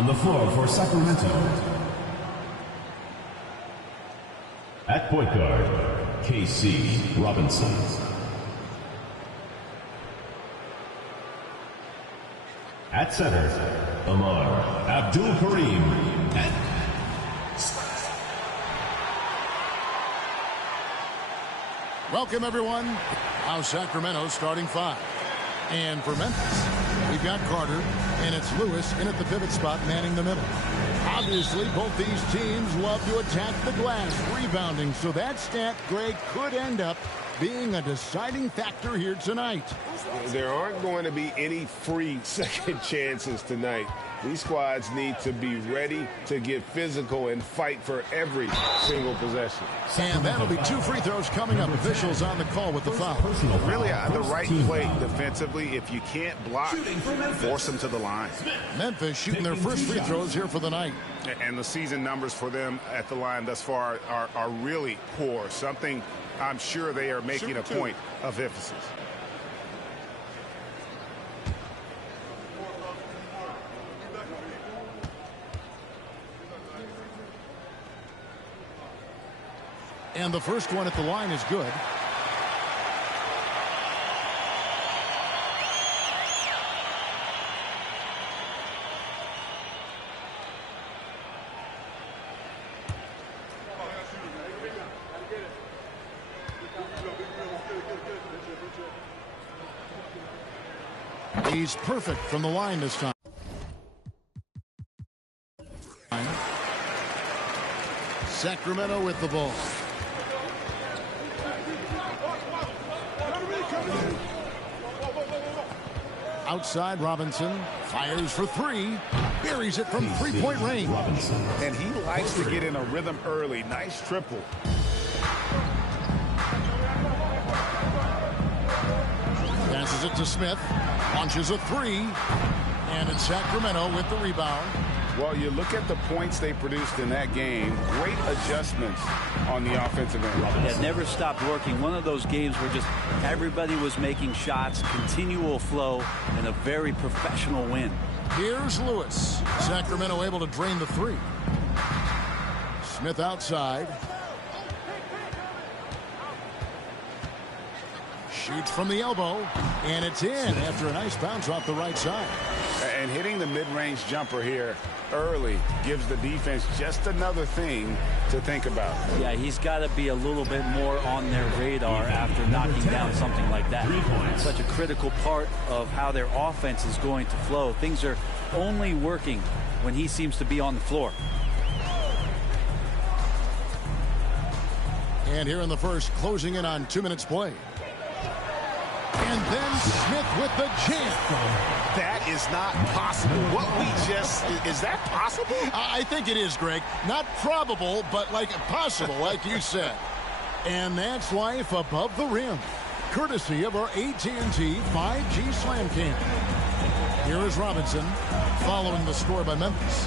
On the floor for Sacramento. At point guard, K.C. Robinson. At center, Amar Abdul Kareem. Welcome, everyone. Now Sacramento starting 5. And for Memphis, we've got Carter, and it's Lewis in at the pivot spot, manning the middle. Obviously, both these teams love to attack the glass, rebounding, so that stat, Greg, could end up being a deciding factor here tonight. There aren't going to be any free second chances tonight. These squads need to be ready to get physical and fight for every single possession. And that'll be 2 free throws coming up. Officials on the call with the foul. Really, the right play defensively. If you can't block, force them to the line. Memphis shooting their first free throws here for the night. And the season numbers for them at the line thus far are really poor. Something I'm sure they are making a point of emphasis. And the first one at the line is good. He's perfect from the line this time. Sacramento with the ball. Outside, Robinson fires for 3. Buries it from 3-point range. And he likes to get in a rhythm early. Nice triple. Passes it to Smith. Launches a 3. And it's Sacramento with the rebound. Well, you look at the points they produced in that game. Great adjustments on the offensive end. It never stopped working. One of those games where just everybody was making shots, continual flow, and a very professional win. Here's Lewis. Sacramento able to drain the 3. Smith outside. Shoots from the elbow, and it's in after a nice bounce off the right side. And hitting the mid-range jumper here early gives the defense just another thing to think about. Yeah, he's got to be a little bit more on their radar after knocking down something like that. It's such a critical part of how their offense is going to flow. Things are only working when he seems to be on the floor. And here in the first, closing in on 2 minutes play. And then Smith with the jam. That is not possible. What we just, is that possible? I think it is, Greg. Not probable, but like possible, like you said. And that's life above the rim, courtesy of our AT&T 5G Slam Cam. Here is Robinson, following the score by Memphis.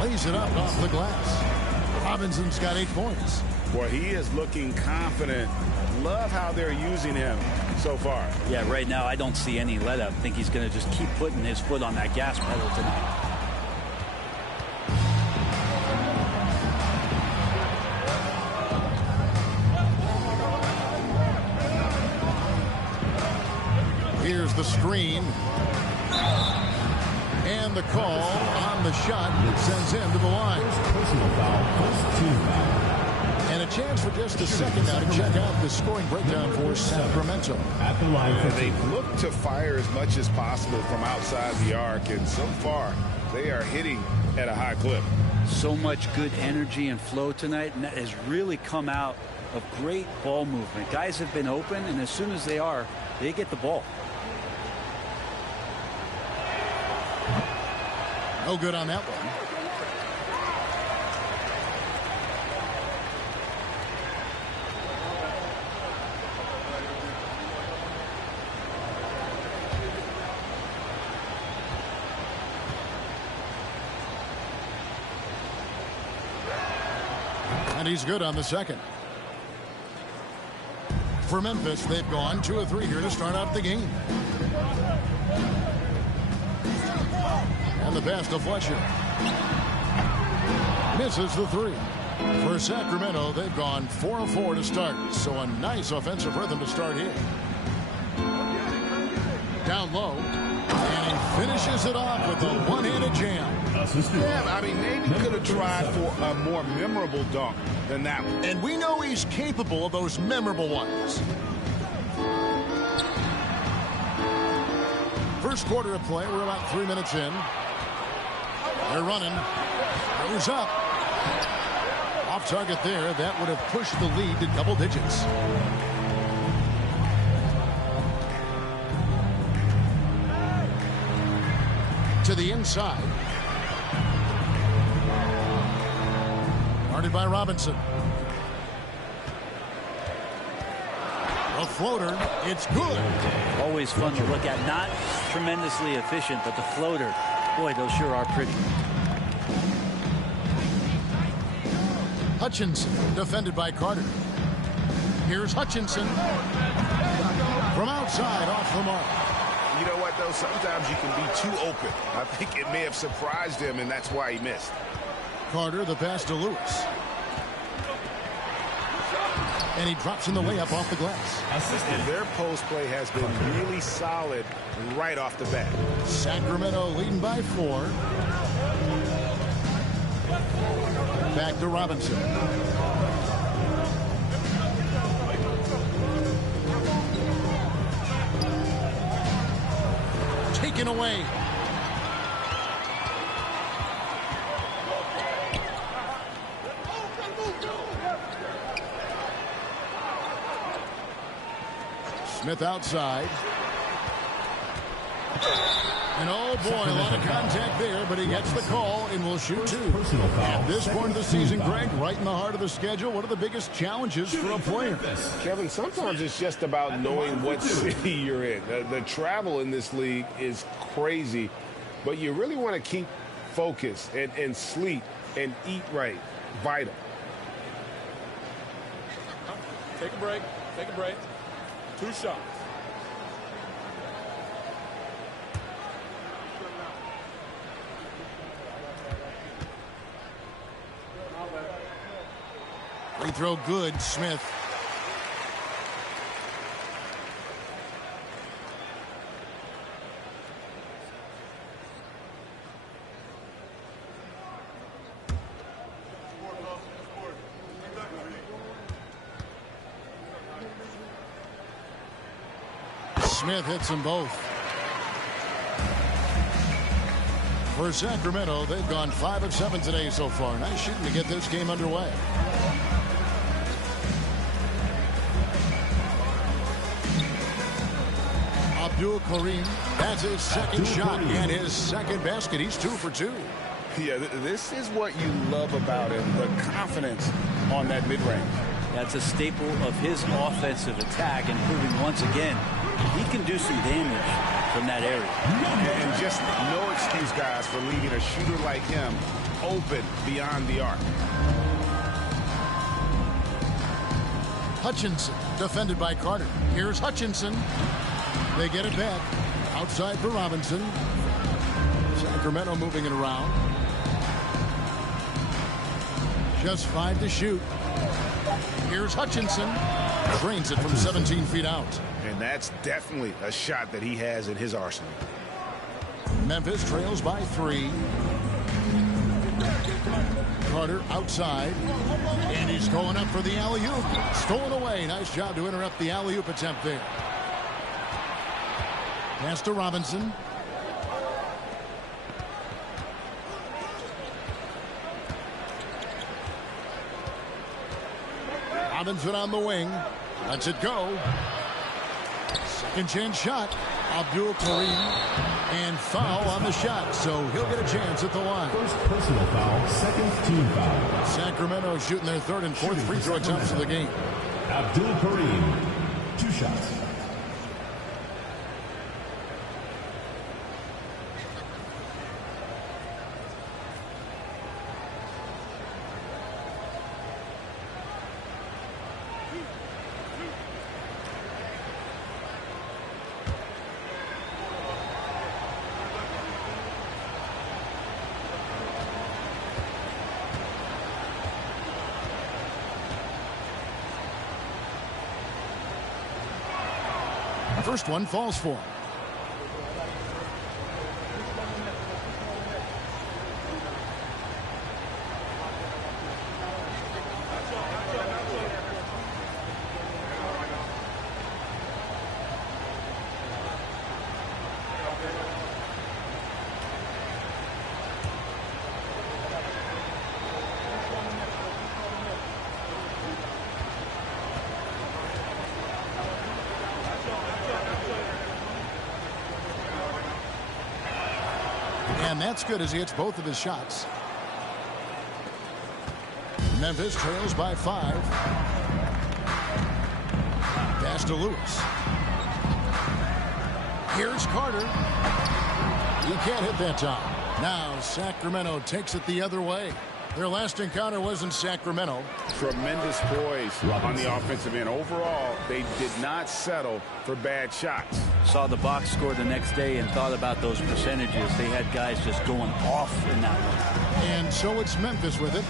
Lays it up off the glass. Robinson's got 8 points. Well, he is looking confident. Love how they're using him so far. Yeah, right now I don't see any let up. I think he's going to just keep putting his foot on that gas pedal tonight. Here's the screen. And the call on the shot that sends him to the line. Personal foul, first team foul. And a chance for just a second now to check out the scoring breakdown for Sacramento. At the line for They look to fire as much as possible from outside the arc, and so far they are hitting at a high clip. So much good energy and flow tonight, and that has really come out of great ball movement. Guys have been open, and as soon as they are, they get the ball. No good on that one. And he's good on the second. For Memphis, they've gone 2 of 3 here to start out the game. And the pass to Fletcher. Misses the three. For Sacramento, they've gone 4 of 4 to start. So a nice offensive rhythm to start here. Down low. And he finishes it off with a one-handed jam. Yeah, I mean, maybe could have tried for a more memorable dunk than that one. And we know he's capable of those memorable ones. First quarter of play. We're about 3 minutes in. They're running. Goes up. Off target there. That would have pushed the lead to double digits. To the inside. Guarded by Robinson. A floater. It's good. Always fun to look at. Not tremendously efficient, but the floater, boy, those sure are pretty. Hutchinson, defended by Carter. Here's Hutchinson. From outside, off the mark. You know what, though? Sometimes you can be too open. I think it may have surprised him, and that's why he missed. Carter, the pass to Lewis. And he drops in the layup off the glass. And their post play has been really solid right off the bat. Sacramento leading by 4. Back to Robinson. Taken away. Smith outside. And oh boy, a lot of contact there, but he gets the call and will shoot 2. At this point of the season, Greg, right in the heart of the schedule, what are the biggest challenges for a player? Kevin, sometimes it's just about knowing what city you're in. The travel in this league is crazy, but you really want to keep focused and sleep and eat right. Vital. Take a break. Take a break. 2 shots. Free throw good, Smith. Smith hits them both. For Sacramento, they've gone 5 of 7 today so far. Nice shooting to get this game underway. Abdul Kareem, that's his second shot and his second basket. He's 2 for 2. Yeah, this is what you love about him, the confidence on that mid-range. That's a staple of his offensive attack, and proving once again he can do some damage from that area. And just no excuse, guys, for leaving a shooter like him open beyond the arc. Hutchinson, defended by Carter. Here's Hutchinson. They get it back. Outside for Robinson. Sacramento moving it around. Just 5 to shoot. Here's Hutchinson. Drains it from 17 feet out. And that's definitely a shot that he has in his arsenal. Memphis trails by 3. Carter outside. And he's going up for the alley-oop. Stolen away. Nice job to interrupt the alley-oop attempt there. Pass to Robinson. Robinson on the wing. Lets it go. Second chance shot. Abdul Kareem. And foul on the shot. So he'll get a chance at the line. First personal foul, second team foul. Sacramento shooting their 3rd and 4th free throw attempts of the game. Abdul Kareem, 2 shots. First one falls for him. And that's good as he hits both of his shots. Memphis trails by 5. Pass to Lewis. Here's Carter. He can't hit that time. Now Sacramento takes it the other way. Their last encounter was in Sacramento. Tremendous poise on the offensive end. Overall, they did not settle for bad shots. Saw the box score the next day and thought about those percentages. They had guys just going off in that one. And so it's Memphis with it.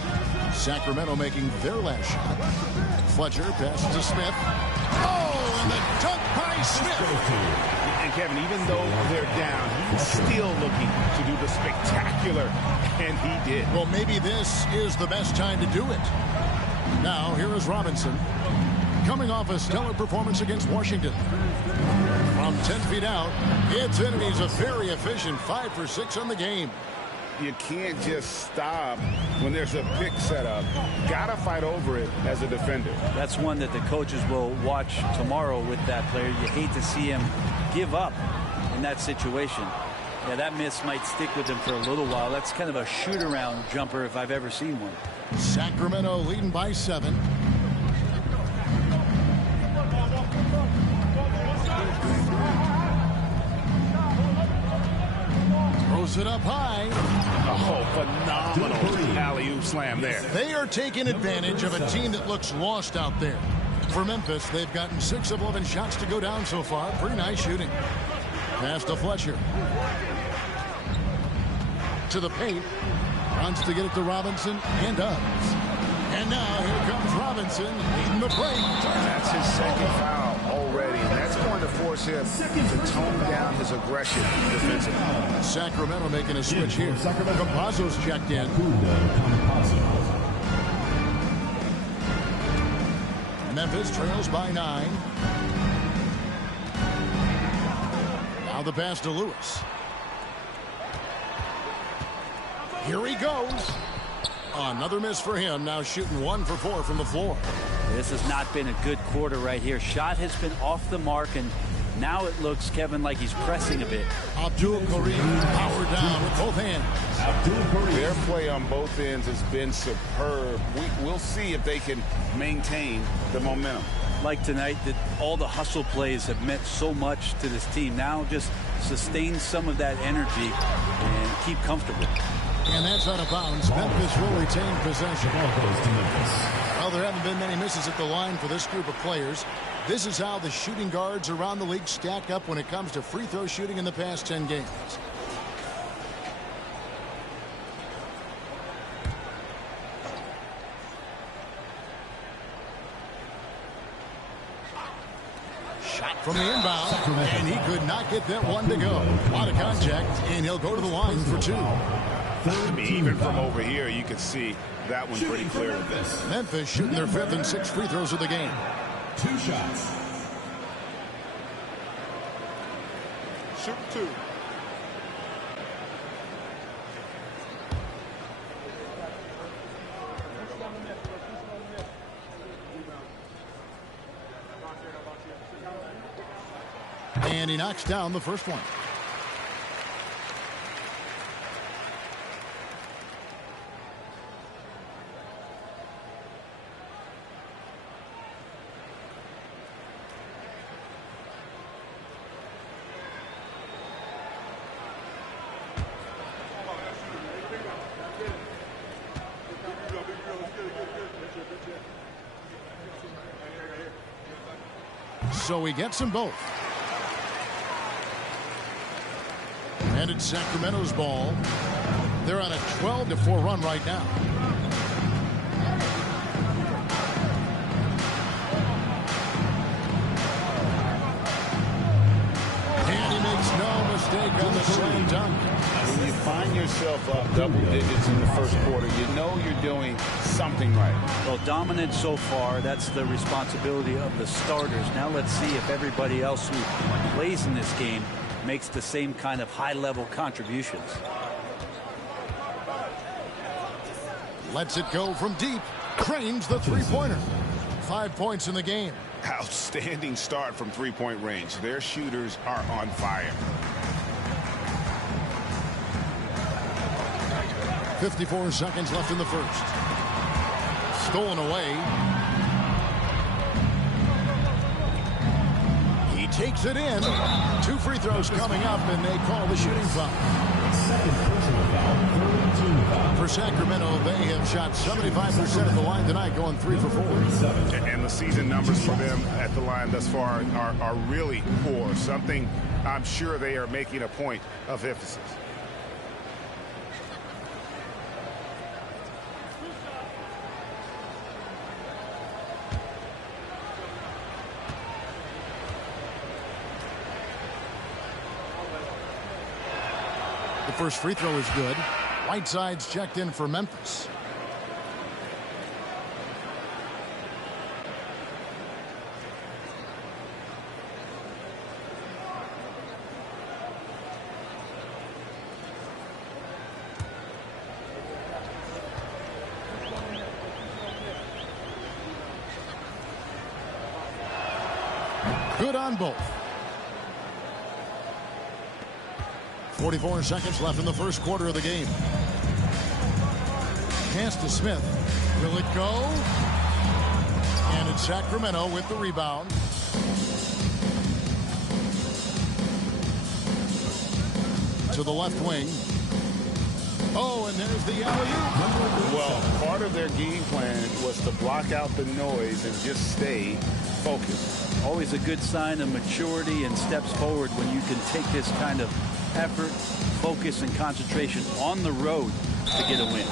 Sacramento making their last shot. Fletcher passes to Smith. Oh, and the dunk by Smith. And Kevin, even though they're down, he's still looking to do the spectacular, and he did. Well, maybe this is the best time to do it. Now, here is Robinson, coming off a stellar performance against Washington. From 10 feet out, it's in, and he's a very efficient 5 for 6 on the game. You can't just stop when there's a pick set up. Gotta fight over it as a defender. That's one that the coaches will watch tomorrow with that player. You hate to see him give up in that situation. Yeah, that miss might stick with him for a little while. That's kind of a shoot-around jumper if I've ever seen one. Sacramento leading by 7. Throws it up high. Oh, phenomenal alley-oop slam there. They are taking advantage of a team that looks lost out there. For Memphis, they've gotten 6 of 11 shots to go down so far. Pretty nice shooting. Pass to Fletcher. To the paint. Runs to get it to Robinson and does. And now here comes Robinson leading the break. That's his second foul already, and that's going to force him to tone down his aggression defensively. Sacramento making a switch here. Campazzo's checked in. Memphis trails by 9. Now the pass to Lewis. Here he goes. Another miss for him. Now shooting 1 for 4 from the floor. This has not been a good quarter right here. Shot has been off the mark, and now it looks, Kevin, like he's pressing a bit. Abdul Kareem power down with both hands. Their play on both ends has been superb. We'll see if they can maintain the momentum. Like tonight, that all the hustle plays have meant so much to this team. Now just sustain some of that energy and keep comfortable. And that's out of bounds. Memphis will retain possession. Well, there haven't been many misses at the line for this group of players. This is how the shooting guards around the league stack up when it comes to free throw shooting in the past 10 games. Shot from the inbound, and he could not get that one to go. A lot of contact, and he'll go to the line for 2. Even from over here, you can see that one pretty clear. Memphis shooting their 5th and 6th free throws of the game. 2 shots. Shoot 2. And he knocks down the first one. So he gets them both. And it's Sacramento's ball. They're on a 12-4 run right now. break on the slam dunk. When you find yourself up double digits in the first quarter, you know you're doing something right. Well, dominant so far. That's the responsibility of the starters. Now let's see if everybody else who plays in this game makes the same kind of high-level contributions. Lets it go from deep. Cranes the three-pointer. 5 points in the game. Outstanding start from three-point range. Their shooters are on fire. 54 seconds left in the first. Stolen away. He takes it in. 2 free throws coming up, and they call the shooting foul. Second personal foul, third team foul. For Sacramento, they have shot 75% of the line tonight, going 3 for 4. And the season numbers for them at the line thus far are really poor. Something I'm sure they are making a point of emphasis. The first free throw is good. Whiteside's checked in for Memphis. Good on both. 44 seconds left in the first quarter of the game. Pass to Smith. Will it go? And it's Sacramento with the rebound. To the left wing. Oh, and there's the alley-oop. Well, part of their game plan was to block out the noise and just stay focused. Always a good sign of maturity and steps forward when you can take this kind of effort, focus, and concentration on the road to get a win.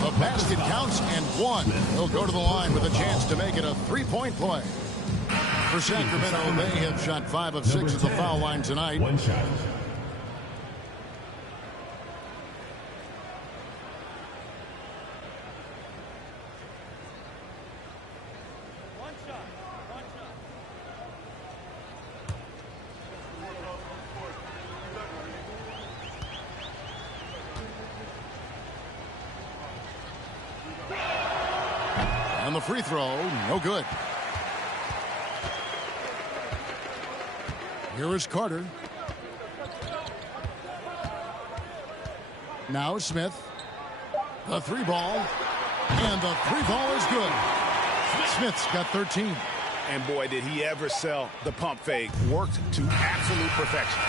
The basket counts and one. He'll go to the line with a chance to make it a three-point play. For Sacramento, they have shot 5 of 6 at the foul line tonight. One shot. And the free throw, no good. Here is Carter. Now Smith. The three ball. And the three ball is good. Smith's got 13. And boy, did he ever sell the pump fake. Worked to absolute perfection.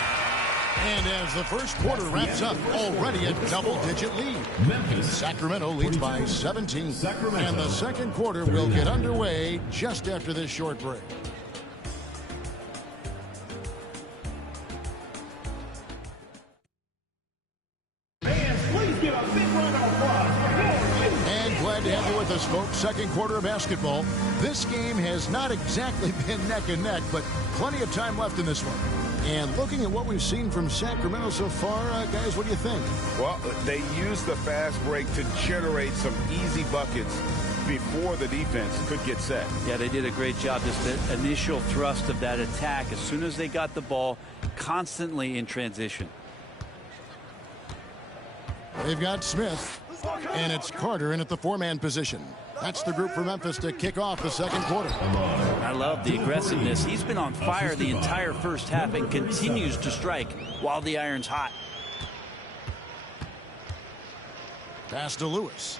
And as the first quarter wraps up, already a double-digit lead. Memphis. Sacramento leads by 17. Sacramento. And the second quarter will get underway just after this short break. Please give a big round of applause. And glad to have you with us, folks. Second quarter of basketball. This game has not exactly been neck and neck, but plenty of time left in this one. And looking at what we've seen from Sacramento so far, guys, what do you think? Well, they used the fast break to generate some easy buckets before the defense could get set. Yeah, they did a great job. Just the initial thrust of that attack, as soon as they got the ball, constantly in transition. They've got Smith, and it's Carter in at the four-man position. That's the group for Memphis to kick off the second quarter. I love the aggressiveness. He's been on fire the entire first half and continues to strike while the iron's hot. Pass to Lewis.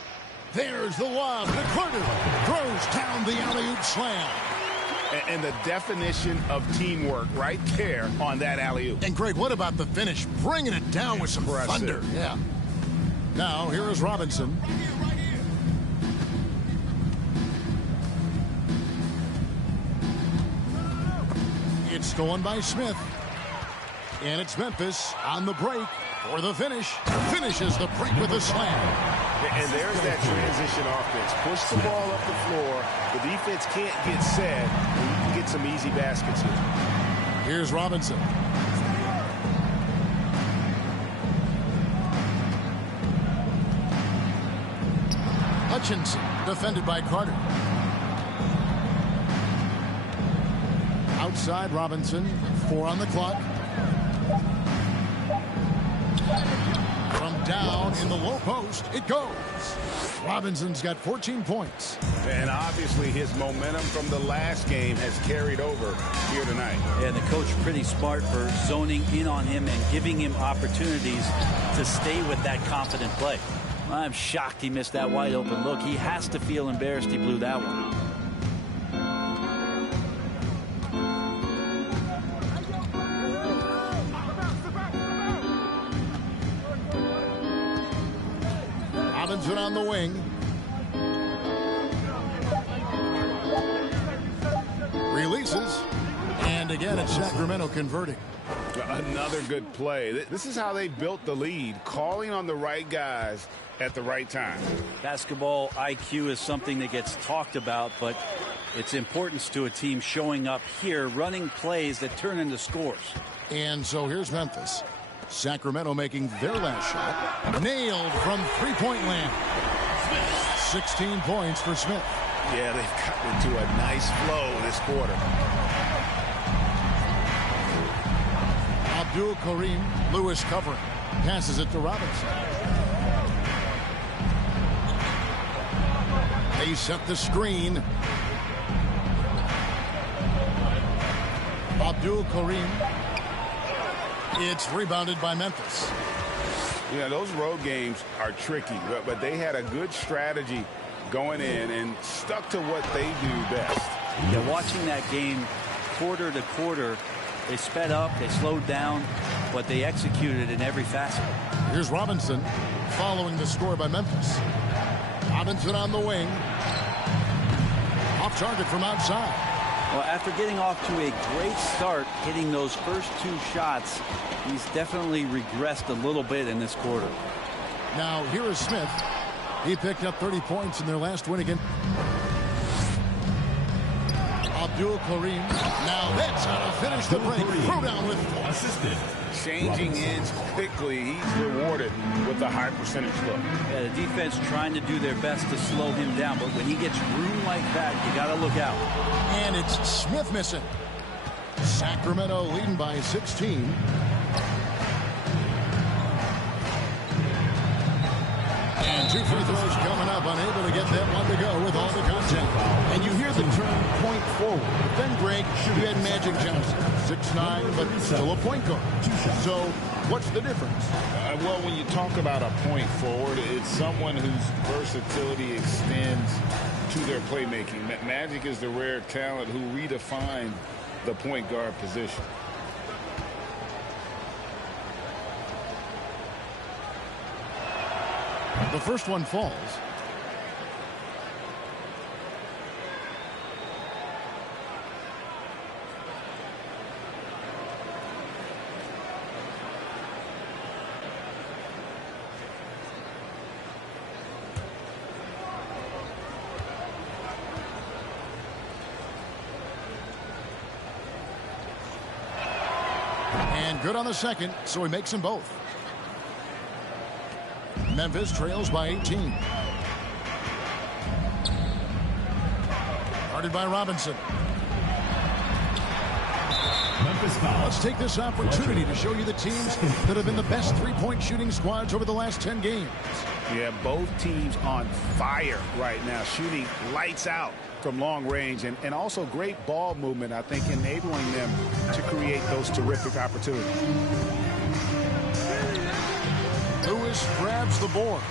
There's the lob to Carter. Throws down the alley-oop slam. And the definition of teamwork right there on that alley-oop. And Greg, what about the finish? Bringing it down with some thunder. Yeah. Now, here is Robinson. It's stolen by Smith. And it's Memphis on the break for the finish. Finishes the break with a slam. And there's that transition offense. Push the ball up the floor. The defense can't get set. And you can get some easy baskets here. Here's Robinson. Hutchinson, defended by Carter. Outside Robinson, 4 on the clock. From down in the low post, it goes. Robinson's got 14 points. And obviously his momentum from the last game has carried over here tonight. And the coach pretty smart for zoning in on him and giving him opportunities to stay with that confident play. I'm shocked he missed that wide open look. He has to feel embarrassed he blew that one. Robinson on the wing. Releases. And again, it's Sacramento converting. Another good play. This is how they built the lead, calling on the right guys at the right time. Basketball IQ is something that gets talked about, but its importance to a team showing up here, running plays that turn into scores. And so here's Memphis. Sacramento making their last shot. Nailed from three-point land. 16 points for Smith. Yeah, they've gotten into a nice flow this quarter. Abdul Kareem, Lewis covering. Passes it to Robinson. They set the screen. Abdul Kareem. It's rebounded by Memphis. Yeah, those road games are tricky, but they had a good strategy going in and stuck to what they do best. Yeah, watching that game quarter to quarter, they sped up, they slowed down, but they executed in every facet. Here's Robinson following the score by Memphis. Robinson on the wing. Off target from outside. Well, after getting off to a great start, hitting those first 2 shots, he's definitely regressed a little bit in this quarter. Now, here is Smith. He picked up 30 points in their last win again. Abdul Kareem. Now that's how to finish the break. Throw down with 4. Assisted. Changing ends quickly. He's rewarded with a high percentage look. Yeah, the defense trying to do their best to slow him down, but when he gets room like that, you got to look out. And it's Smith missing. Sacramento leading by 16. And 2 free throws coming up, unable to get that one to go with all the contact. And you hear the term point forward. But then, Greg, you had Magic Johnson, 6'9", but still a point guard. So what's the difference? Well, when you talk about a point forward, it's someone whose versatility extends to their playmaking. Magic is the rare talent who redefined the point guard position. The first one falls. And good on the second, so he makes them both. Memphis trails by 18. Guarded by Robinson. Memphis foul. Let's take this opportunity to show you the teams that have been the best three-point shooting squads over the last 10 games. Yeah, both teams on fire right now, shooting lights out from long range, and also great ball movement, I think, enabling them to create those terrific opportunities. Lewis grabs the board.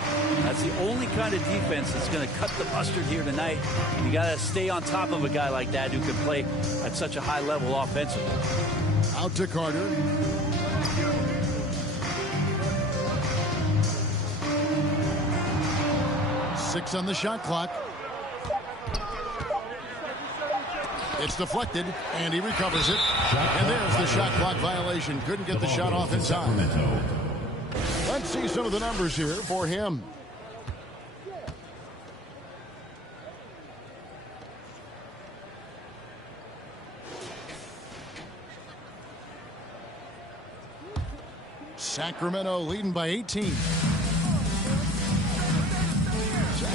That's the only kind of defense that's going to cut the mustard here tonight. You got to stay on top of a guy like that who can play at such a high level offensively. Out to Carter. Six on the shot clock. It's deflected, and he recovers it. And there's the shot clock violation. Couldn't get the shot off in time. Let's see some of the numbers here for him. Sacramento leading by 18.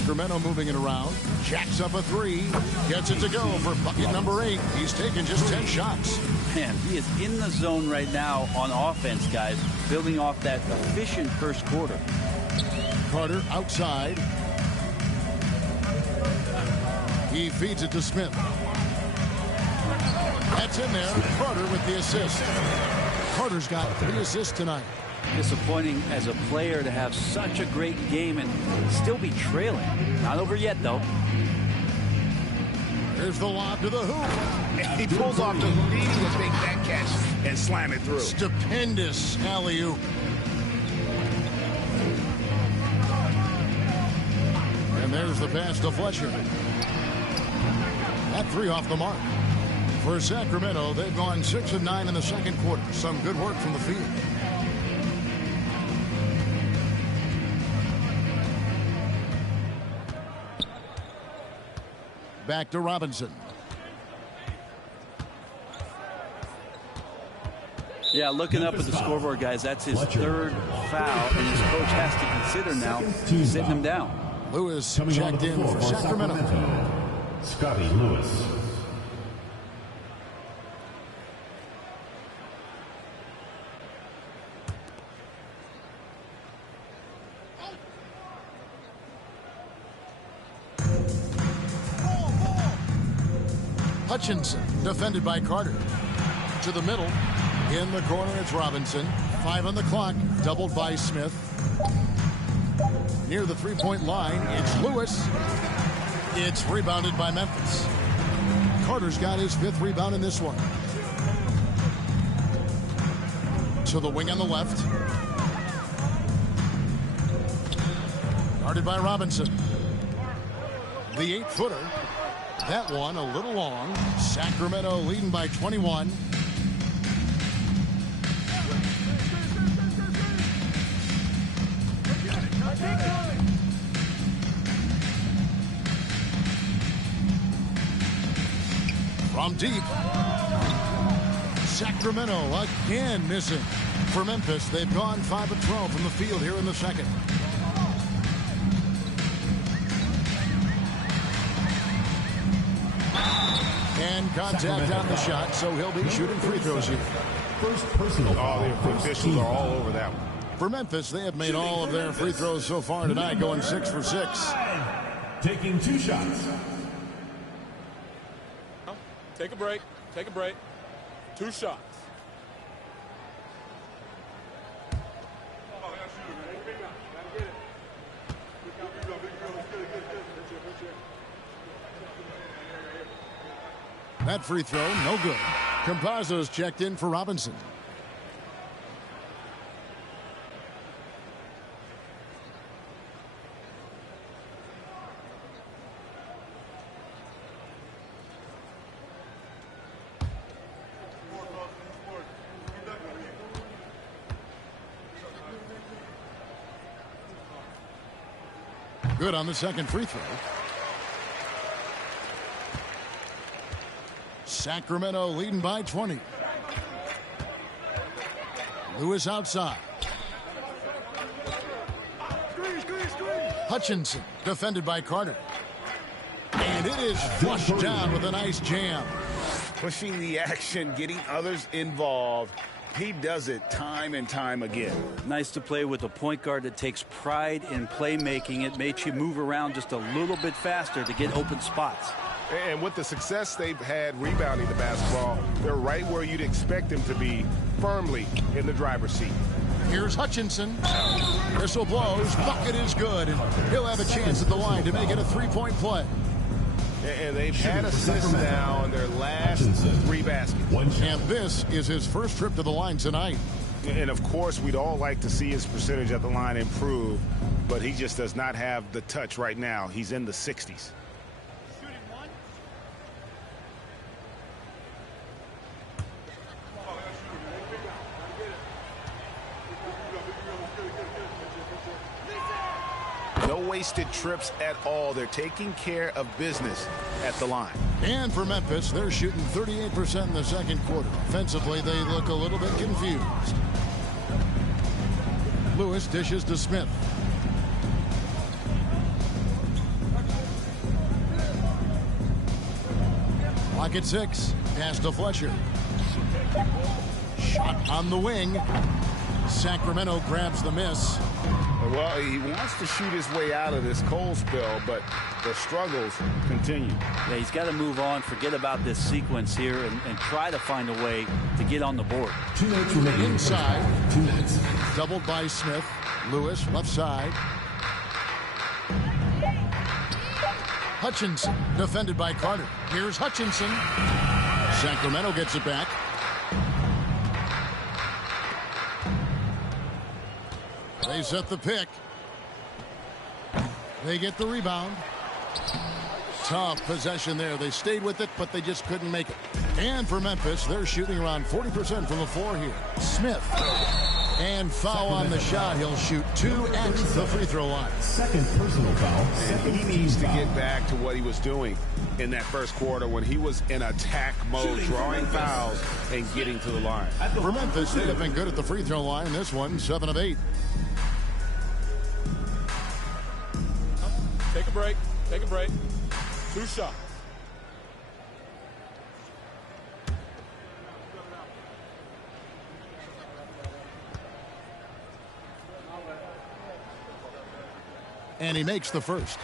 Sacramento moving it around. Jacks up a three. Gets it to go for bucket number 8. He's taken just 10 shots. Man, he is in the zone right now on offense, guys, building off that efficient first quarter. Carter outside. He feeds it to Smith. That's in there. Carter with the assist. Carter's got 3 assists tonight. Disappointing as a player to have such a great game and still be trailing. Not over yet, though. Here's the lob to the hoop. And he pulls off the Houdini to make that catch and slam it through. Stupendous alley-oop. And there's the pass to Fletcher. That 3 off the mark. For Sacramento, they've gone 6 of 9 in the second quarter. Some good work from the field. Back to Robinson. Yeah, looking up at the scoreboard, guys, that's his 3rd foul, and his coach has to consider now sitting him down. Lewis checked in for Sacramento. Scotty Lewis. Hutchinson, defended by Carter. To the middle. In the corner, it's Robinson. 5 on the clock, doubled by Smith. Near the three-point line, it's Lewis. It's rebounded by Memphis. Carter's got his 5th rebound in this one. To the wing on the left. Guarded by Robinson. The 8-footer. That one a little long. Sacramento leading by 21. From deep. Sacramento again missing. For Memphis, they've gone 5 of 12 from the field here in the second. And contact on the shot, so he'll be shooting free throws here. First personal foul. The officials are all over that one. For Memphis, they have made all of their free throws so far tonight, going 6 for 6. Taking 2 shots. Take a break. Take a break. 2 shots. That free throw, no good. Campazzo's checked in for Robinson. Good on the second free throw. Sacramento leading by 20. Lewis outside. Hutchinson defended by Carter. And it is flushed down with a nice jam. Pushing the action, getting others involved. He does it time and time again. Nice to play with a point guard that takes pride in playmaking. It makes you move around just a little bit faster to get open spots. And with the success they've had rebounding the basketball, they're right where you'd expect them to be, firmly in the driver's seat. Here's Hutchinson. Whistle blows. Bucket is good. And he'll have a chance at the line to make it a three-point play. And they've had assists now in their last 3 baskets. And this is his first trip to the line tonight. And, of course, we'd all like to see his percentage at the line improve, but he just does not have the touch right now. He's in the 60s. No wasted trips at all. They're taking care of business at the line. And for Memphis, they're shooting 38% in the second quarter. Offensively, they look a little bit confused. Lewis dishes to Smith. Clock at 6. Pass to Fletcher. Shot on the wing. Sacramento grabs the miss. Well, he wants to shoot his way out of this cold spell, but the struggles continue. Yeah, he's got to move on, forget about this sequence here, and try to find a way to get on the board. 2 minutes remaining. Inside. 2 minutes. Doubled by Smith. Lewis, left side. Hutchinson, defended by Carter. Here's Hutchinson. Sacramento gets it back. They set the pick. They get the rebound. Tough possession there. They stayed with it, but they just couldn't make it. And for Memphis, they're shooting around 40% from the floor here. Smith. And foul on the shot. He'll shoot 2 at the free throw line. Second personal foul. And he needs to get back to what he was doing in that first quarter when he was in attack mode, drawing fouls and getting to the line. For Memphis, they have been good at the free throw line. This one, 7 of 8. Take a break. Take a break. 2 shots. And he makes the first.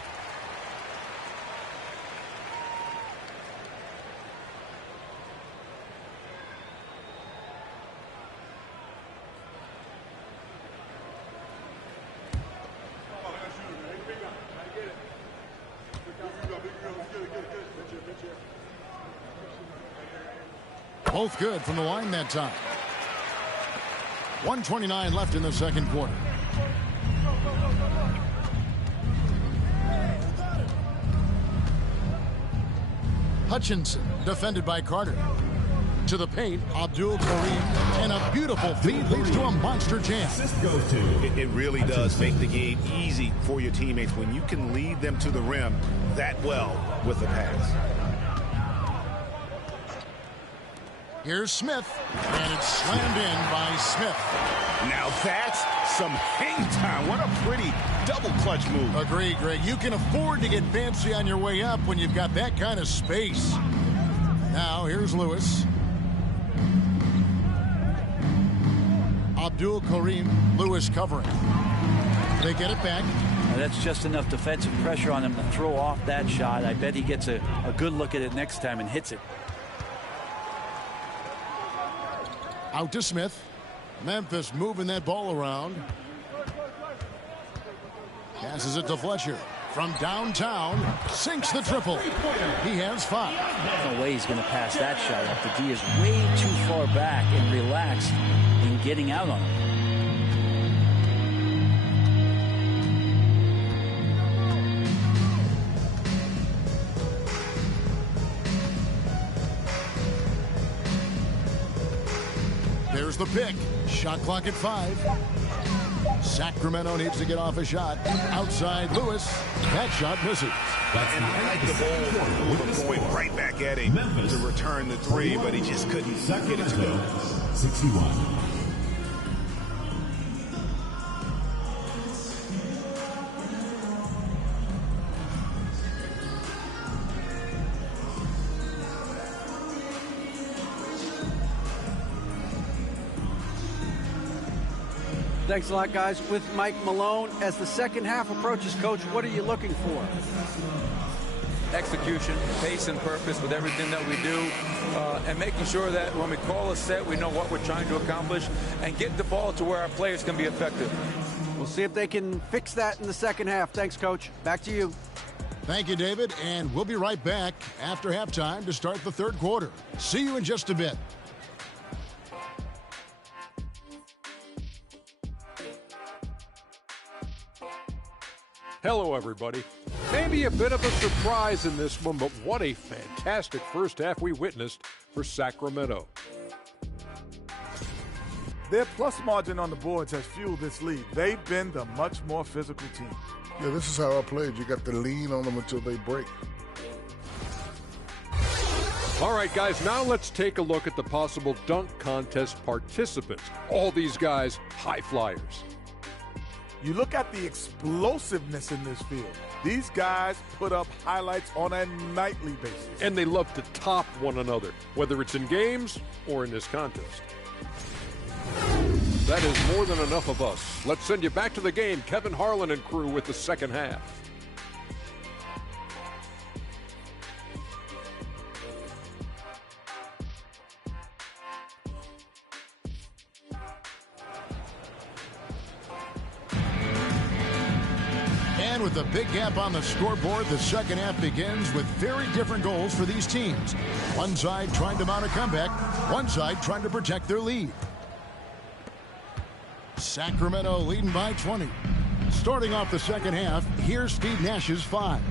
Both good from the line that time. 1:29 left in the second quarter. Hutchinson, defended by Carter. To the paint, Abdul Kareem, and a beautiful feed leads to a monster jam. It really does make the game easy for your teammates when you can lead them to the rim that well with a pass. Here's Smith, and it's slammed in by Smith. Now that's some hang time. What a pretty double clutch move. Agreed, Greg. You can afford to get fancy on your way up when you've got that kind of space. Now, here's Lewis. Abdul Kareem, Lewis covering. They get it back. And that's just enough defensive pressure on him to throw off that shot. I bet he gets a good look at it next time and hits it. Out to Smith. Memphis moving that ball around. Passes it to Fletcher. From downtown, sinks the triple. He has 5. There's no way he's going to pass that shot up. The D is way too far back and relaxed in getting out on it. There's the pick. Shot clock at 5. Sacramento needs to get off a shot. Outside Lewis. That shot misses. And I like the ball going right back at him to return the 3, but he just couldn't get it to go. 61. Thanks a lot, guys. With Mike Malone, as the second half approaches, Coach, what are you looking for? Execution, pace and purpose with everything that we do, and making sure that when we call a set, we know what we're trying to accomplish and get the ball to where our players can be effective. We'll see if they can fix that in the second half. Thanks, Coach. Back to you. Thank you, David, and we'll be right back after halftime to start the third quarter. See you in just a bit. Hello, everybody. Maybe a bit of a surprise in this one, but what a fantastic first half we witnessed for Sacramento. Their plus margin on the boards has fueled this lead. They've been the much more physical team. Yeah, this is how I played. You got to lean on them until they break. All right, guys, now let's take a look at the possible dunk contest participants. All these guys, high flyers. You look at the explosiveness in this field. These guys put up highlights on a nightly basis. And they love to top one another, whether it's in games or in this contest. That is more than enough of us. Let's send you back to the game. Kevin Harlan and crew with the second half. And with a big gap on the scoreboard, the second half begins with very different goals for these teams. One side trying to mount a comeback, one side trying to protect their lead. Sacramento leading by 20. Starting off the second half, here's Steve Nash's 5.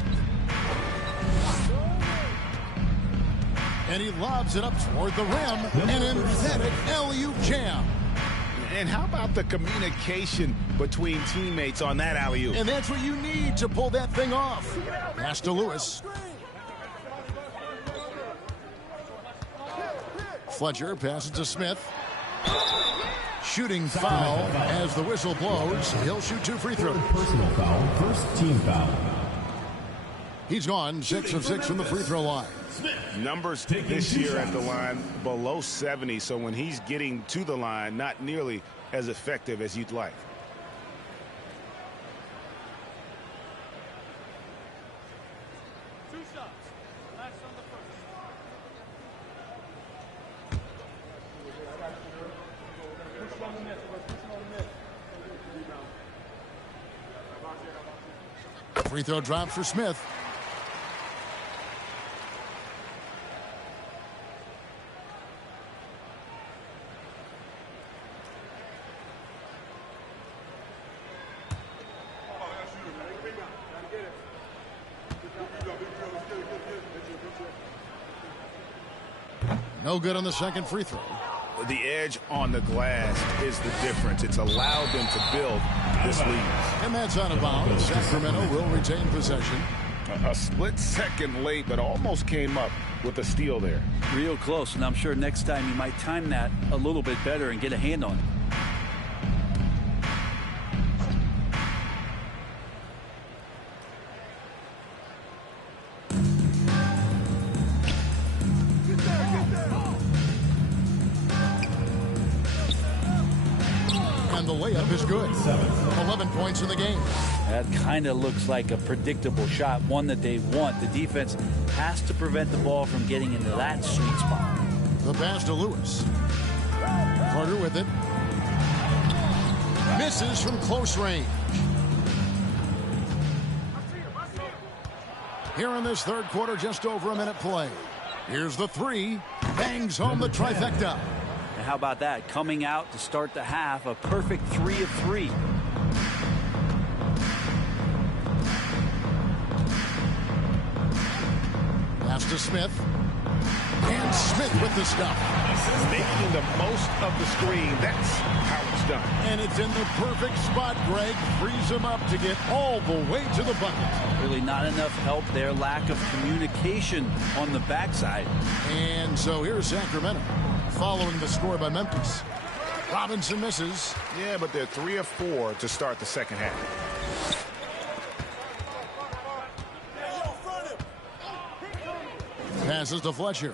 And he lobs it up toward the rim. An emphatic alley-oop jam. And how about the communication between teammates on that alley-oop? And that's what you need to pull that thing off. Pass to Lewis. Fletcher passes to Smith. Shooting foul as the whistle blows. He'll shoot 2 free throws. Personal foul, first team foul. He's gone 6 of 6 from the free throw line. Numbers this year at the line below 70, so when he's getting to the line, not nearly as effective as you'd like. Free throw drop for Smith. No good on the second free throw. The edge on the glass is the difference. It's allowed them to build this lead. And that's out of bounds. Sacramento will retain possession. A split second late, but almost came up with a steal there. Real close, and I'm sure next time you might time that a little bit better and get a hand on it. And the layup is good. 11 points in the game. That kind of looks like a predictable shot, one that they want. The defense has to prevent the ball from getting into that sweet spot. The pass to Lewis. Carter with it. Misses from close range. Here in this third quarter, just over a minute play. Here's the 3. Bangs home the trifecta. And how about that? Coming out to start the half, a perfect 3 of 3. Pass to Smith. And Smith with the stuff. Making the most of the screen. That's how it's done. And it's in the perfect spot. Greg frees him up to get all the way to the bucket. Really not enough help there. Lack of communication on the backside. And so here's Sacramento following the score by Memphis. Robinson misses. Yeah, but they're 3 of 4 to start the second half. Passes to Fletcher.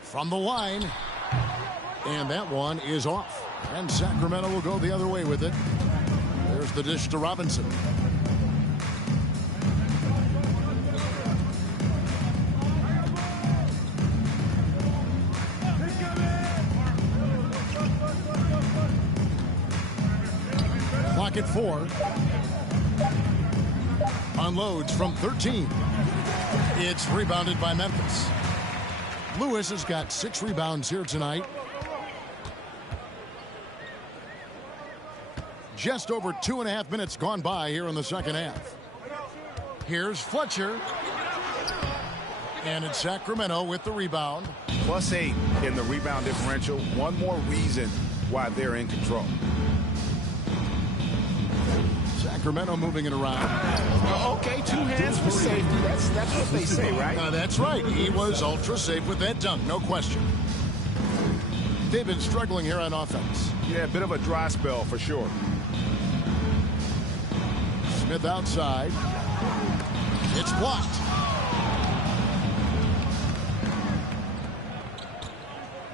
From the line. And that one is off. And Sacramento will go the other way with it. There's the dish to Robinson. Clock at 4. Unloads from 13. It's rebounded by Memphis. Lewis has got 6 rebounds here tonight. Just over 2.5 minutes gone by here in the second half. Here's Fletcher. And it's Sacramento with the rebound. +8 in the rebound differential. One more reason why they're in control. Sacramento moving it around. Okay, 2 hands for safety. That's what they say, right? That's right. He was ultra safe with that dunk, no question. They've been struggling here on offense. Yeah, a bit of a dry spell for sure. Smith outside. It's blocked.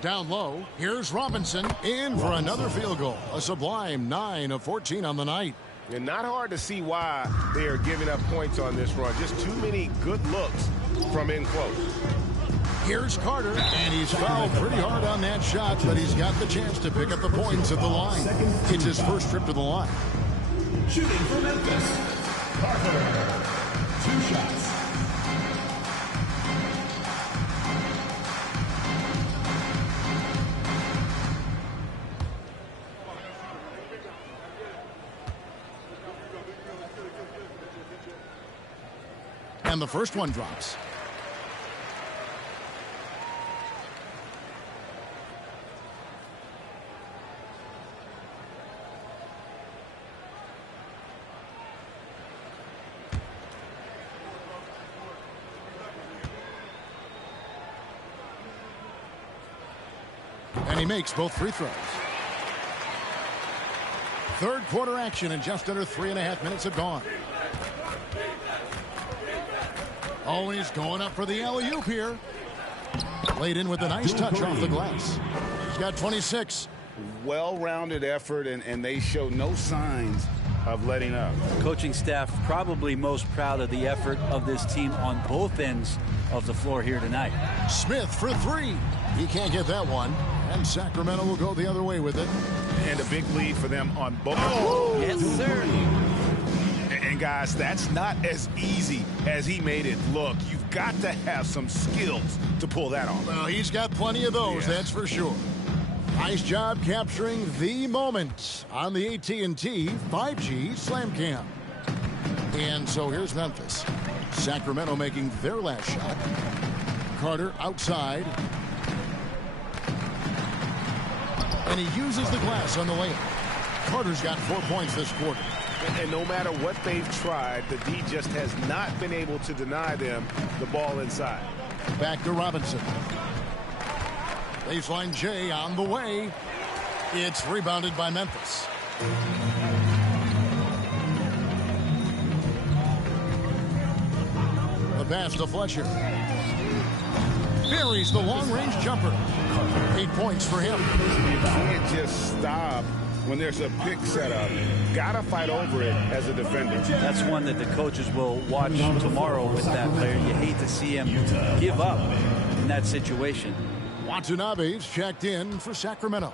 Down low. Here's Robinson in for another field goal. A sublime 9 of 14 on the night. And not hard to see why they are giving up points on this run. Just too many good looks from in close. Here's Carter, and he's fouled pretty hard on that shot, but he's got the chance to pick up the points at the line. It's his first trip to the line. Shooting for Memphis, Carter. 2 shots. And the first one drops. And he makes both free throws. Third quarter action, and just under 3.5 minutes have gone. Always going up for the alley-oop here. Laid in with a nice touch off the glass. He's got 26. Well-rounded effort, and they show no signs of letting up. Coaching staff probably most proud of the effort of this team on both ends of the floor here tonight. Smith for 3. He can't get that one. And Sacramento will go the other way with it. And a big lead for them on both. Oh, yes, sir. And guys, that's not as easy as he made it look. You've got to have some skills to pull that off. Well, he's got plenty of those, that's for sure. Nice job capturing the moment on the AT&T 5G Slam Cam. And so here's Memphis. Sacramento making their last shot. Carter outside. And he uses the glass on the layup. Carter's got 4 points this quarter. And no matter what they've tried, the D just has not been able to deny them the ball inside. Back to Robinson. Baseline J on the way. It's rebounded by Memphis. The pass to Fletcher. Buries the long-range jumper. 8 points for him. You can't just stop when there's a pick set up. Gotta fight over it as a defender. That's one that the coaches will watch tomorrow with that player. You hate to see him give up in that situation. Watanabe's checked in for Sacramento.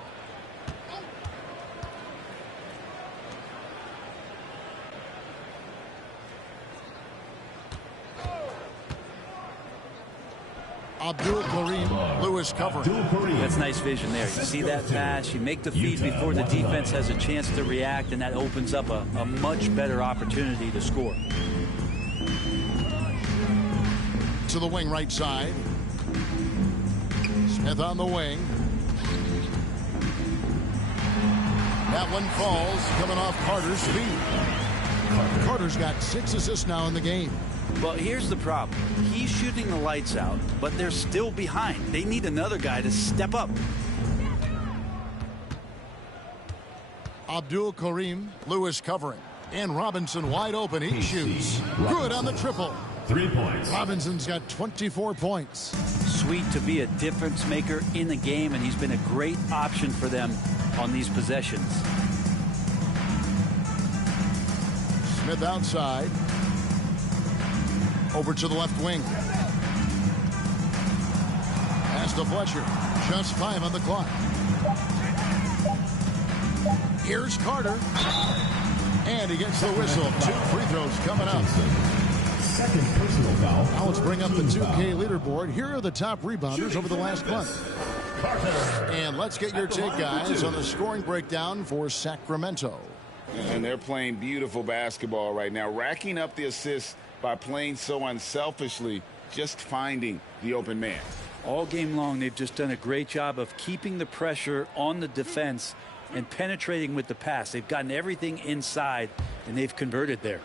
Abdul Kareem, Lewis covering. That's nice vision there. You see that pass, you make the feed before the defense has a chance to react, and that opens up a much better opportunity to score. To the wing right side. Smith on the wing. That one falls, coming off Carter's feet. Carter's got 6 assists now in the game. Well, here's the problem. He's shooting the lights out, but they're still behind. They need another guy to step up. Abdul Kareem, Lewis covering. And Robinson wide open. He shoots. Good on the triple. 3 points. Robinson's got 24 points. Sweet to be a difference maker in the game, and he's been a great option for them on these possessions. Smith outside. Over to the left wing. Pass to Fletcher. Just 5 on the clock. Here's Carter. And he gets the whistle. 2 free throws coming up. Second personal foul. Now let's bring up the 2K leaderboard. Here are the top rebounders over the last month. And let's get your take, guys, on the scoring breakdown for Sacramento. And they're playing beautiful basketball right now, racking up the assists by playing so unselfishly, just finding the open man. All game long, they've just done a great job of keeping the pressure on the defense and penetrating with the pass. They've gotten everything inside, and they've converted there.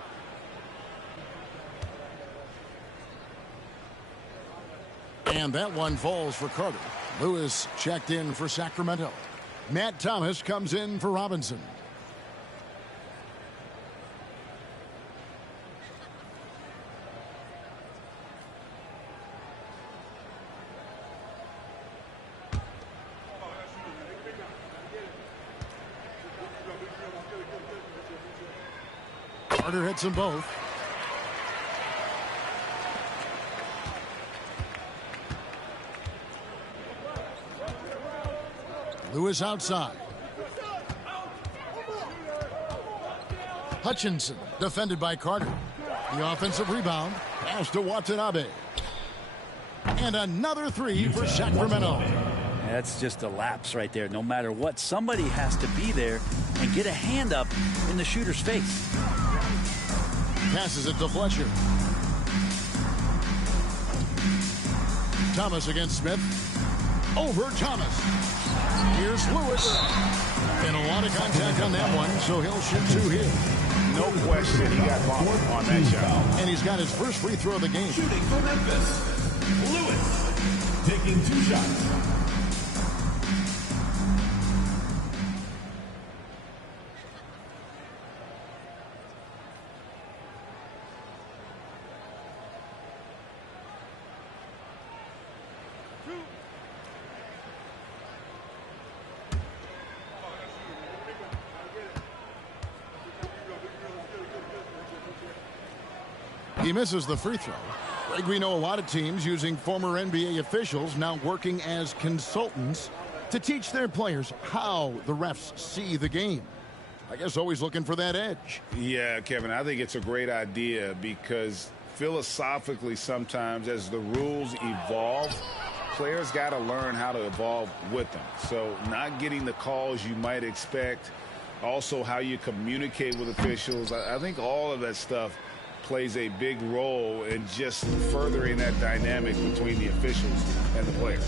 And that one falls for Carter. Lewis checked in for Sacramento. Matt Thomas comes in for Robinson. Carter hits them both. Lewis outside. Hutchinson defended by Carter. The offensive rebound. Pass to Watanabe. And another three for Sacramento. That's just a lapse right there. No matter what, somebody has to be there and get a hand up in the shooter's face. Passes it to Fletcher. Thomas against Smith. Over Thomas. Here's Lewis. And a lot of contact on that one, so he'll shoot two here. No question he got bumped on that shot. And he's got his first free throw of the game. Shooting for Memphis, Lewis, taking 2 shots. He misses the free throw. Greg, we know a lot of teams using former NBA officials now working as consultants to teach their players how the refs see the game. I guess always looking for that edge. Yeah, Kevin, I think it's a great idea because philosophically sometimes as the rules evolve, players got to learn how to evolve with them. So not getting the calls you might expect, also how you communicate with officials. I think all of that stuff plays a big role in just furthering that dynamic between the officials and the players.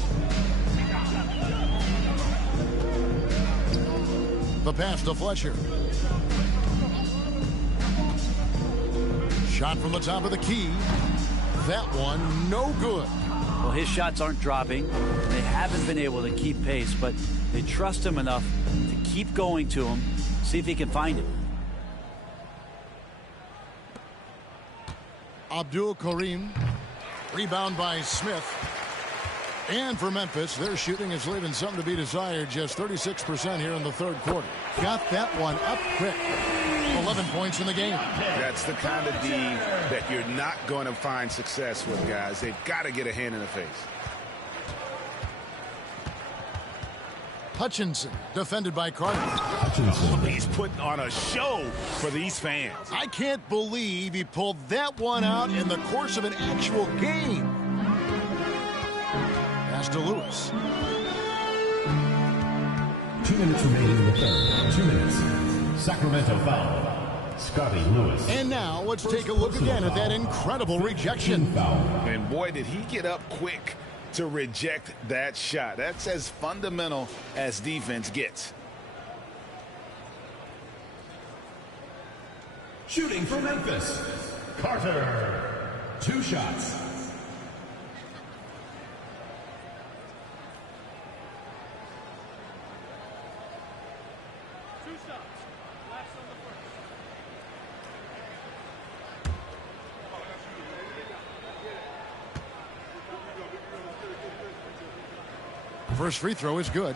The pass to Fletcher. Shot from the top of the key. That one no good. Well, his shots aren't dropping. They haven't been able to keep pace, but they trust him enough to keep going to him, see if he can find it. Abdul Karim. Rebound by Smith. And for Memphis, their shooting is leaving something to be desired. Just 36% here in the third quarter. Got that one up quick. 11 points in the game. That's the kind of D that you're not going to find success with, guys. They've got to get a hand in the face. Hutchinson, defended by Carter. He's putting on a show for these fans. I can't believe he pulled that one out in the course of an actual game. Pass to Lewis. 2 minutes remaining in the third. 2 minutes. Sacramento foul. Scotty Lewis. And now let's take a look again at that incredible rejection. And boy, did he get up quick to reject that shot. That's as fundamental as defense gets. Shooting for Memphis, Carter. 2 shots. First free throw is good.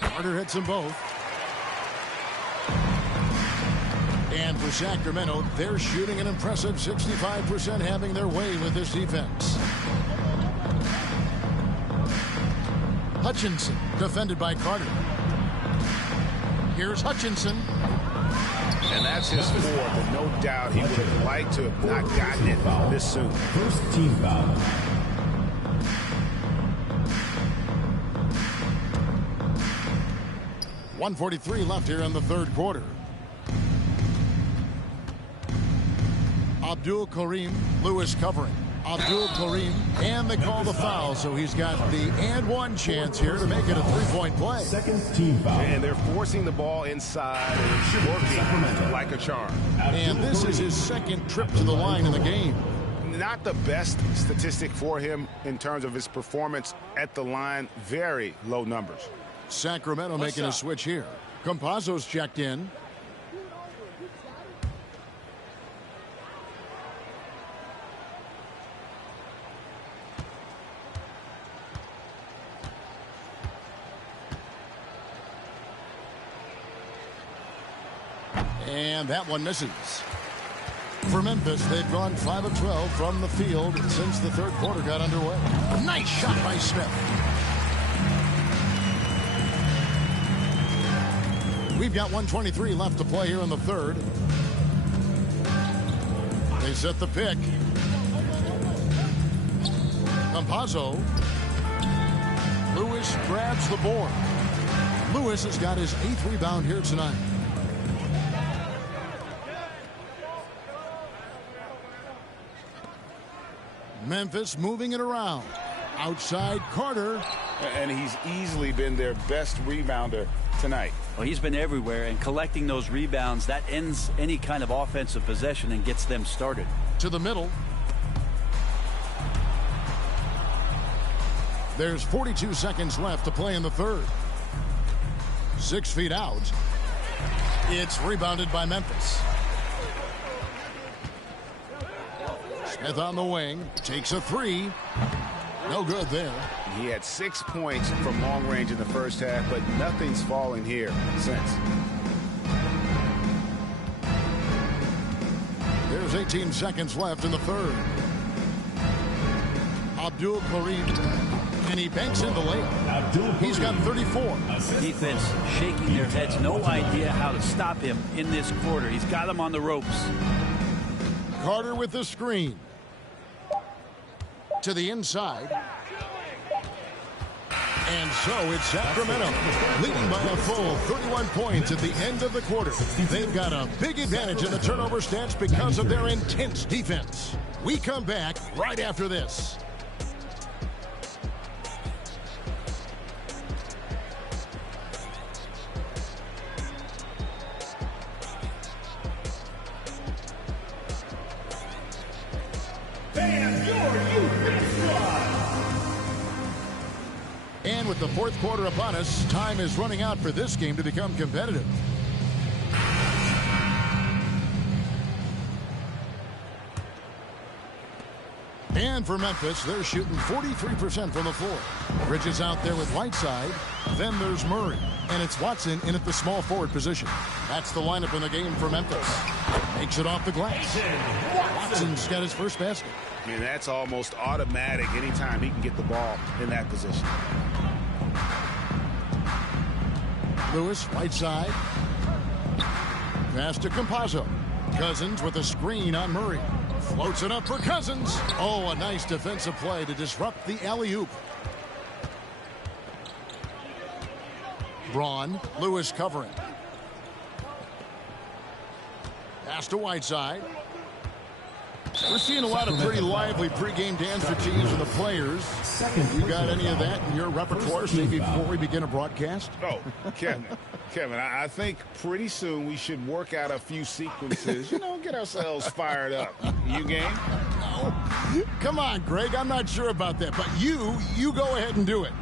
Carter hits them both. And for Sacramento, they're shooting an impressive 65%, having their way with this defense. Hutchinson, defended by Carter. Here's Hutchinson. And that's his fourth, and no doubt he would have liked to have not gotten it this soon. First team foul. .143 left here in the third quarter. Abdul Karim, Lewis covering. Abdul Karim, and they call the foul, so he's got the and one chance here to make it a three-point play. Second team foul. And they're forcing the ball inside, and it's working like a charm. And this is his second trip to the line in the game. Not the best statistic for him in terms of his performance at the line. Very low numbers. Sacramento making a switch here. Campazzo's checked in. And that one misses. For Memphis, they've gone 5 of 12 from the field since the third quarter got underway. Nice shot by Smith. We've got 1:23 left to play here in the third. They set the pick. Campazzo. Lewis grabs the board. Lewis has got his 8th rebound here tonight. Memphis moving it around. Outside Carter. And he's easily been their best rebounder tonight. Well, he's been everywhere, and collecting those rebounds, that ends any kind of offensive possession and gets them started. To the middle. There's 42 seconds left to play in the third. 6 feet out. It's rebounded by Memphis. Smith on the wing, takes a three. No good there. He had 6 points from long range in the first half, but nothing's fallen here since. There's 18 seconds left in the third. Abdul Karim, and he banks in the layup. He's got 34. Defense shaking their heads, no idea how to stop him in this quarter. He's got him on the ropes. Carter with the screen. To the inside. And so it's Sacramento leading by a full 31 points at the end of the quarter. They've got a big advantage in the turnover stats because of their intense defense. We come back right after this. And with the fourth quarter upon us, time is running out for this game to become competitive. And for Memphis, they're shooting 43% from the floor. Bridges out there with Whiteside. Then there's Murray. And it's Watson in at the small forward position. That's the lineup in the game for Memphis. Makes it off the glass. Watson's got his first basket. And that's almost automatic anytime he can get the ball in that position. Lewis, Whiteside. Pass to Campazzo. Cousins with a screen on Murray. Floats it up for Cousins. Oh, a nice defensive play to disrupt the alley-oop. Braun, Lewis covering. Pass to Whiteside. We're seeing a lot of pretty lively pregame dance routines from the players. You got any of that in your repertoire, maybe before we begin a broadcast? Oh, Kevin, I think pretty soon we should work out a few sequences, get ourselves fired up. You game? No. Come on, Greg, I'm not sure about that, but you go ahead and do it.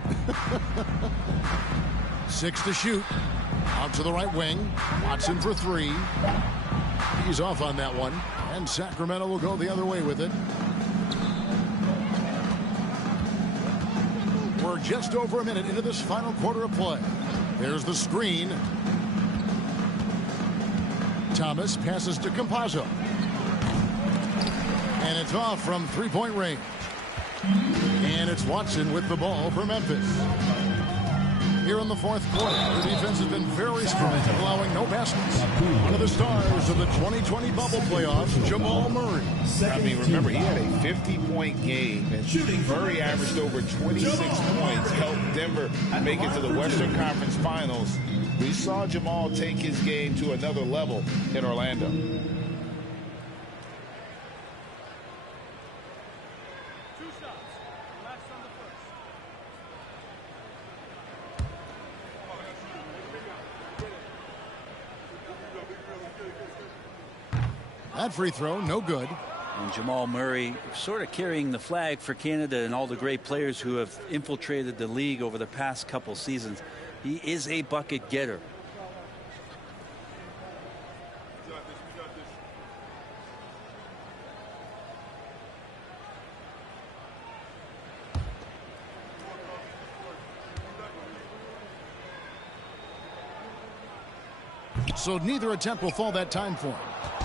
6 to shoot. Out to the right wing. Watson for 3. He's off on that one. And Sacramento will go the other way with it. We're just over a minute into this final quarter of play. There's the screen. Thomas passes to Campazzo. And it's off from three-point range. And it's Watson with the ball for Memphis. Here in the fourth quarter, the defense has been very strong, allowing no baskets. One of the stars of the 2020 bubble playoffs, Jamal Murray. Remember, he had a 50-point game, and Murray averaged over 26 points, helped Denver make it to the Western Conference Finals. We saw Jamal take his game to another level in Orlando. That free throw, no good. And Jamal Murray sort of carrying the flag for Canada and all the great players who have infiltrated the league over the past couple seasons. He is a bucket getter. So neither attempt will fall that time for him.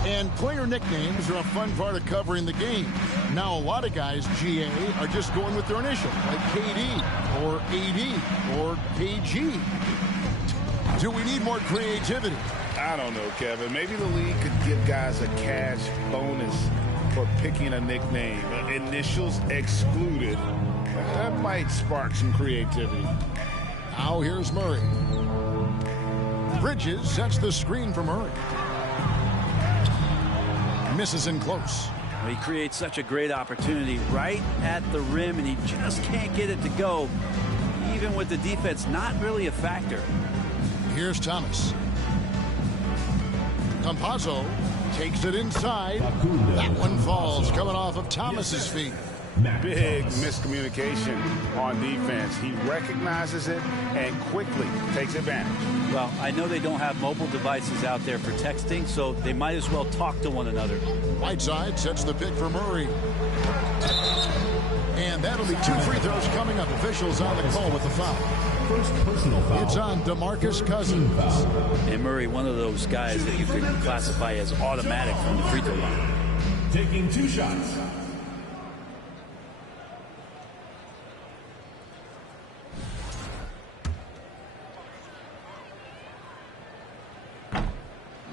And player nicknames are a fun part of covering the game. Now a lot of guys, GA, are just going with their initial, like KD or AD or KG. Do we need more creativity? I don't know, Kevin. Maybe the league could give guys a cash bonus for picking a nickname. Initials excluded. That might spark some creativity. Now here's Murray. Bridges sets the screen for Murray. Misses in close. Well, he creates such a great opportunity right at the rim, and he just can't get it to go, even with the defense not really a factor. Here's Thomas. Campazzo takes it inside. That one falls, coming off of Thomas's feet. Big miscommunication on defense. He recognizes it and quickly takes advantage. Well, I know they don't have mobile devices out there for texting, so they might as well talk to one another. Whiteside sets the pick for Murray. And that'll be 2 free throws coming up. Officials on the call with the foul. First personal foul. It's on DeMarcus Cousins. And Murray, one of those guys that you could classify as automatic from the free throw line. Taking 2 shots.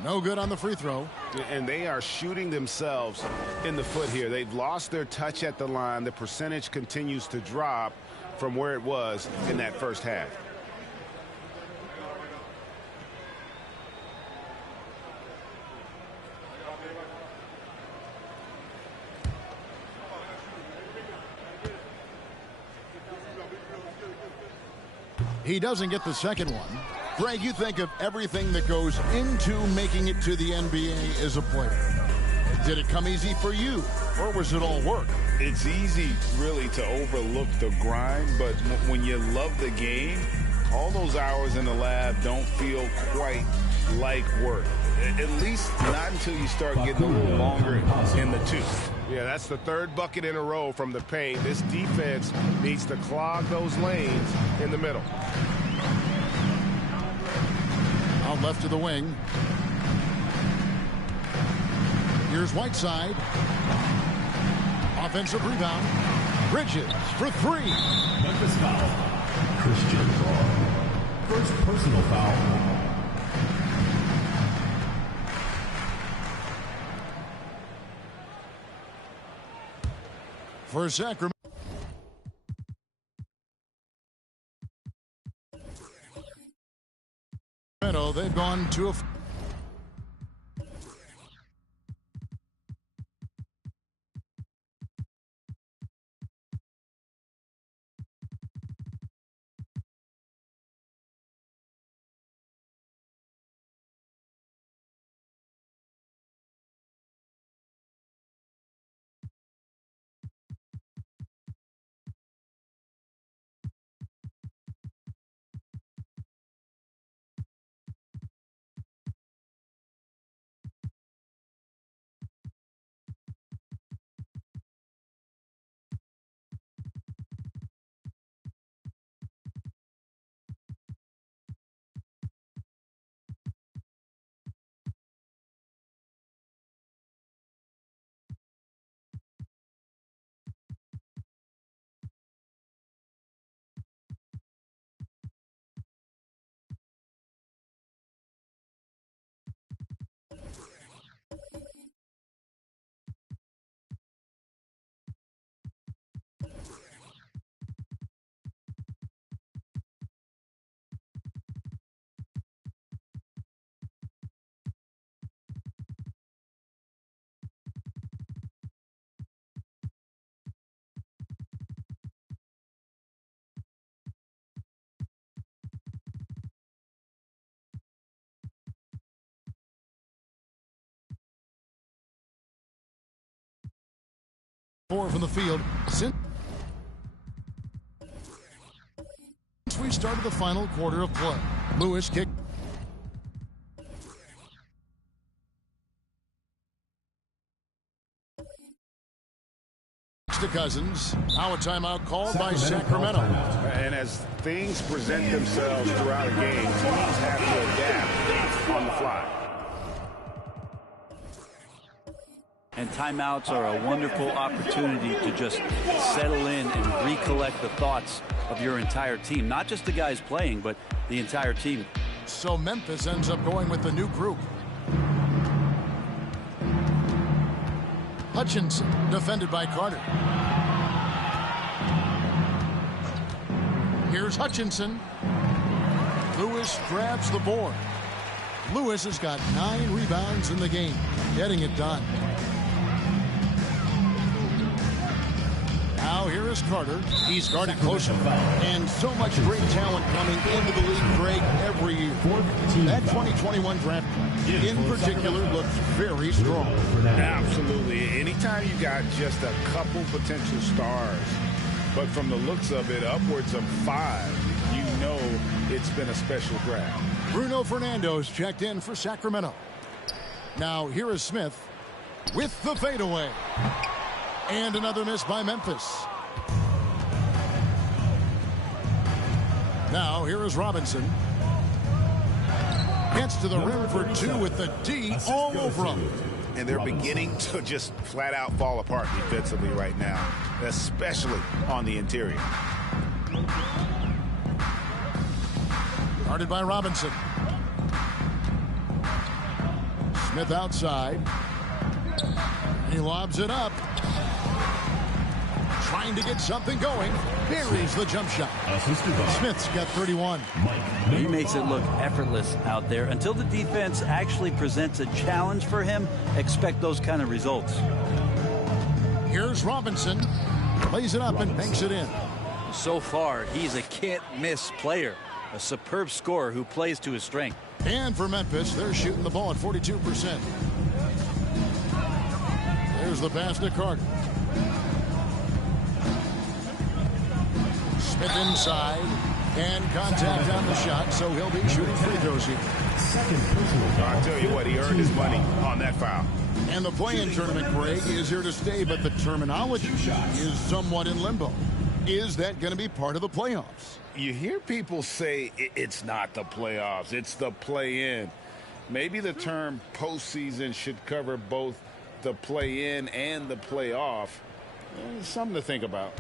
No good on the free throw. And they are shooting themselves in the foot here. They've lost their touch at the line. The percentage continues to drop from where it was in that first half. He doesn't get the second one. Greg, you think of everything that goes into making it to the NBA as a player. Did it come easy for you, or was it all work? It's easy, really, to overlook the grind, but when you love the game, all those hours in the lab don't feel quite like work. At least not until you start getting a little longer in the tooth. Yeah, that's the third bucket in a row from the paint. This defense needs to clog those lanes in the middle. Out left to the wing. Here's Whiteside. Offensive rebound. Bridges for 3. Memphis foul. Christian Braun. First personal foul. For Sacramento. They've gone to a 4 from the field since we started the final quarter of play. Lewis kicked to Cousins. Now a timeout called by Sacramento. And as things present themselves throughout a game, teams have to adapt on the fly. And timeouts are a wonderful opportunity to just settle in and recollect the thoughts of your entire team. Not just the guys playing, but the entire team. So Memphis ends up going with the new group. Hutchinson, defended by Carter. Here's Hutchinson. Lewis grabs the board. Lewis has got 9 rebounds in the game, getting it done. Now here is Carter. He's guarded closer. And so much great talent coming into the league, Greg, every year. That 2021 draft class, in particular, looks very strong. Absolutely. Anytime you got just a couple potential stars, but from the looks of it, upwards of 5, you know it's been a special draft. Bruno Fernando's checked in for Sacramento. Now here is Smith with the fadeaway. And another miss by Memphis. Now here is Robinson. Gets to the rim for 2 with the D all over him. And they're beginning to just flat out fall apart defensively right now, especially on the interior. Guarded by Robinson. Smith outside. He lobs it up. Trying to get something going. Buries the jump shot. Smith's got 31. He makes it look effortless out there. Until the defense actually presents a challenge for him, expect those kind of results. Here's Robinson. Lays it up and banks it in. So far, he's a can't-miss player. A superb scorer who plays to his strength. And for Memphis, they're shooting the ball at 42%. There's the pass to Carter. Smith inside, and contact on the shot, so he'll be shooting free throws here. I'll tell you what, he earned his money on that foul. And the play-in tournament, Greg, is here to stay, but the terminology is somewhat in limbo. Is that going to be part of the playoffs? You hear people say it's not the playoffs, it's the play-in. Maybe the term postseason should cover both the play-in and the playoff. Something to think about.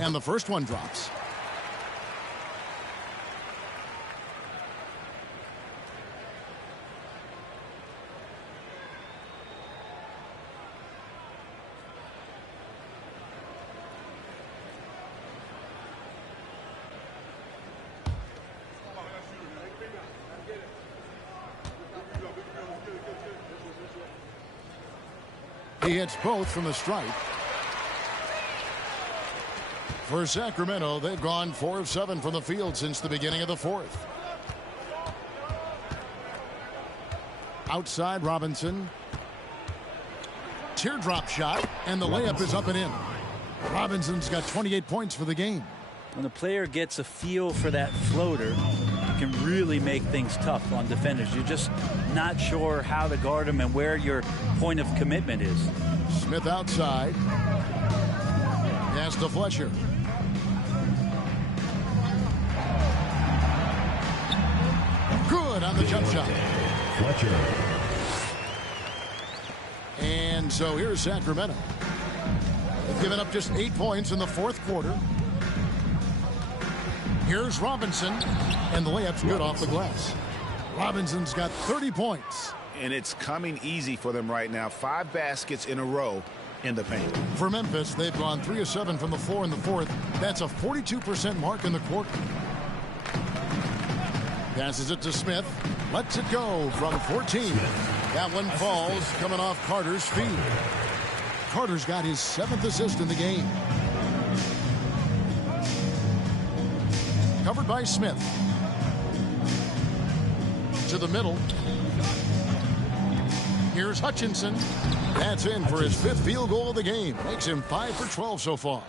And the first one drops. He hits both from the stripe. For Sacramento, they've gone 4 of 7 from the field since the beginning of the fourth. Outside Robinson. Teardrop shot, and the layup is up and in. Robinson's got 28 points for the game. When a player gets a feel for that floater, it can really make things tough on defenders. You're just not sure how to guard him and where your point of commitment is. Smith outside. Pass to Fletcher. Good on the jump shot. Fletcher. And so here's Sacramento. They've given up just 8 points in the fourth quarter. Here's Robinson, and the layup's good off the glass. Robinson's got 30 points. And it's coming easy for them right now. 5 baskets in a row in the paint. For Memphis, they've gone 3 of 7 from the floor in the fourth. That's a 42% mark in the quarter. Passes it to Smith. Lets it go from 14. That one falls coming off Carter's feet. Carter's got his 7th assist in the game. Covered by Smith. To the middle. Here's Hutchinson. That's in for his 5th field goal of the game. Makes him 5 for 12 so far.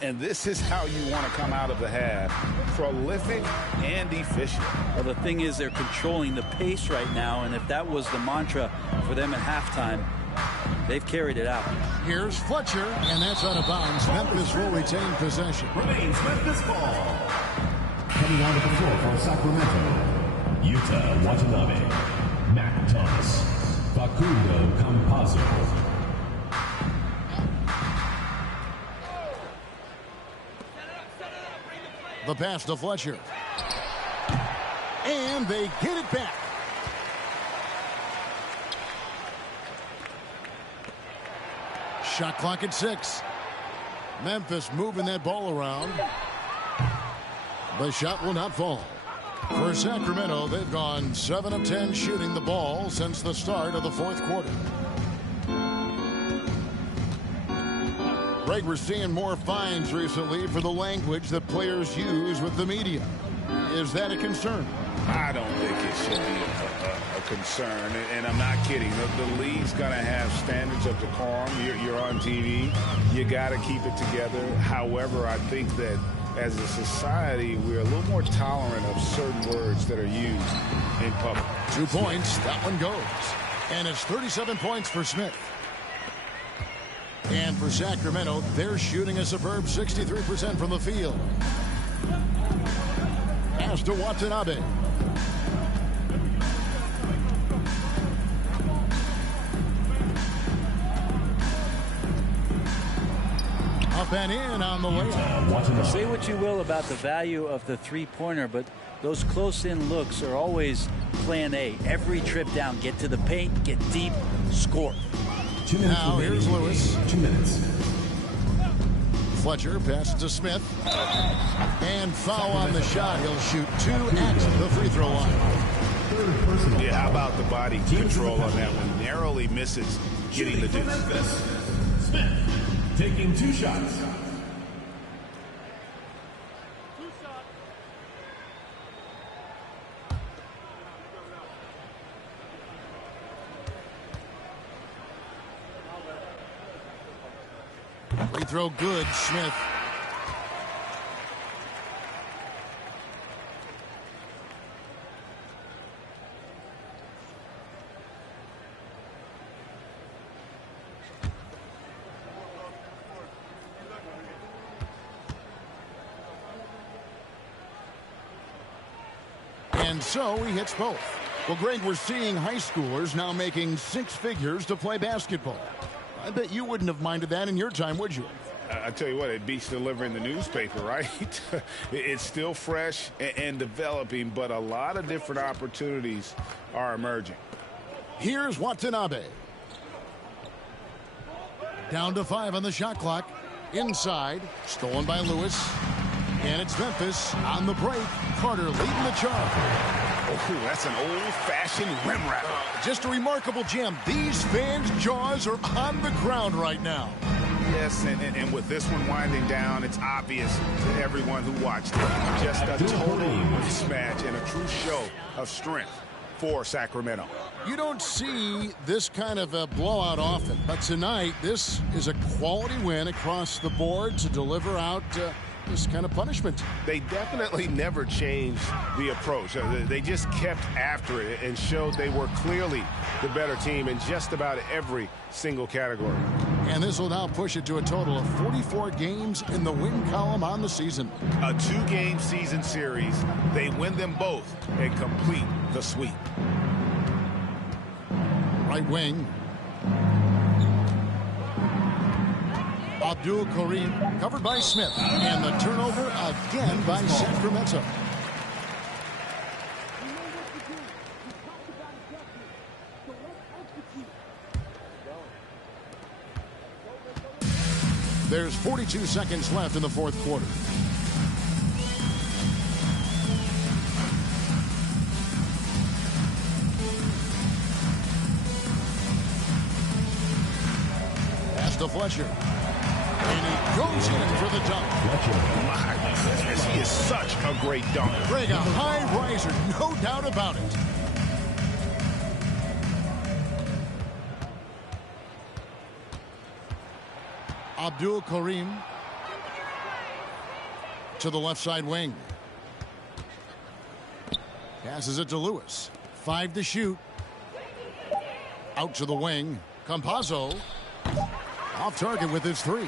And this is how you want to come out of the half. Prolific and efficient. Well, the thing is they're controlling the pace right now, and if that was the mantra for them at halftime, they've carried it out. Here's Fletcher, and that's out of bounds. Memphis will retain possession. Remains Memphis ball. Coming onto the floor for Sacramento, Yuta Watanabe, Mac Thomas, Facundo Campazzo. The pass to Fletcher. And they get it back. Shot clock at 6. Memphis moving that ball around. The shot will not fall. For Sacramento, they've gone 7 of 10 shooting the ball since the start of the 4th quarter. Greg, we're seeing more fines recently for the language that players use with the media. Is that a concern? I don't think it should be a concern, and I'm not kidding. The league's going to have standards of decorum. You're on TV. You got to keep it together. However, I think that as a society, we're a little more tolerant of certain words that are used in public. 2 points. That one goes. And it's 37 points for Smith. And for Sacramento, they're shooting a superb 63% from the field. Pass to Watanabe. Up and in on the layup. Say what you will about the value of the three-pointer, but those close-in looks are always plan A. Every trip down, get to the paint, get deep, score. 2 minutes now here's Lewis. 2 minutes. Fletcher passes to Smith. And foul on the shot. He'll shoot 2 at the free throw line. Yeah, how about the body control on that one? Narrowly misses getting the deuce. Smith taking 2 shots. Free throw good, Smith. And so he hits both. Well, Greg, we're seeing high schoolers now making 6 figures to play basketball. I bet you wouldn't have minded that in your time, would you? I tell you what, it beats delivering the newspaper, right? It's still fresh and developing, but a lot of different opportunities are emerging. Here's Watanabe. Down to 5 on the shot clock. Inside, stolen by Lewis. And it's Memphis on the break. Carter leading the charge. Oh, that's an old-fashioned rim wrap. Just a remarkable jam. These fans' jaws are on the ground right now. Yes, and with this one winding down, it's obvious to everyone who watched it. Just a total mismatch and a true show of strength for Sacramento. You don't see this kind of a blowout often, but tonight this is a quality win across the board to deliver out this kind of punishment. They definitely never changed the approach. They just kept after it and showed they were clearly the better team in just about every single category. And this will now push it to a total of 44 games in the win column on the season. A 2-game season series. They win them both and complete the sweep. Right wing. Abdul Karim covered by Smith. And the turnover again by Sacramento. There's 42 seconds left in the 4th quarter. Pass to Fletcher. And he goes in for the dunk. My goodness, he is such a great dunker. Greg, a high riser, no doubt about it. Abdul Karim to the left side wing. Passes it to Lewis. 5 to shoot. Out to the wing. Campazzo off target with his 3.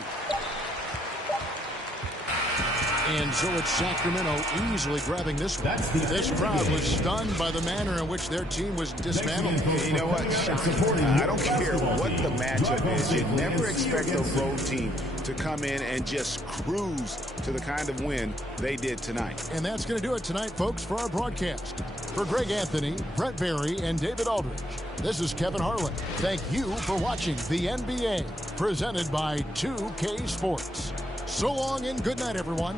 And so it's Sacramento easily grabbing this one. This crowd was stunned by the manner in which their team was dismantled. You know what? I don't care what the matchup is. You never expect a road team to come in and just cruise to the kind of win they did tonight. And that's going to do it tonight, folks, for our broadcast. For Greg Anthony, Brett Barry, and David Aldridge, this is Kevin Harlan. Thank you for watching the NBA, presented by 2K Sports. So long and good night, everyone.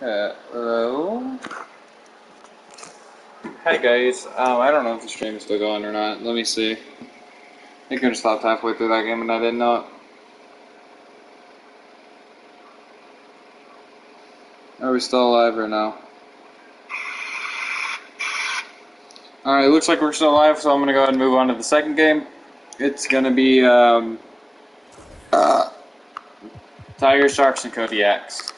Hello. Hi guys. I don't know if the stream is still going or not. Let me see. I could have stopped halfway through that game and I didn't know it. Are we still alive or no? Alright, looks like we're still alive, so I'm gonna go ahead and move on to the second game. It's gonna be Tiger Sharks and Kodiaks.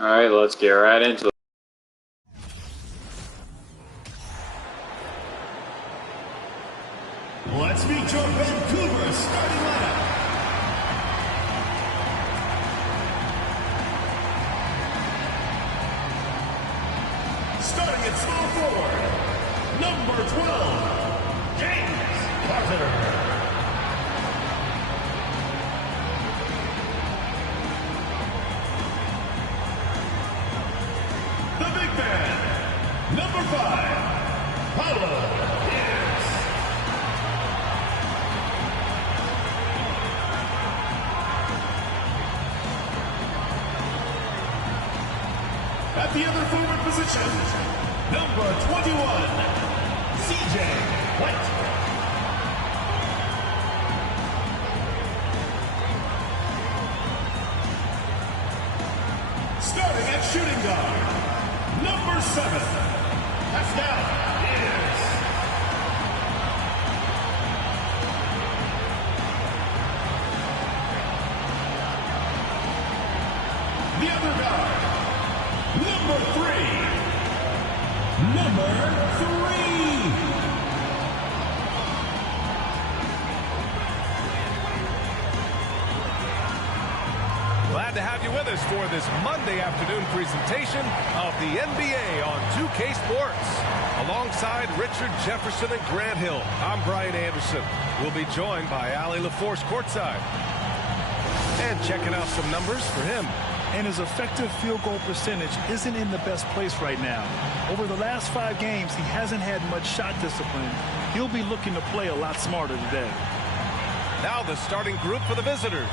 Alright, let's get right into it. Let's meet your Vancouver starting lineup. Starting at small forward, number 12, James Carter. The big man, number 5, Paulo. At the other forward position, number 21, CJ White. Starting at shooting guard, number 7, Pascal Pierce. The other guard, number 3. Glad to have you with us for this Monday afternoon presentation of the NBA on 2K Sports. Alongside Richard Jefferson and Grant Hill, I'm Brian Anderson. We'll be joined by Ali LaForce courtside. And checking out some numbers for him. And his effective field goal percentage isn't in the best place right now. Over the last 5 games, he hasn't had much shot discipline. He'll be looking to play a lot smarter today. Now the starting group for the visitors.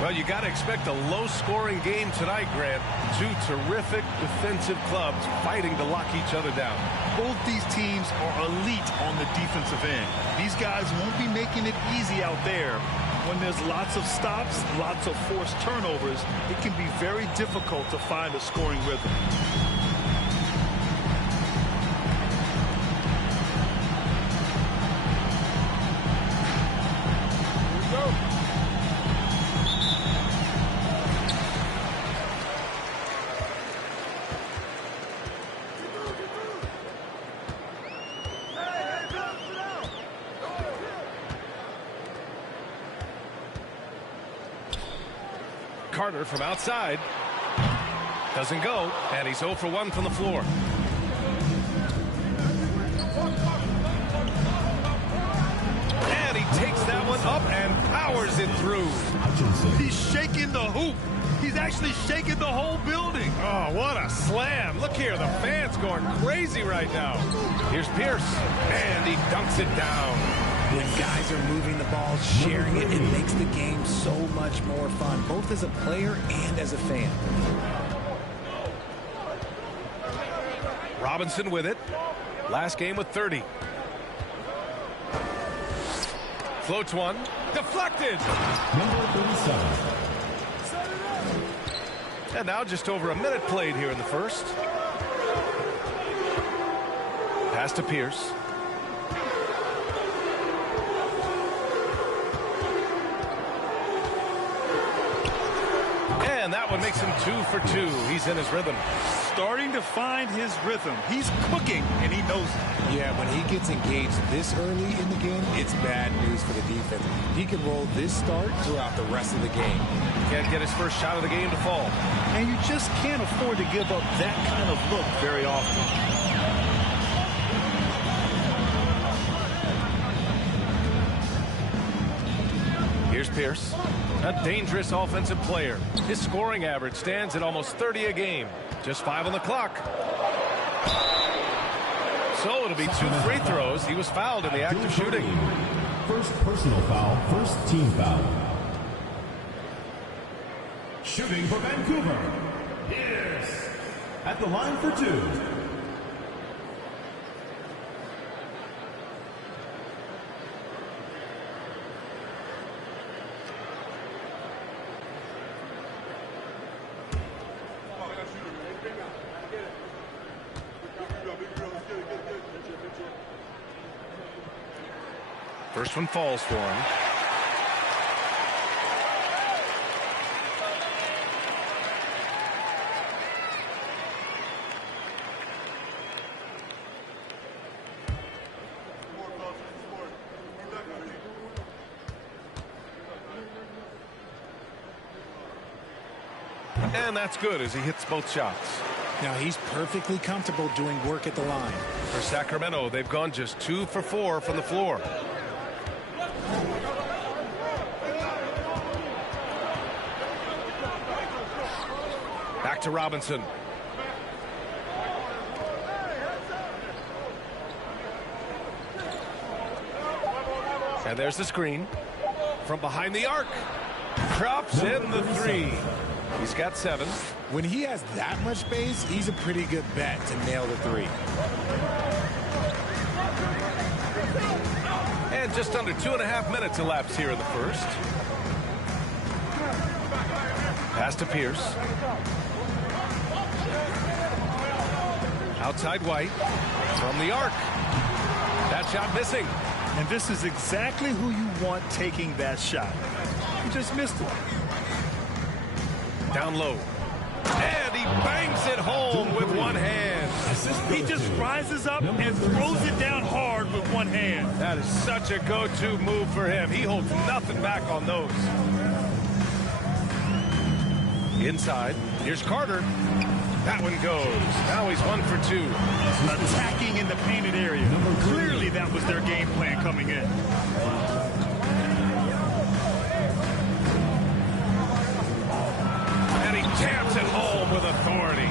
Well, you got to expect a low-scoring game tonight, Grant. 2 terrific defensive clubs fighting to lock each other down. Both these teams are elite on the defensive end. These guys won't be making it easy out there. When there's lots of stops, lots of forced turnovers, it can be very difficult to find a scoring rhythm. Carter from outside. Doesn't go, and he's 0 for 1 from the floor. And he takes that one up and powers it through. He's shaking the hoop. He's actually shaking the whole building. Oh, what a slam. Look here, the fans going crazy right now. Here's Pierce, and he dunks it down. When guys are moving the ball, sharing it, it makes the game so much more fun, both as a player and as a fan. Robinson with it. Last game with 30. Floats one. Deflected. Number 37. And now just over a minute played here in the first. Pass to Pierce. And that one makes takes him 2 for 2. He's in his rhythm. Starting to find his rhythm. He's cooking, and he knows it. Yeah, when he gets engaged this early in the game, it's bad news for the defense. He can roll this start throughout the rest of the game. Can't get his first shot of the game to fall. And you just can't afford to give up that kind of look very often. Here's Pierce, a dangerous offensive player. His scoring average stands at almost 30 a game. Just 5 on the clock. So it'll be 2 free throws. He was fouled in the act of shooting. First personal foul, first team foul. Shooting for Vancouver. Yes. At the line for 2. First one falls for him. And that's good as he hits both shots. Now he's perfectly comfortable doing work at the line. For Sacramento, they've gone just 2 for 4 from the floor. Back to Robinson. And there's the screen. From behind the arc. Drops in the 3. He's got 7. When he has that much space, he's a pretty good bet to nail the 3. And just under 2.5 minutes elapsed here in the first. Pass to Pierce. Outside White. From the arc. That shot missing. And this is exactly who you want taking that shot. He just missed it. Down low. And he bangs it home with one hand. He just rises up and throws it down hard with one hand. That is such a go-to move for him. He holds nothing back on those. Inside. Here's Carter. That one goes. Now he's 1 for 2. Attacking in the painted area. Clearly that was their game plan coming in. And he taps it home with authority.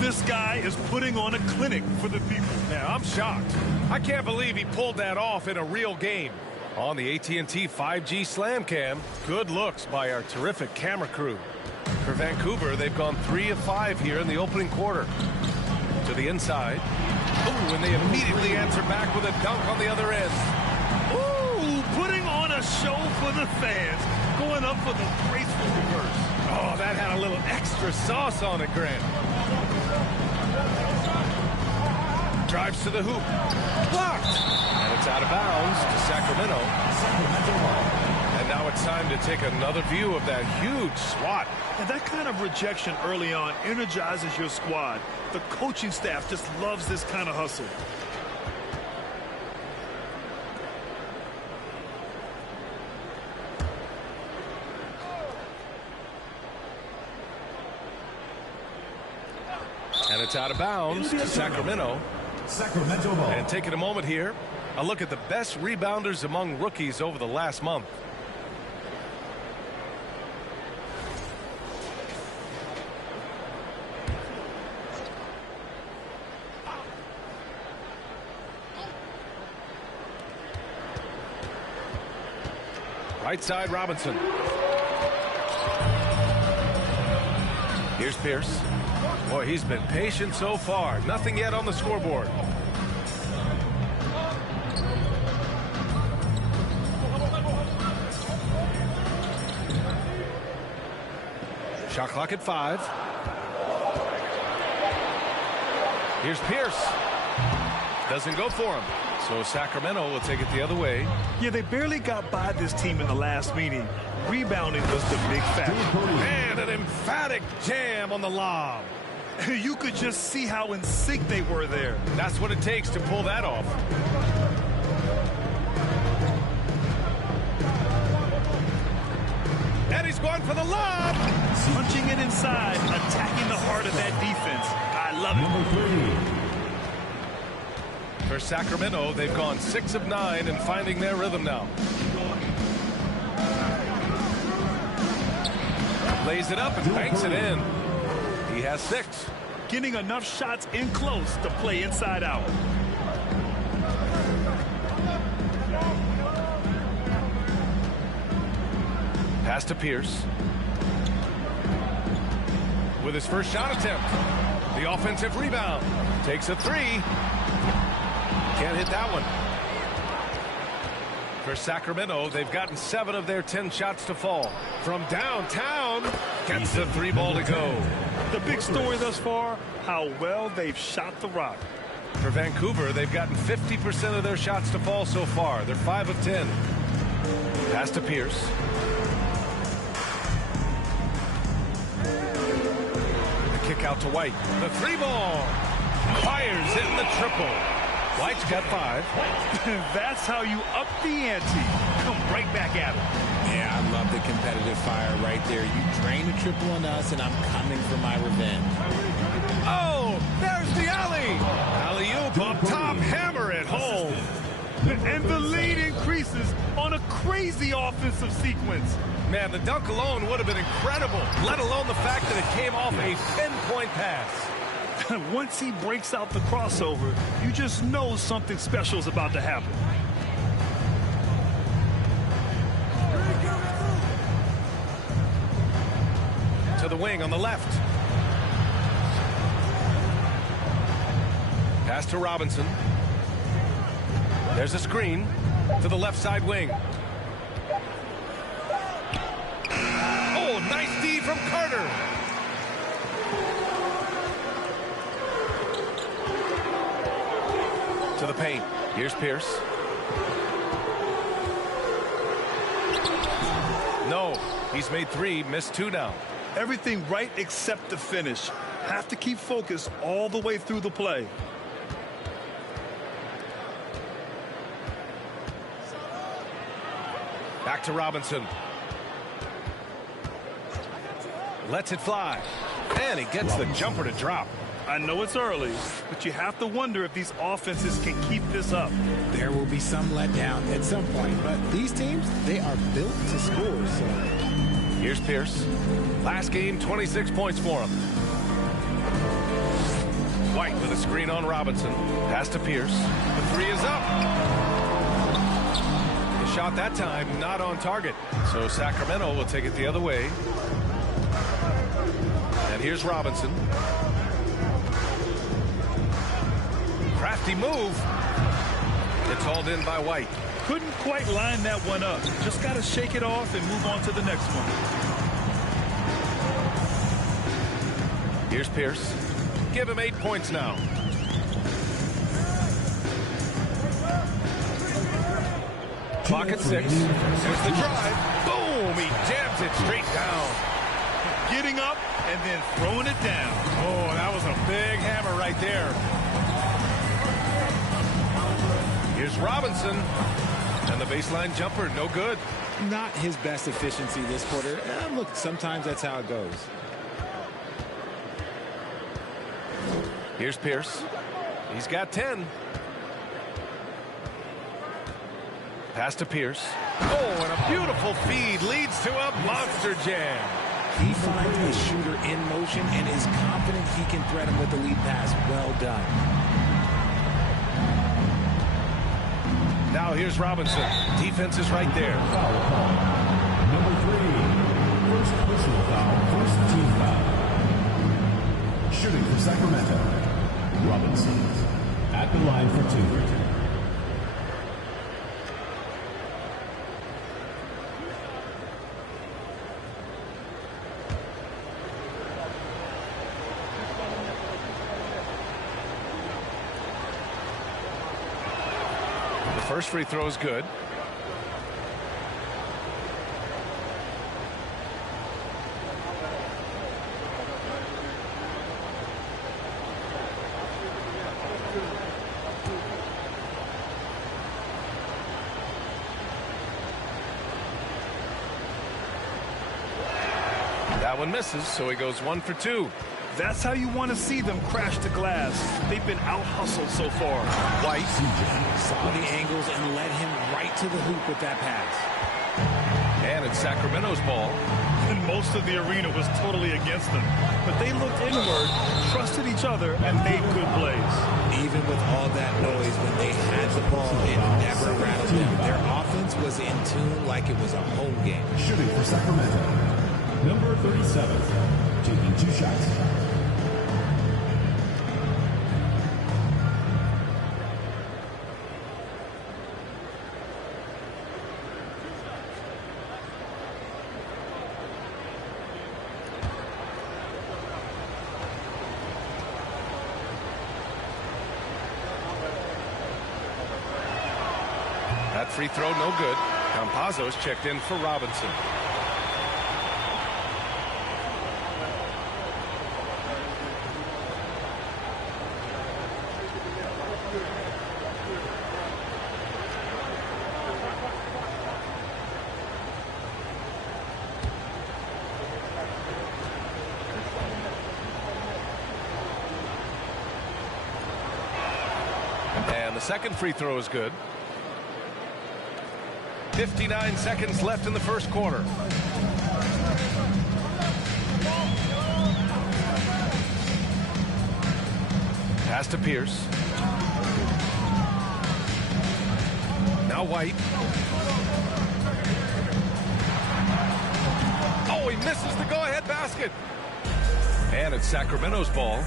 This guy is putting on a clinic for the people. Yeah, I'm shocked. I can't believe he pulled that off in a real game. On the AT&T 5G Slam Cam, good looks by our terrific camera crew. For Vancouver, they've gone 3 of 5 here in the opening quarter. To the inside. Ooh, and they immediately answer back with a dunk on the other end. Ooh, putting on a show for the fans. Going up for the graceful reverse. Oh, that had a little extra sauce on it, Grant. Drives to the hoop. Blocked. And it's out of bounds to Sacramento. And now it's time to take another view of that huge swat. And that kind of rejection early on energizes your squad. The coaching staff just loves this kind of hustle. And it's out of bounds to Sacramento. Sacramento ball. And taking a moment here, a look at the best rebounders among rookies over the last month. Right side, Robinson. Here's Pierce. Boy, he's been patient so far. Nothing yet on the scoreboard. Shot clock at 5. Here's Pierce. Doesn't go for him. So Sacramento will take it the other way. Yeah, they barely got by this team in the last meeting. Rebounding was the big factor. And an emphatic jam on the lob. You could just see how in sync they were there. That's what it takes to pull that off. And he's going for the lob. Punching it inside, attacking the heart of that defense. I love it. Number 3. For Sacramento, they've gone 6 of 9 and finding their rhythm now. Lays it up and banks it in. He has 6. Getting enough shots in close to play inside out. Pass to Pierce. With his first shot attempt. The offensive rebound. Takes a 3. Can't hit that one. For Sacramento, they've gotten 7 of their 10 shots to fall. From downtown, gets the 3 ball to go. The big story thus far, how well they've shot the rock. For Vancouver, they've gotten 50% of their shots to fall so far. They're 5 of 10. Pass to Pierce. The kick out to White. The 3 ball. Fires in the triple. White's got 5. That's how you up the ante. Come right back at it. Yeah, I love the competitive fire right there. You drain the triple on us, and I'm coming for my revenge. Oh, there's the alley. Alley-oop up top, hammer it home. And the lead increases on a crazy offensive sequence. Man, the dunk alone would have been incredible, let alone the fact that it came off a pinpoint pass. Once he breaks out the crossover, you just know something special is about to happen. To the wing on the left. Pass to Robinson. There's a screen to the left side wing. Oh, nice D from Carter. To the paint. Here's Pierce. No, he's made 3, missed 2 now. Everything right except the finish. Have to keep focused all the way through the play. Back to Robinson. Lets it fly. And he gets the jumper to drop. I know it's early, but you have to wonder if these offenses can keep this up. There will be some letdown at some point, but these teams, they are built to score. So here's Pierce. Last game, 26 points for him. White with a screen on Robinson. Pass to Pierce. The 3 is up. The shot that time not on target. So Sacramento will take it the other way. And here's Robinson. Crafty move. It's hauled in by White. Couldn't quite line that one up. Just got to shake it off and move on to the next one. Here's Pierce. Give him 8 points now. Clock at 6. There's the drive. Boom! He jams it straight down. Getting up and then throwing it down. Oh, that was a big hammer right there. Here's Robinson. And the baseline jumper, no good. not his best efficiency this quarter. Look, sometimes that's how it goes. Here's Pierce. He's got 10. Pass to Pierce. Oh, and a beautiful feed leads to a monster jam. He finds a shooter in motion and is confident he can thread him with the lead pass. Well done. Now here's Robinson. Defense is right there. Number 3, first personal foul, first team foul. Shooting for Sacramento, Robinson at the line for 2. First free throw is good. That one misses, so he goes 1 for 2. That's how you want to see them crash the glass. They've been out-hustled so far. White saw the angles and led him right to the hoop with that pass. And it's Sacramento's ball. And most of the arena was totally against them. But they looked inward, trusted each other, and made good plays. Even with all that noise, when they had the ball, it never rattled them. Their offense was in tune like it was a home game. Shooting for Sacramento, number 37, taking 2 shots. That free throw, no good. Campazzo's checked in for Robinson. And the second free throw is good. 59 seconds left in the first quarter. Pass to Pierce. Now White. Oh, he misses the go-ahead basket. And it's Sacramento's ball.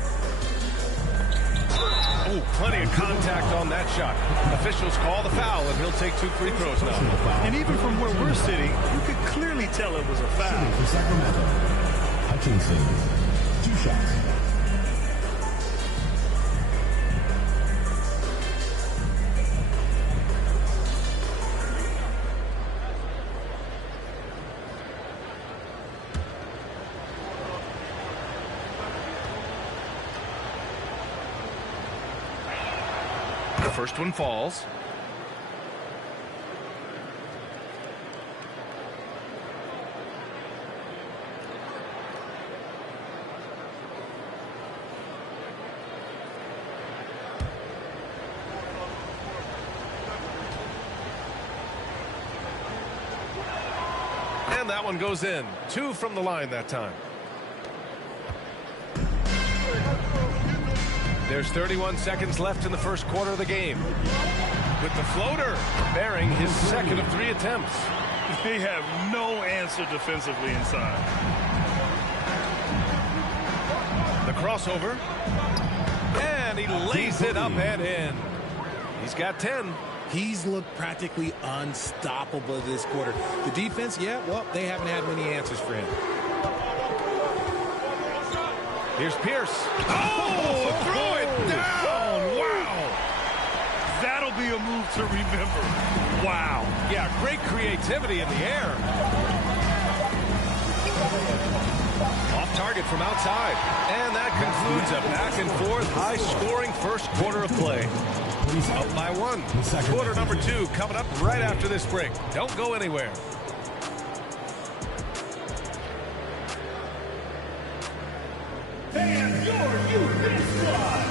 Oh, plenty of contact on that shot. Officials call the foul, and he'll take 2 free throws now. And even from where we're sitting, you could clearly tell it was a foul. For Sacramento, Hutchinson, 2 shots. First one falls. And that one goes in. 2 from the line that time. There's 31 seconds left in the first quarter of the game. With the floater bearing his second of 3 attempts. They have no answer defensively inside. The crossover. And he lays it up and in. He's got 10. He's looked practically unstoppable this quarter. The defense, yeah, well, they haven't had many answers for him. Here's Pierce. Oh, throw it down. Wow. That'll be a move to remember. Wow. Yeah, great creativity in the air. Off target from outside. And that concludes a back-and-forth, high-scoring first quarter of play. Up by 1. Quarter number 2 coming up right after this break. Don't go anywhere. And your youth squad.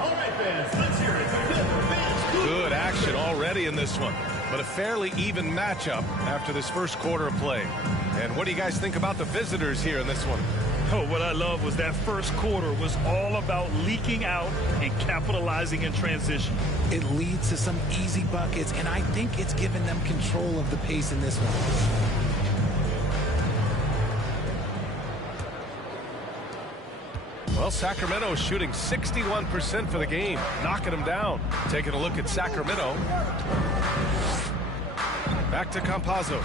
All right, fans, let's hear it for Denver fans. Good action already in this one, but a fairly even matchup after this first quarter of play. And what do you guys think about the visitors here in this one? Oh, what I love was that first quarter was all about leaking out and capitalizing in transition. It leads to some easy buckets, and I think it's given them control of the pace in this one. Well, Sacramento is shooting 61% for the game, knocking them down. Taking a look at Sacramento. Back to Campazzo.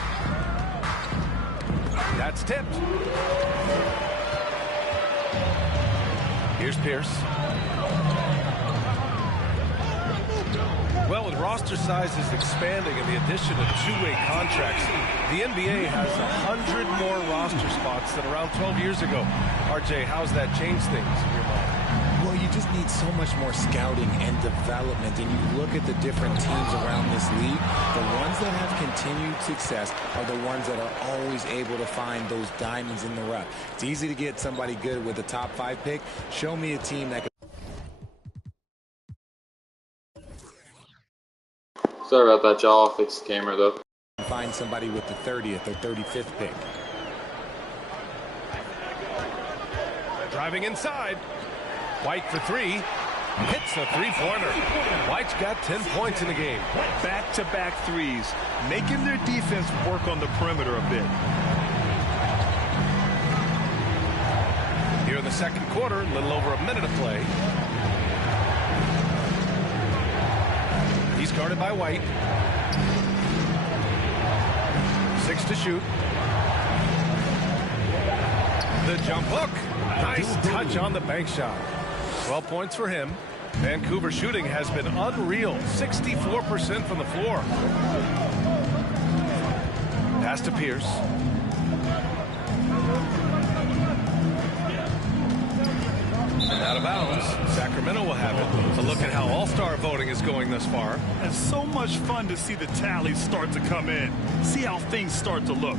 That's tipped. Here's Pierce. Well, it roster size is expanding and the addition of two-way contracts, the NBA has 100 more roster spots than around 12 years ago. RJ, how's that changed things in your mind? Well, you just need so much more scouting and development, and you look at the different teams around this league, the ones that have continued success are the ones that are always able to find those diamonds in the rough. It's easy to get somebody good with a top 5 pick. Show me a team that can... Sorry about that, y'all. I'll fix the camera, though. Find somebody with the 30th or 35th pick. Driving inside. White for three. Hits a three-pointer. White's got 10 points in the game. Back-to-back threes, making their defense work on the perimeter a bit. Here in the second quarter, a little over a minute of play. He's guarded by White. 6 to shoot. The jump hook. Nice touch on the bank shot. 12 points for him. Vancouver shooting has been unreal. 64% from the floor. Pass to Pierce. And out of bounds. Sacramento will have it. A look at how all-star voting is going thus far. It's so much fun to see the tallies start to come in. See how things start to look.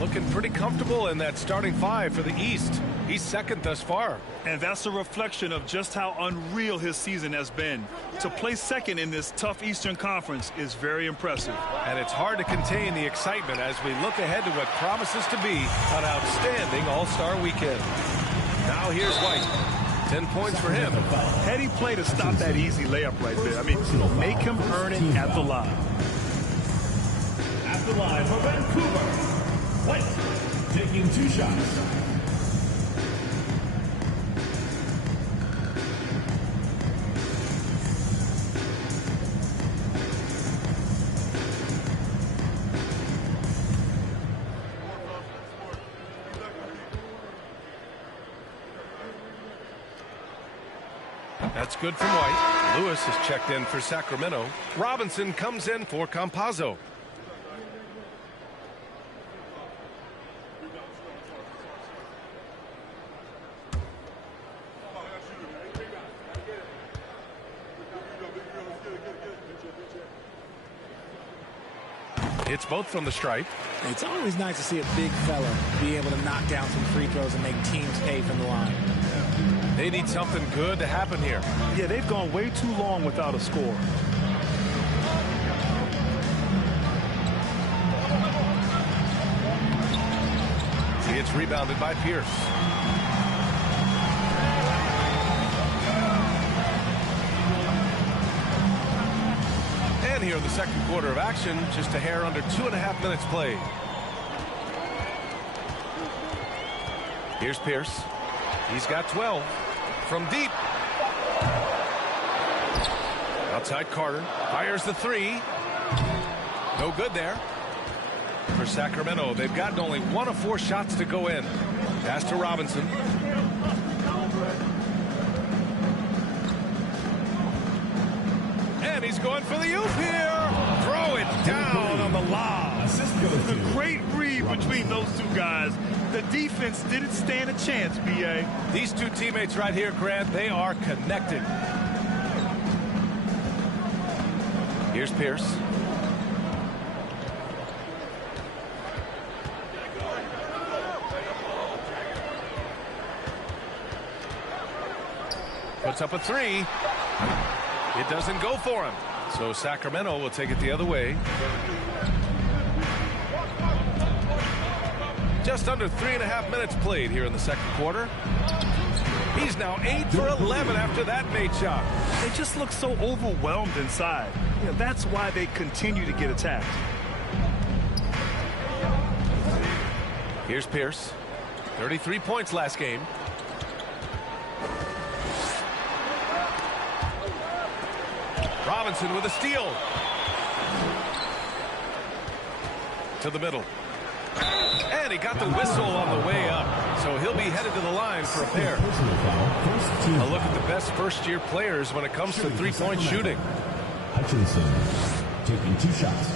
Looking pretty comfortable in that starting 5 for the East. He's second thus far. And that's a reflection of just how unreal his season has been. To place second in this tough Eastern Conference is very impressive. And it's hard to contain the excitement as we look ahead to what promises to be an outstanding All-Star weekend. Now here's White. 10 points for him. Heady play to stop that easy layup right there. I mean, make him earn it at the line. At the line for Vancouver, White taking 2 shots. That's good from White. Lewis has checked in for Sacramento. Robinson comes in for Campazzo. It's both from the stripe. It's always nice to see a big fella be able to knock down some free throws and make teams pay from the line. They need something good to happen here. Yeah, they've gone way too long without a score. It's rebounded by Pierce. And here in the second quarter of action, just a hair under 2.5 minutes played. Here's Pierce. He's got 12 from deep. Outside Carter fires the 3. No good there. For Sacramento, they've gotten only 1 of 4 shots to go in. Pass to Robinson. And he's going for the oop here. Throw it down on the lob. A great read between those two guys. The defense didn't stand a chance, B.A. These two teammates right here, Grant, they are connected. Here's Pierce. Puts up a 3. It doesn't go for him. So Sacramento will take it the other way. Just under 3.5 minutes played here in the second quarter. He's now 8 for 11 after that made shot. They just look so overwhelmed inside. You know, that's why they continue to get attacked. Here's Pierce. 33 points last game. Robinson with a steal. To the middle. And he got the whistle on the way up. So he'll be headed to the line for a pair. A look at the best first-year players when it comes to three-point shooting. Hutchinson, taking 2 shots.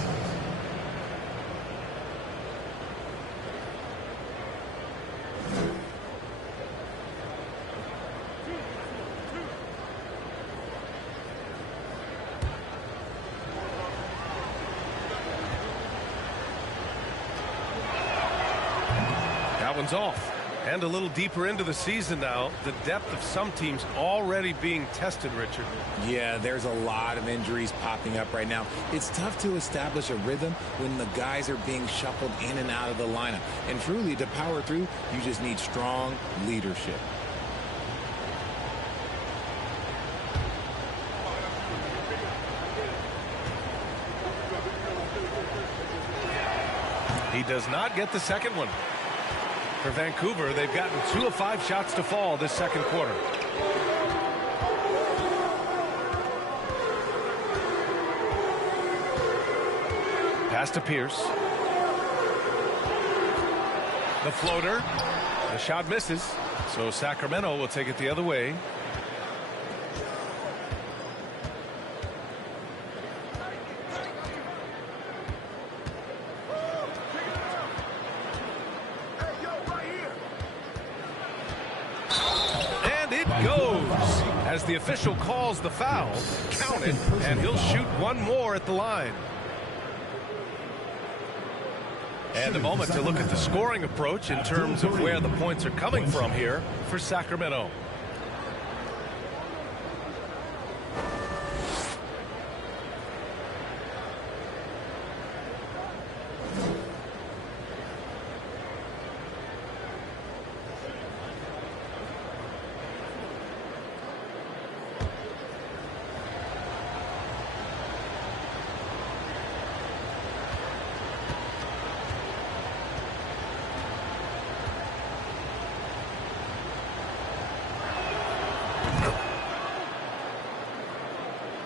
That one's off. And a little deeper into the season now, the depth of some teams already being tested, Richard. Yeah, there's a lot of injuries popping up right now. It's tough to establish a rhythm when the guys are being shuffled in and out of the lineup. And truly, to power through, you just need strong leadership. He does not get the second one. For Vancouver, they've gotten 2 of 5 shots to fall this second quarter. Pass to Pierce. The floater. The shot misses. So Sacramento will take it the other way. As the official calls the foul, count it, and he'll shoot one more at the line. And a moment to look at the scoring approach in terms of where the points are coming from here for Sacramento.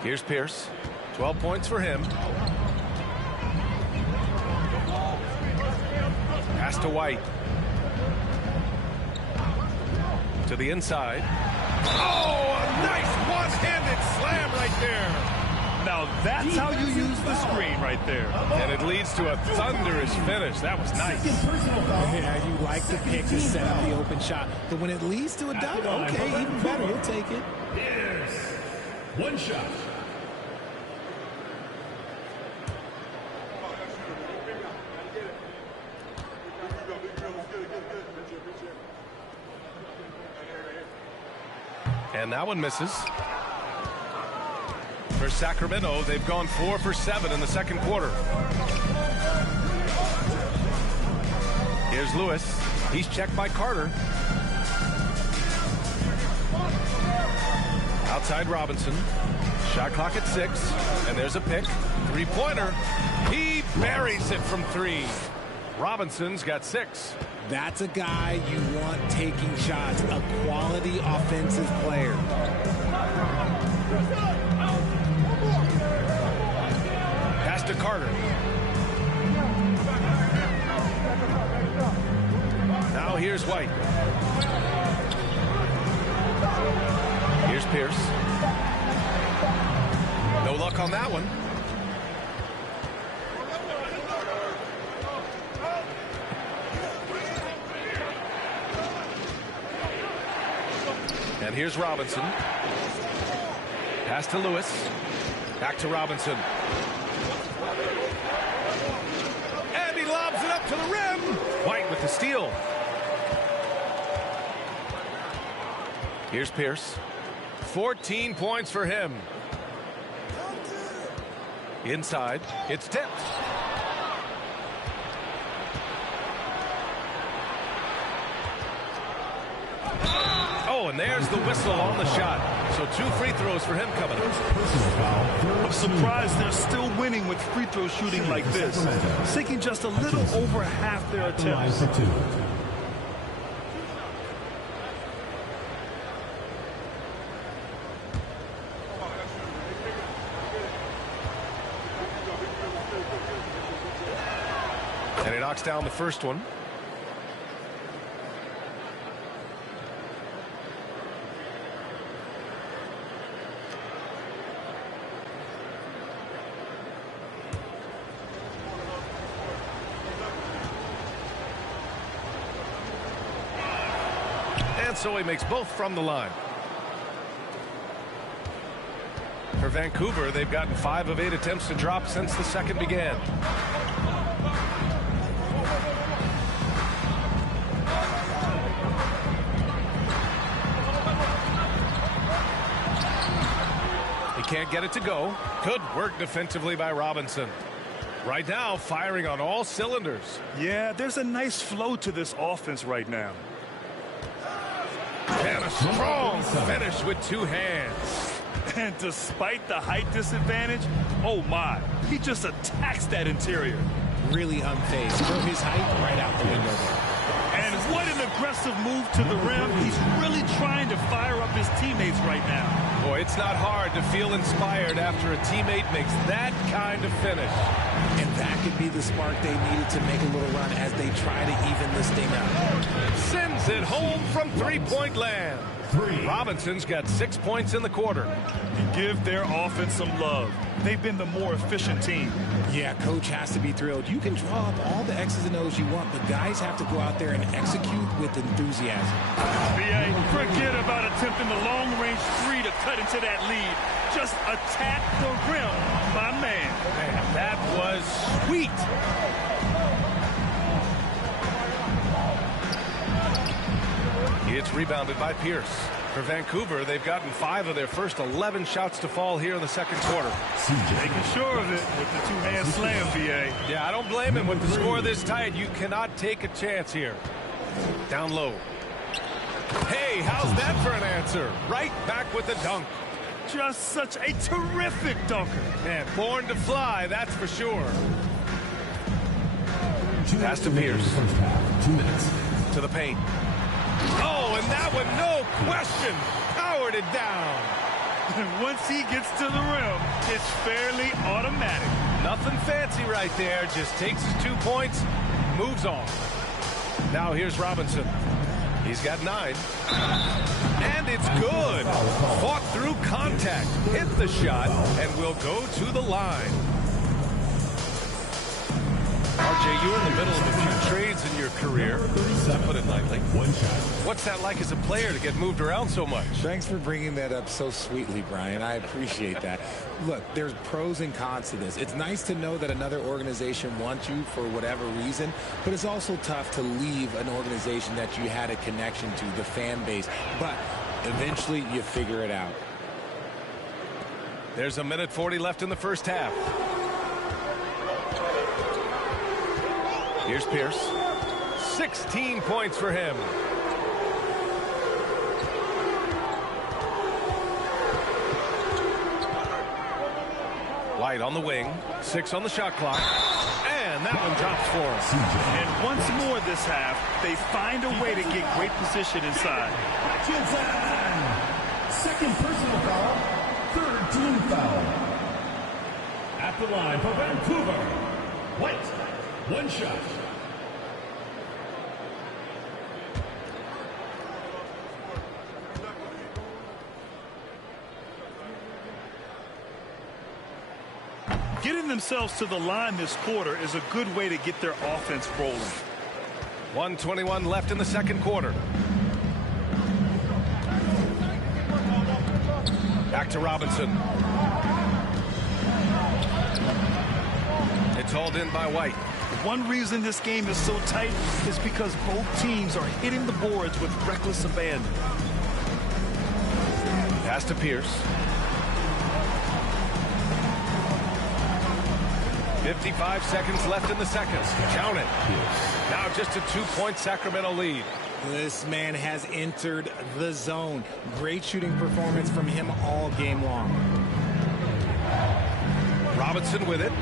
Here's Pierce. 12 points for him. Pass to White. To the inside. Oh, a nice one-handed slam right there. Now that's how you use the screen right there. And it leads to a thunderous finish. That was nice. Yeah, you like the pick to set up the open shot. But when it leads to a dunk, okay, even better, he'll take it. Yes. One shot. And that one misses. For Sacramento, they've gone 4 for 7 in the second quarter. Here's Lewis. He's checked by Carter. Outside Robinson. Shot clock at 6. And there's a pick. 3-pointer. He buries it from 3. Robinson's got 6. That's a guy you want taking shots, a quality offensive player. Pass to Carter. Now here's White. Here's Pierce. No luck on that one. And here's Robinson. Pass to Lewis. Back to Robinson. And he lobs it up to the rim. White with the steal. Here's Pierce. 14 points for him. Inside. It's tipped. Oh, and there's the whistle on the shot. So 2 free throws for him coming up. I'm surprised they're still winning with free throw shooting like this. Sinking just a little over half their attempts. And he knocks down the first one. so he makes both from the line. For Vancouver, they've gotten 5 of 8 attempts to drop since the second began. He can't get it to go. Good work defensively by Robinson. Right now, firing on all cylinders. Yeah, there's a nice flow to this offense right now. And a strong finish with 2 hands. And despite the height disadvantage, oh my, he just attacks that interior. Really unfazed. Throw his height right out the window there. And what an aggressive move to the rim. He's really trying to fire up his teammates right now. Boy, it's not hard to feel inspired after a teammate makes that kind of finish. And that could be the spark they needed to make a little run as they try to even this thing up. Sends it home from three-point land. Robinson's got 6 points in the quarter. And give their offense some love. They've been the more efficient team. Yeah, coach has to be thrilled. You can draw up all the X's and O's you want, but guys have to go out there and execute with enthusiasm. BA, forget about attempting the long-range 3 to cut into that lead. Just attack the rim, my man. Man, that was sweet. It's rebounded by Pierce. For Vancouver, they've gotten 5 of their first 11 shots to fall here in the second quarter. Making sure of it with the 2-hand slam, BA. Yeah, I don't blame him. With the score this tight, you cannot take a chance here. Down low. Hey, how's that for an answer? Right back with the dunk. Just such a terrific dunker. Man, born to fly, that's for sure. Pass to Pierce. 2 minutes. To the paint. Oh, and that one, no question, powered it down. Once he gets to the rim, it's fairly automatic. Nothing fancy right there, just takes his 2 points, moves on. Now here's Robinson. He's got 9. And it's good. Fought through contact, hit the shot, and will go to the line. RJ, you're in the middle of a few trades in your career, to put it lightly. What's that like as a player to get moved around so much? Thanks for bringing that up so sweetly, Brian. I appreciate that. Look, there's pros and cons to this. It's nice to know that another organization wants you for whatever reason, but it's also tough to leave an organization that you had a connection to, the fan base. But eventually you figure it out. There's 1:40 left in the first half. Here's Pierce. 16 points for him. White on the wing. 6 on the shot clock. And that one drops for him. And once more this half, they find a way to get great position inside. Second personal foul. Third team foul. At the line for Vancouver, White. 1 shot. Getting themselves to the line this quarter is a good way to get their offense rolling. 1:21 left in the second quarter. Back to Robinson. It's hauled in by White. One reason this game is so tight is because both teams are hitting the boards with reckless abandon. Pass to Pierce. 55 seconds left in the second. Count it. Now just a 2-point Sacramento lead. This man has entered the zone. Great shooting performance from him all game long. Robinson with it.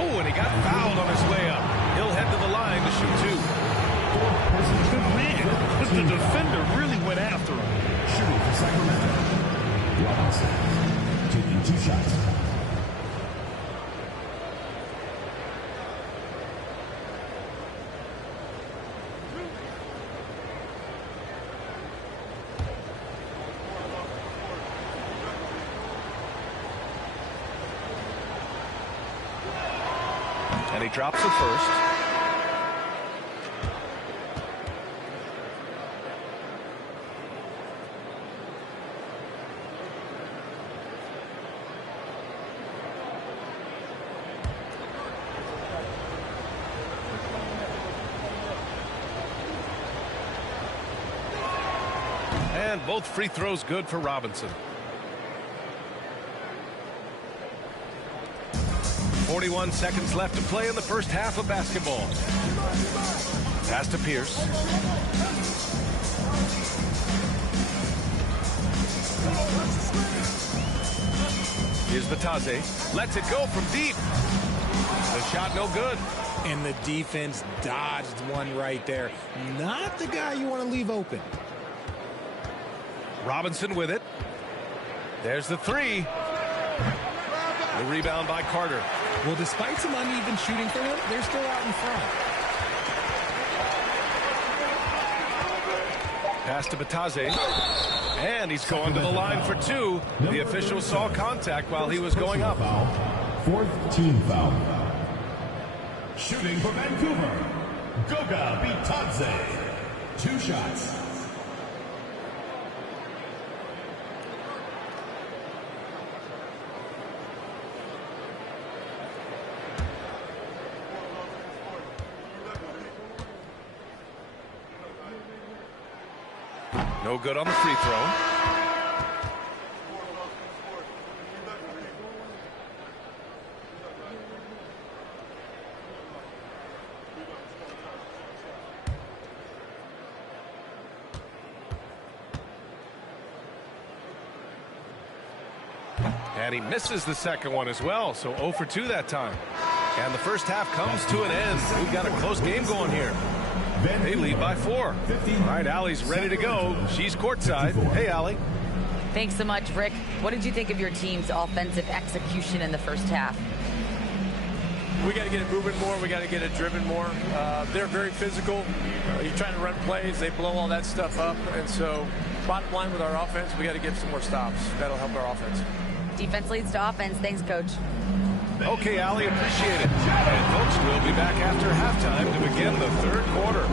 Oh, and he got fouled on his way up. He'll head to the line to shoot 2. Good man. But the defender really went after him. Shooting for Sacramento. Robinson taking 2 shots. And he drops it first. And both free throws good for Robinson. 41 seconds left to play in the first half of basketball. Pass to Pierce. Here's Batadze. Lets it go from deep. The shot no good. And the defense dodged one right there. Not the guy you want to leave open. Robinson with it. There's the three. The rebound by Carter. Well, despite some uneven shooting for him, they're still out in front. Pass to Batadze. And he's going to the line for two. The official saw contact while he was going up. Fourth team foul. Shooting for Vancouver, Goga Bitadze. 2 shots. No good on the free throw. And he misses the second one as well, so 0 for 2 that time. And the first half comes to an end. We've got a close game going here. They lead by 4. All right, Allie's ready to go. She's courtside. Hey, Allie. Thanks so much, Rick. What did you think of your team's offensive execution in the first half? We got to get it moving more. We got to get it driven more. They're very physical. You're trying to run plays. They blow all that stuff up. And so bottom line with our offense, we got to get some more stops. That'll help our offense. Defense leads to offense. Thanks, Coach. Okay, Allie, appreciate it. And folks, we'll be back after halftime to begin the third quarter.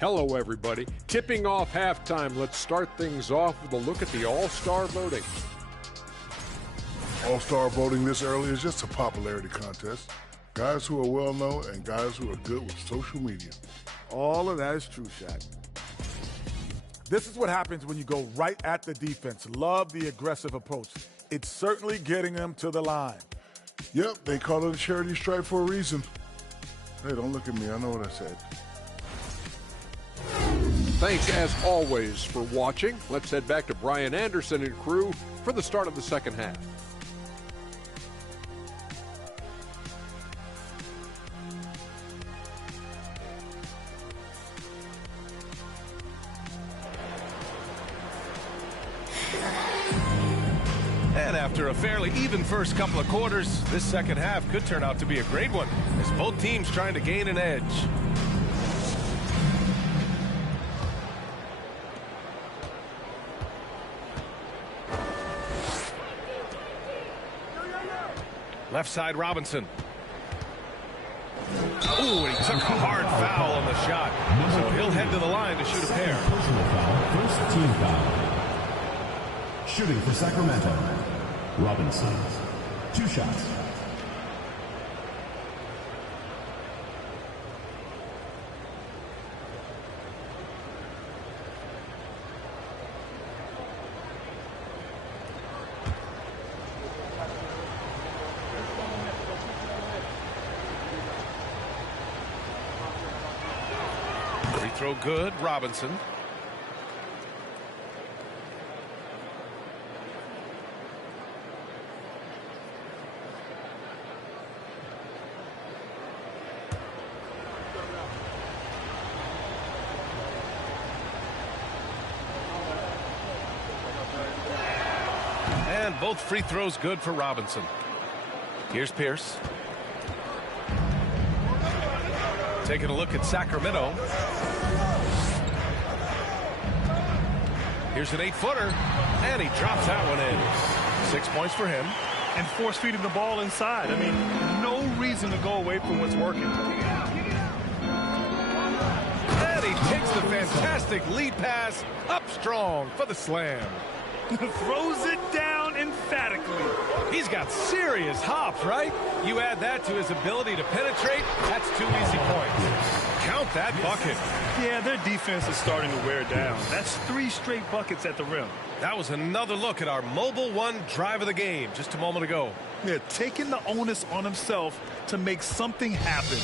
Hello, everybody. Tipping off halftime. Let's start things off with a look at the All-Star voting. All-Star voting this early is just a popularity contest. Guys who are well-known and guys who are good with social media. All of that is true, Shaq. This is what happens when you go right at the defense. Love the aggressive approach. It's certainly getting them to the line. Yep, they call it a charity stripe for a reason. Hey, don't look at me. I know what I said. Thanks, as always, for watching. Let's head back to Brian Anderson and crew for the start of the second half. And after a fairly even first couple of quarters, this second half could turn out to be a great one, as both teams trying to gain an edge. Left side, Robinson. Ooh, and he took a hard foul on the shot. So he'll head to the line to shoot a pair. Personal foul, first team foul. Shooting for Sacramento, Robinson. 2 shots. Free throw good, Robinson. And both free throws good for Robinson. Here's Pierce. Taking a look at Sacramento. Here's an 8-footer, and he drops that one in. 6 points for him. And force-feeding the ball inside. I mean, no reason to go away from what's working. And he takes the fantastic lead pass up strong for the slam. Throws it down emphatically. He's got serious hop, right? You add that to his ability to penetrate, that's 2 easy points. Count that bucket. Yeah, their defense is starting to wear down. That's 3 straight buckets at the rim. That was another look at our Mobile One drive of the game just a moment ago. Yeah, taking the onus on himself to make something happen.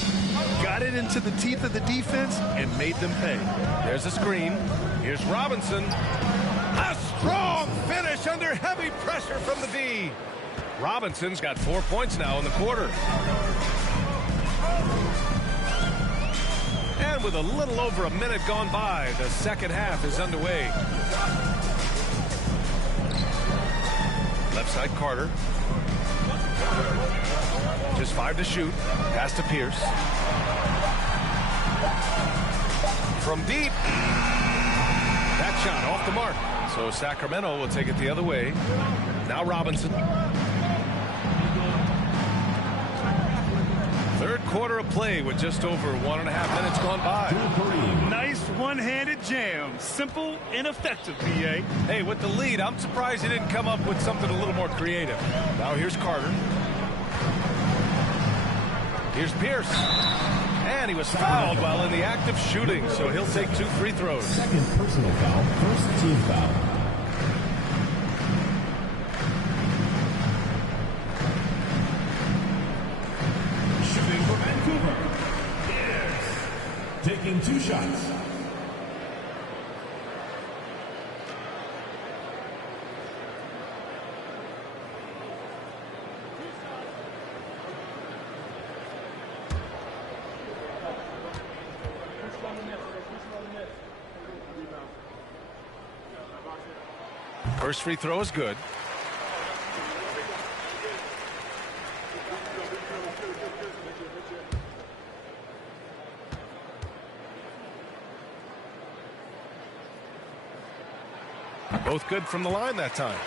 Got it into the teeth of the defense and made them pay. There's a screen. Here's Robinson. A strong finish under heavy pressure from the D. Robinson's got 4 points now in the quarter. And with a little over a minute gone by, the second half is underway. Left side, Carter. Just 5 to shoot. Pass to Pierce. From deep. That shot off the mark. So Sacramento will take it the other way. Now Robinson. Third quarter of play with just over 1.5 minutes gone by. Nice one-handed jam. Simple and effective, BA. Hey, with the lead, I'm surprised he didn't come up with something a little more creative. Now here's Carter. Here's Pierce. And he was fouled while in the act of shooting, so he'll take 2 free throws. Second personal foul, first team foul. Shooting for Vancouver. Yes. Taking 2 shots. First free throw is good. Both good from the line that time.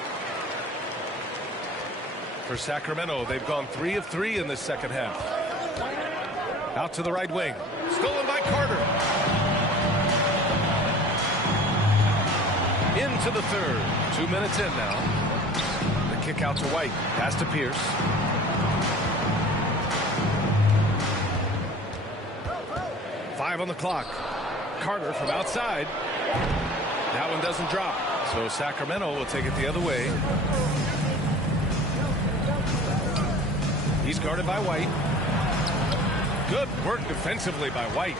For Sacramento, they've gone 3 of 3 in this second half. Out to the right wing. Stolen by Carter. Into the third. 2 minutes in now. The kick out to White. Pass to Pierce. Five on the clock. Carter from outside. That one doesn't drop. So Sacramento will take it the other way. He's guarded by White. Good work defensively by White.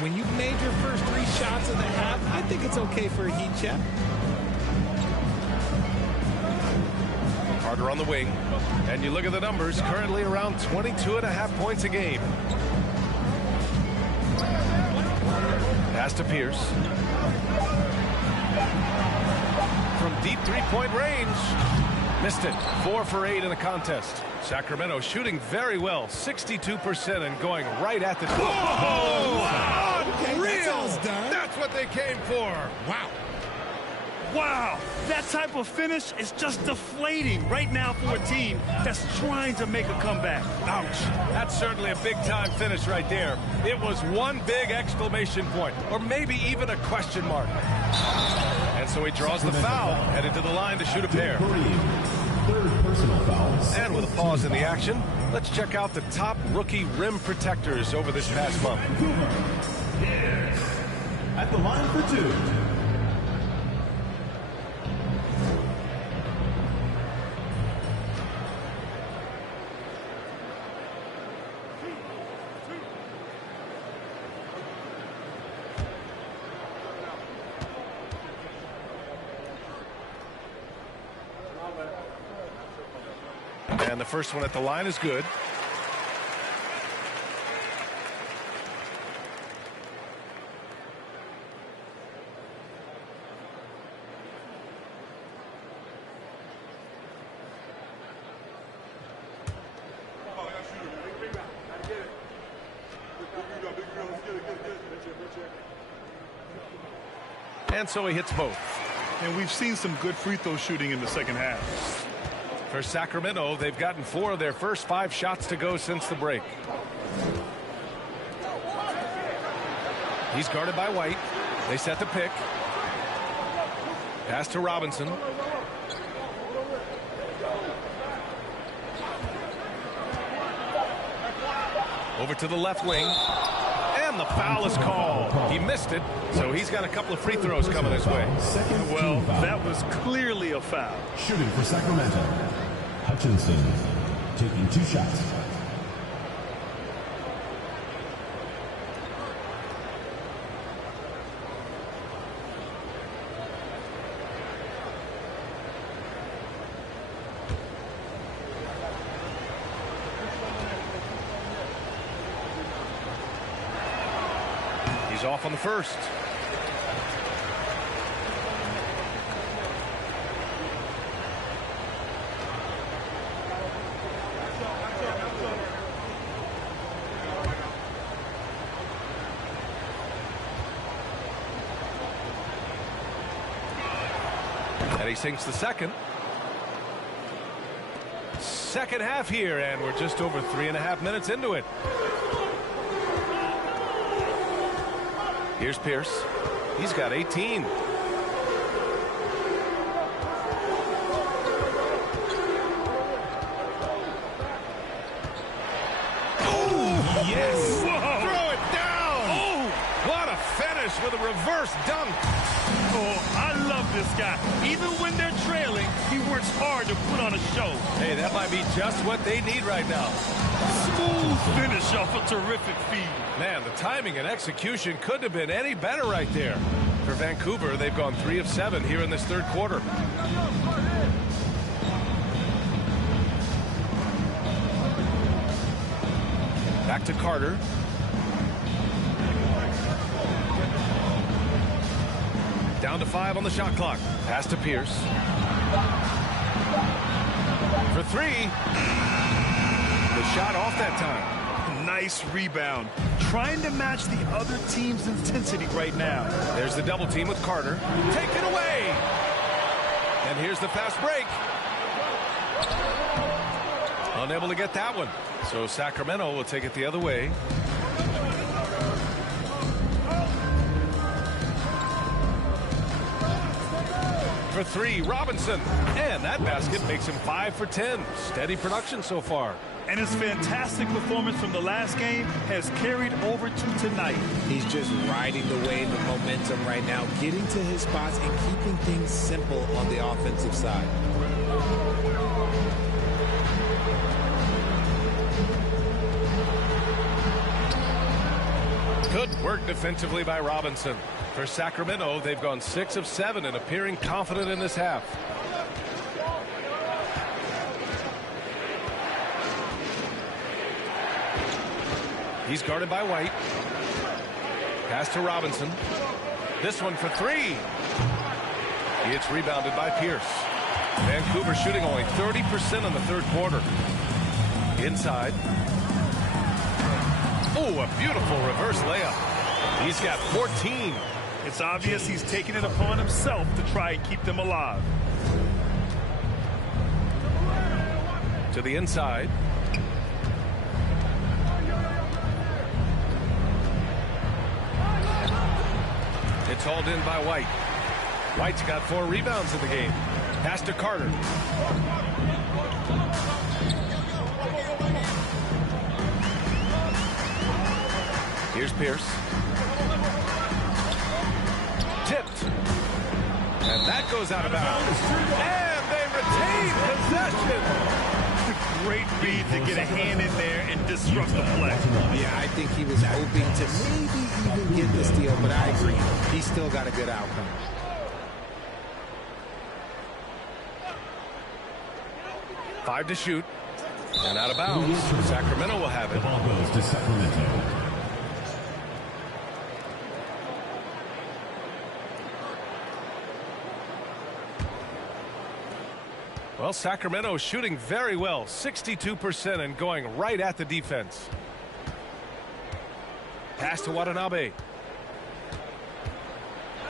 When you've made your first 3 shots of the half, I think it's okay for a heat check. Carter on the wing. And you look at the numbers, currently around 22.5 points a game. Pass to Pierce. From deep 3-point range. Missed it. 4 for 8 in the contest. Sacramento shooting very well. 62% and going right at the top. Whoa! Unreal! Okay, that's all it's done. That's what they came for. Wow. Wow, that type of finish is just deflating right now for a team that's trying to make a comeback. Ouch. That's certainly a big-time finish right there. It was one big exclamation point, or maybe even a question mark. And so he draws the foul, headed to the line to shoot a pair. Third personal foul. And with a pause in the action, let's check out the top rookie rim protectors over this past month. At the line for two. And the first one at the line is good. And so he hits both. And we've seen some good free throw shooting in the second half. For Sacramento, they've gotten 4 of their first 5 shots to go since the break. He's guarded by White. They set the pick. Pass to Robinson. Over to the left wing. And the foul is called. He missed it, so he's got a couple of free throws coming his way. Well, that was clearly a foul. Shooting for Sacramento. Hutchinson taking 2 shots. He's off on the first. And he sinks the second. Second half here, and we're just over 3.5 minutes into it. Here's Pierce. He's got 18. Oh, yes! Whoa. Throw it down! Oh, what a finish with a reverse dunk. Oh, I love this guy. Even when they're trailing, he works hard to put on a show. Hey, that might be just what they need right now. Smooth finish off a terrific feed. Man, the timing and execution couldn't have been any better right there. For Vancouver, they've gone 3 of 7 here in this third quarter. Back to Carter. Down to 5 on the shot clock. Pass to Pierce. For 3. The shot off that time. Nice rebound. Trying to match the other team's intensity right now. There's the double team with Carter. Take it away. And here's the fast break. Unable to get that one. So Sacramento will take it the other way. For 3, Robinson. And that basket makes him 5 for 10. Steady production so far. And his fantastic performance from the last game has carried over to tonight. He's just riding the wave of momentum right now, getting to his spots and keeping things simple on the offensive side. Good work defensively by Robinson. For Sacramento, they've gone 6 of 7 and appearing confident in this half. He's guarded by White. Pass to Robinson. This one for 3. It's rebounded by Pierce. Vancouver shooting only 30% in the third quarter. Inside. Oh, a beautiful reverse layup. He's got 14. It's obvious he's taking it upon himself to try and keep them alive. To the inside. It's hauled in by White. White's got 4 rebounds in the game. Pass to Carter. Here's Pierce. Tipped. And that goes out of bounds. And they retain possession. Great read to get a hand in there and disrupt the play. Yeah, I think he was hoping to maybe even get the steal, but I agree. He still got a good outcome. Five to shoot. And out of bounds. Sacramento will have it. The ball goes to Sacramento. Well, Sacramento is shooting very well, 62%, and going right at the defense. Pass to Watanabe.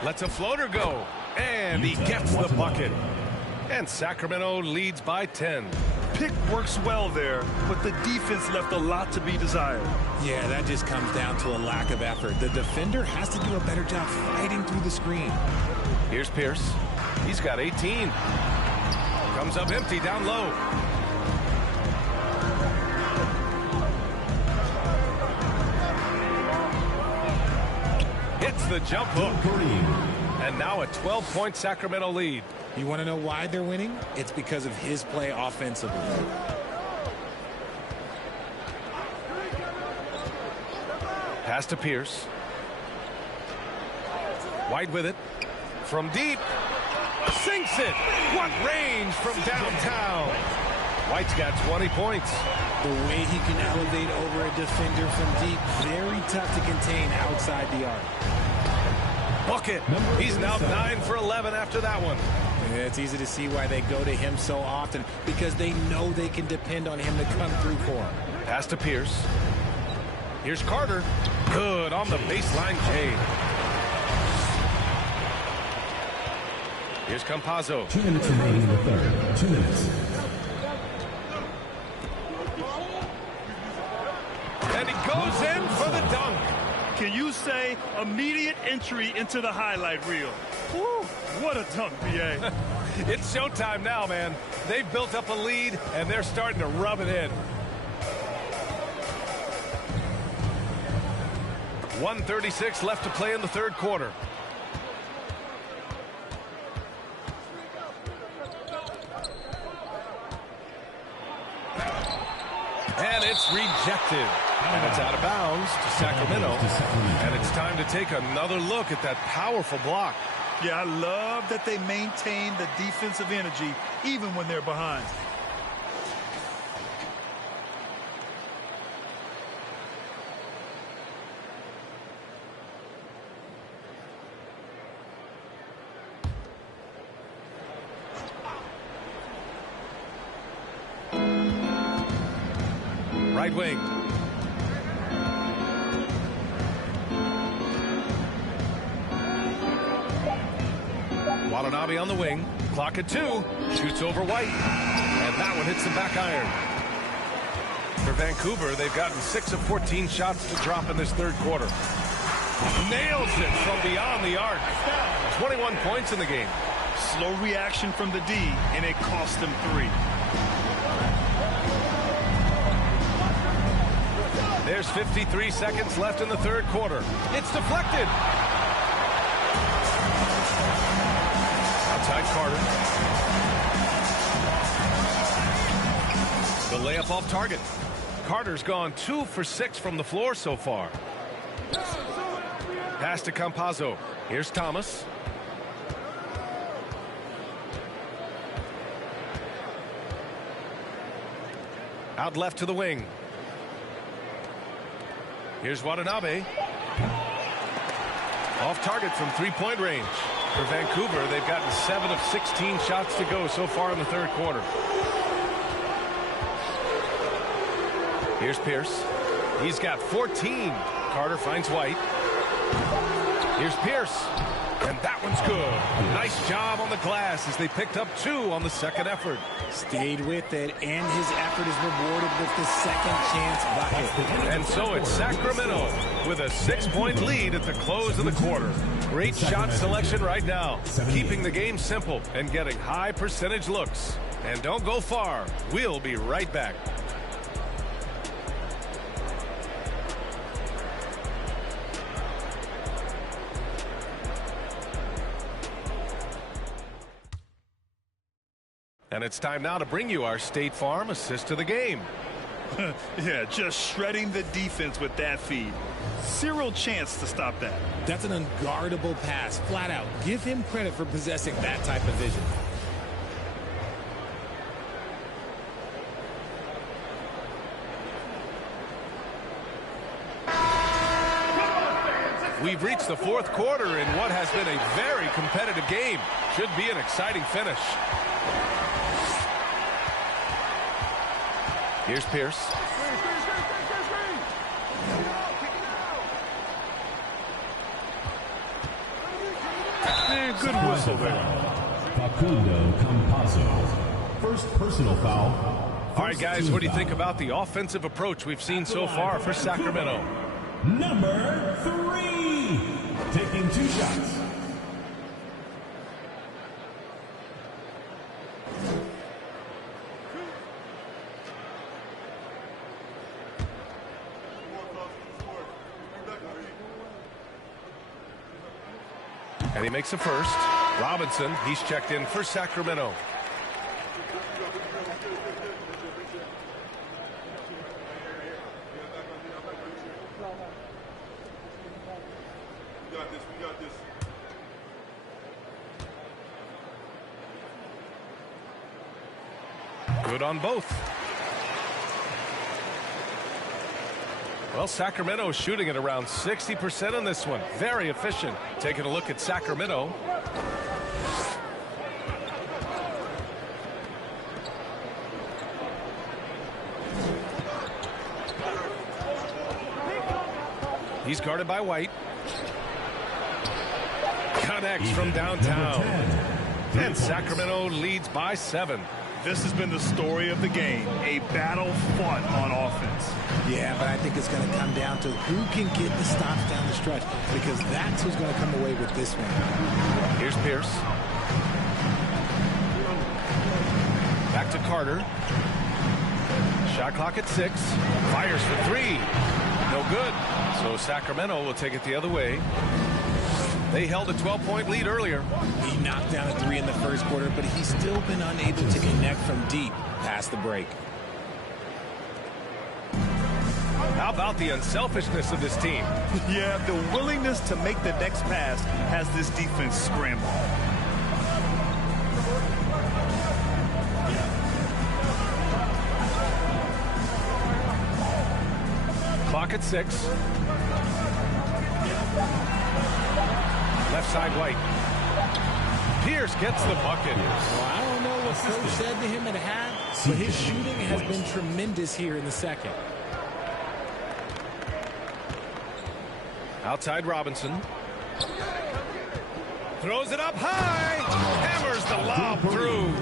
Lets a floater go, and he gets the bucket. And Sacramento leads by 10. Pick works well there, but the defense left a lot to be desired. Yeah, that just comes down to a lack of effort. The defender has to do a better job fighting through the screen. Here's Pierce. He's got 18. Comes up empty down low. Hits the jump hook. And now a 12-point Sacramento lead. You want to know why they're winning? It's because of his play offensively. Pass to Pierce. White with it. From deep. Sinks it. What range from downtown. White's got 20 points. The way he can elevate over a defender from deep, very tough to contain outside the arc. Bucket. He's now 9 for 11 after that one. Yeah, it's easy to see why they go to him so often, because they know they can depend on him to come through for them. Pass to Pierce. Here's Carter. Good on the baseline, Jay. Here's Campazzo. 2 minutes remaining in the third. 2 minutes. And he goes in for the dunk. Can you say immediate entry into the highlight reel? Woo, what a dunk, B.A. It's showtime now, man. They've built up a lead, and they're starting to rub it in. 1:36 left to play in the third quarter. And it's rejected. And it's out of bounds to Sacramento. And it's time to take another look at that powerful block. Yeah, I love that they maintain the defensive energy even when they're behind. Right wing. Watanabe on the wing. Clock at 2. Shoots over White. And that one hits the back iron. For Vancouver, they've gotten 6 of 14 shots to drop in this third quarter. Nails it from beyond the arc. 21 points in the game. Slow reaction from the D, and it cost them 3. There's 53 seconds left in the third quarter. It's deflected. Outside Carter. The layup off target. Carter's gone 2 for 6 from the floor so far. Pass to Campazzo. Here's Thomas. Out left to the wing. Here's Watanabe. Off target from three-point range. For Vancouver, they've gotten 7 of 16 shots to go so far in the third quarter. Here's Pierce. He's got 14. Carter finds White. Here's Pierce. And that one's good. Nice job on the glass as they picked up 2 on the second effort. Stayed with it, and his effort is rewarded with the second chance bucket. And so it's Sacramento with a 6-point lead at the close of the quarter. Great shot selection right now, keeping the game simple and getting high percentage looks. And don't go far. We'll be right back. And it's time now to bring you our State Farm assist to the game. Yeah, just shredding the defense with that feed. Zero chance to stop that. That's an unguardable pass, flat out. Give him credit for possessing that type of vision. We've reached the fourth quarter in what has been a very competitive game. Should be an exciting finish. Here's Pierce. And good whistle there. Facundo Campazzo. First personal foul. All right, guys, what do you think about the offensive approach we've seen so far for Sacramento? Number 3. Taking 2 shots. And he makes the first. Robinson, he's checked in for Sacramento. We got this. Good on both. Well, Sacramento is shooting at around 60% on this one. Very efficient. Taking a look at Sacramento. He's guarded by White. Connects from downtown. And Sacramento leads by 7. This has been the story of the game, a battle fought on offense. Yeah, but I think it's going to come down to who can get the stops down the stretch, because that's who's going to come away with this one. Here's Pierce. Back to Carter. Shot clock at 6. Fires for 3. No good. So Sacramento will take it the other way. They held a 12-point lead earlier. He knocked down a 3 in the first quarter, but he's still been unable to connect from deep past the break. How about the unselfishness of this team? Yeah, the willingness to make the next pass has this defense scrambled. Clock at 6. Left side White. Pierce gets the bucket. Well, I don't know what Coach said to him at half, but his shooting has been tremendous here in the second. Outside Robinson. Throws it up high. Hammers the lob through.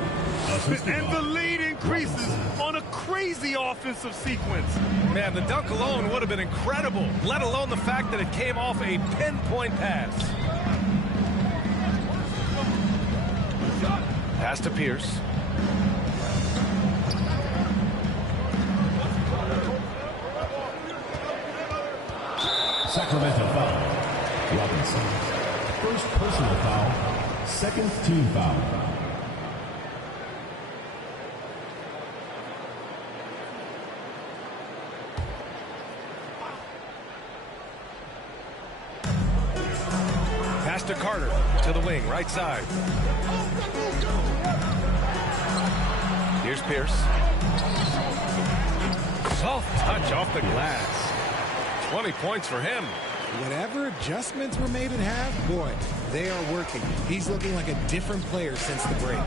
And the lead increases on a crazy offensive sequence. Man, the dunk alone would have been incredible, let alone the fact that it came off a pinpoint pass. Pass to Pierce. Sacramento foul. Robinson. First personal foul. Second team foul. Pass to Carter, to the wing, right side. Here's Pierce. Soft touch off the glass. 20 points for him. Whatever adjustments were made at half, boy, they are working. He's looking like a different player since the break.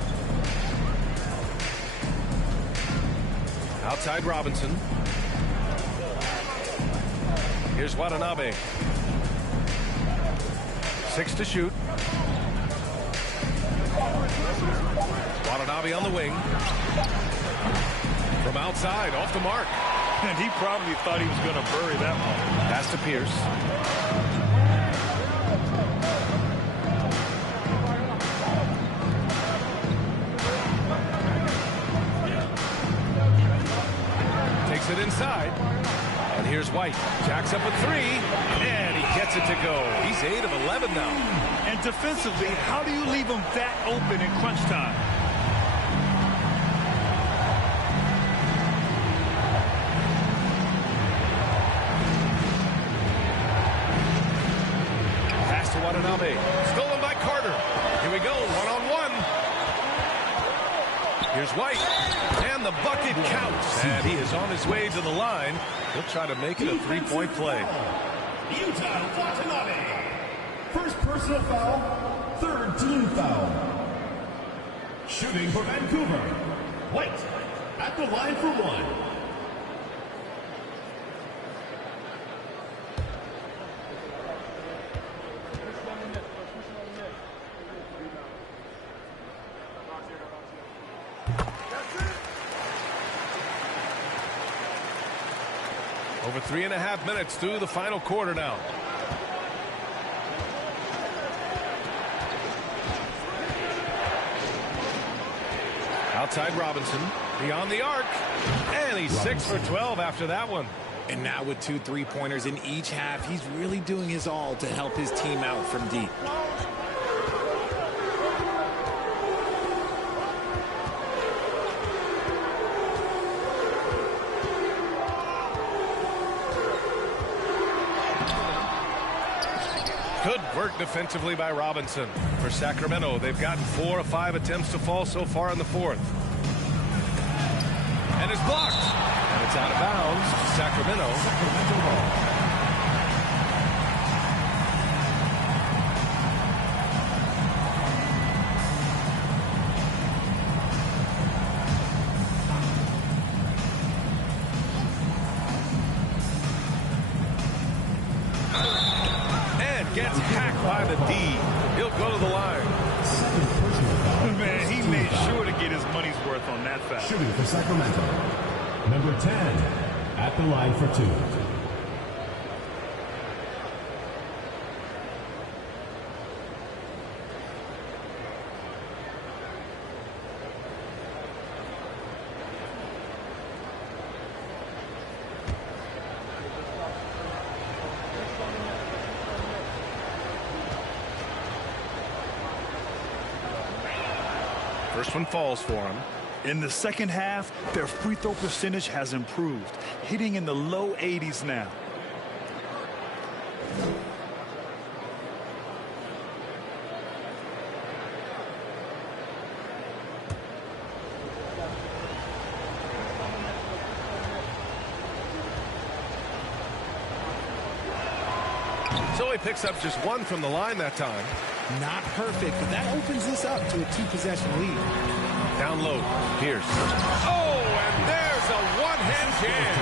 Outside Robinson. Here's Watanabe. 6 to shoot. Watanabe on the wing. From outside, off the mark. And he probably thought he was going to bury that one. Pass to Pierce. Takes it inside. And here's White. Jacks up a 3. And he gets it to go. He's 8 of 11 now. And defensively, how do you leave him that open in crunch time? Pass to Watanabe. Stolen by Carter. Here we go. 1-on-1. Here's White. And the bucket counts. And he is on his way to the line. He'll try to make it a 3-point play. Yuta Watanabe. First personal foul, third team foul. Shooting for Vancouver. White at the line for 1. Over 3.5 minutes through the final quarter now. Outside Robinson, beyond the arc, and he's 6 for 12 after that one. And now with 2 3-pointers in each half, he's really doing his all to help his team out from deep. Good work defensively by Robinson. For Sacramento, they've gotten 4 of 5 attempts to fall so far in the 4th. And it's blocked. And it's out of bounds. Sacramento ball. Gets hacked by the D. He'll go to the line. Man, he made sure to get his money's worth on that foul. Shooting for Sacramento. Number 10 at the line for 2. First one falls for him. In the second half, their free throw percentage has improved, hitting in the low 80s now. So he picks up just 1 from the line that time. Not perfect, but that opens this up to a 2-possession lead. Down low, Pierce. Oh, and there's a one-hand jam.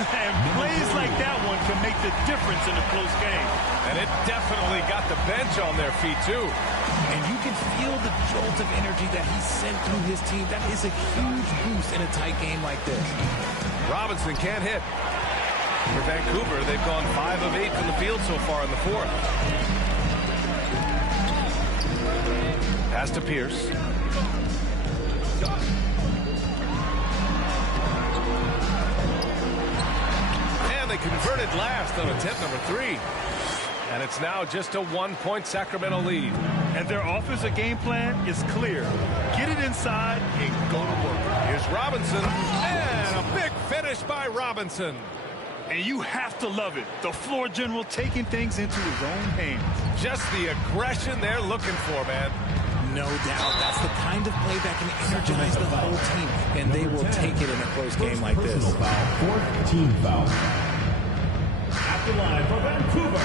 And plays like that one can make the difference in a close game. And it definitely got the bench on their feet, too. And you can feel the jolt of energy that he sent through his team. That is a huge boost in a tight game like this. Robinson can't hit. For Vancouver, they've gone 5 of 8 from the field so far in the 4th. Pass to Pierce. And they converted last on attempt number 3. And it's now just a 1-point Sacramento lead. And their offensive game plan is clear. Get it inside and go to work. Here's Robinson. And a big finish by Robinson. And you have to love it. The floor general taking things into his own hands. Just the aggression they're looking for, man. No doubt. That's the kind of play that can energize the whole team. And they will take it in a close game like this. Foul, 4th team foul. At the line for Vancouver,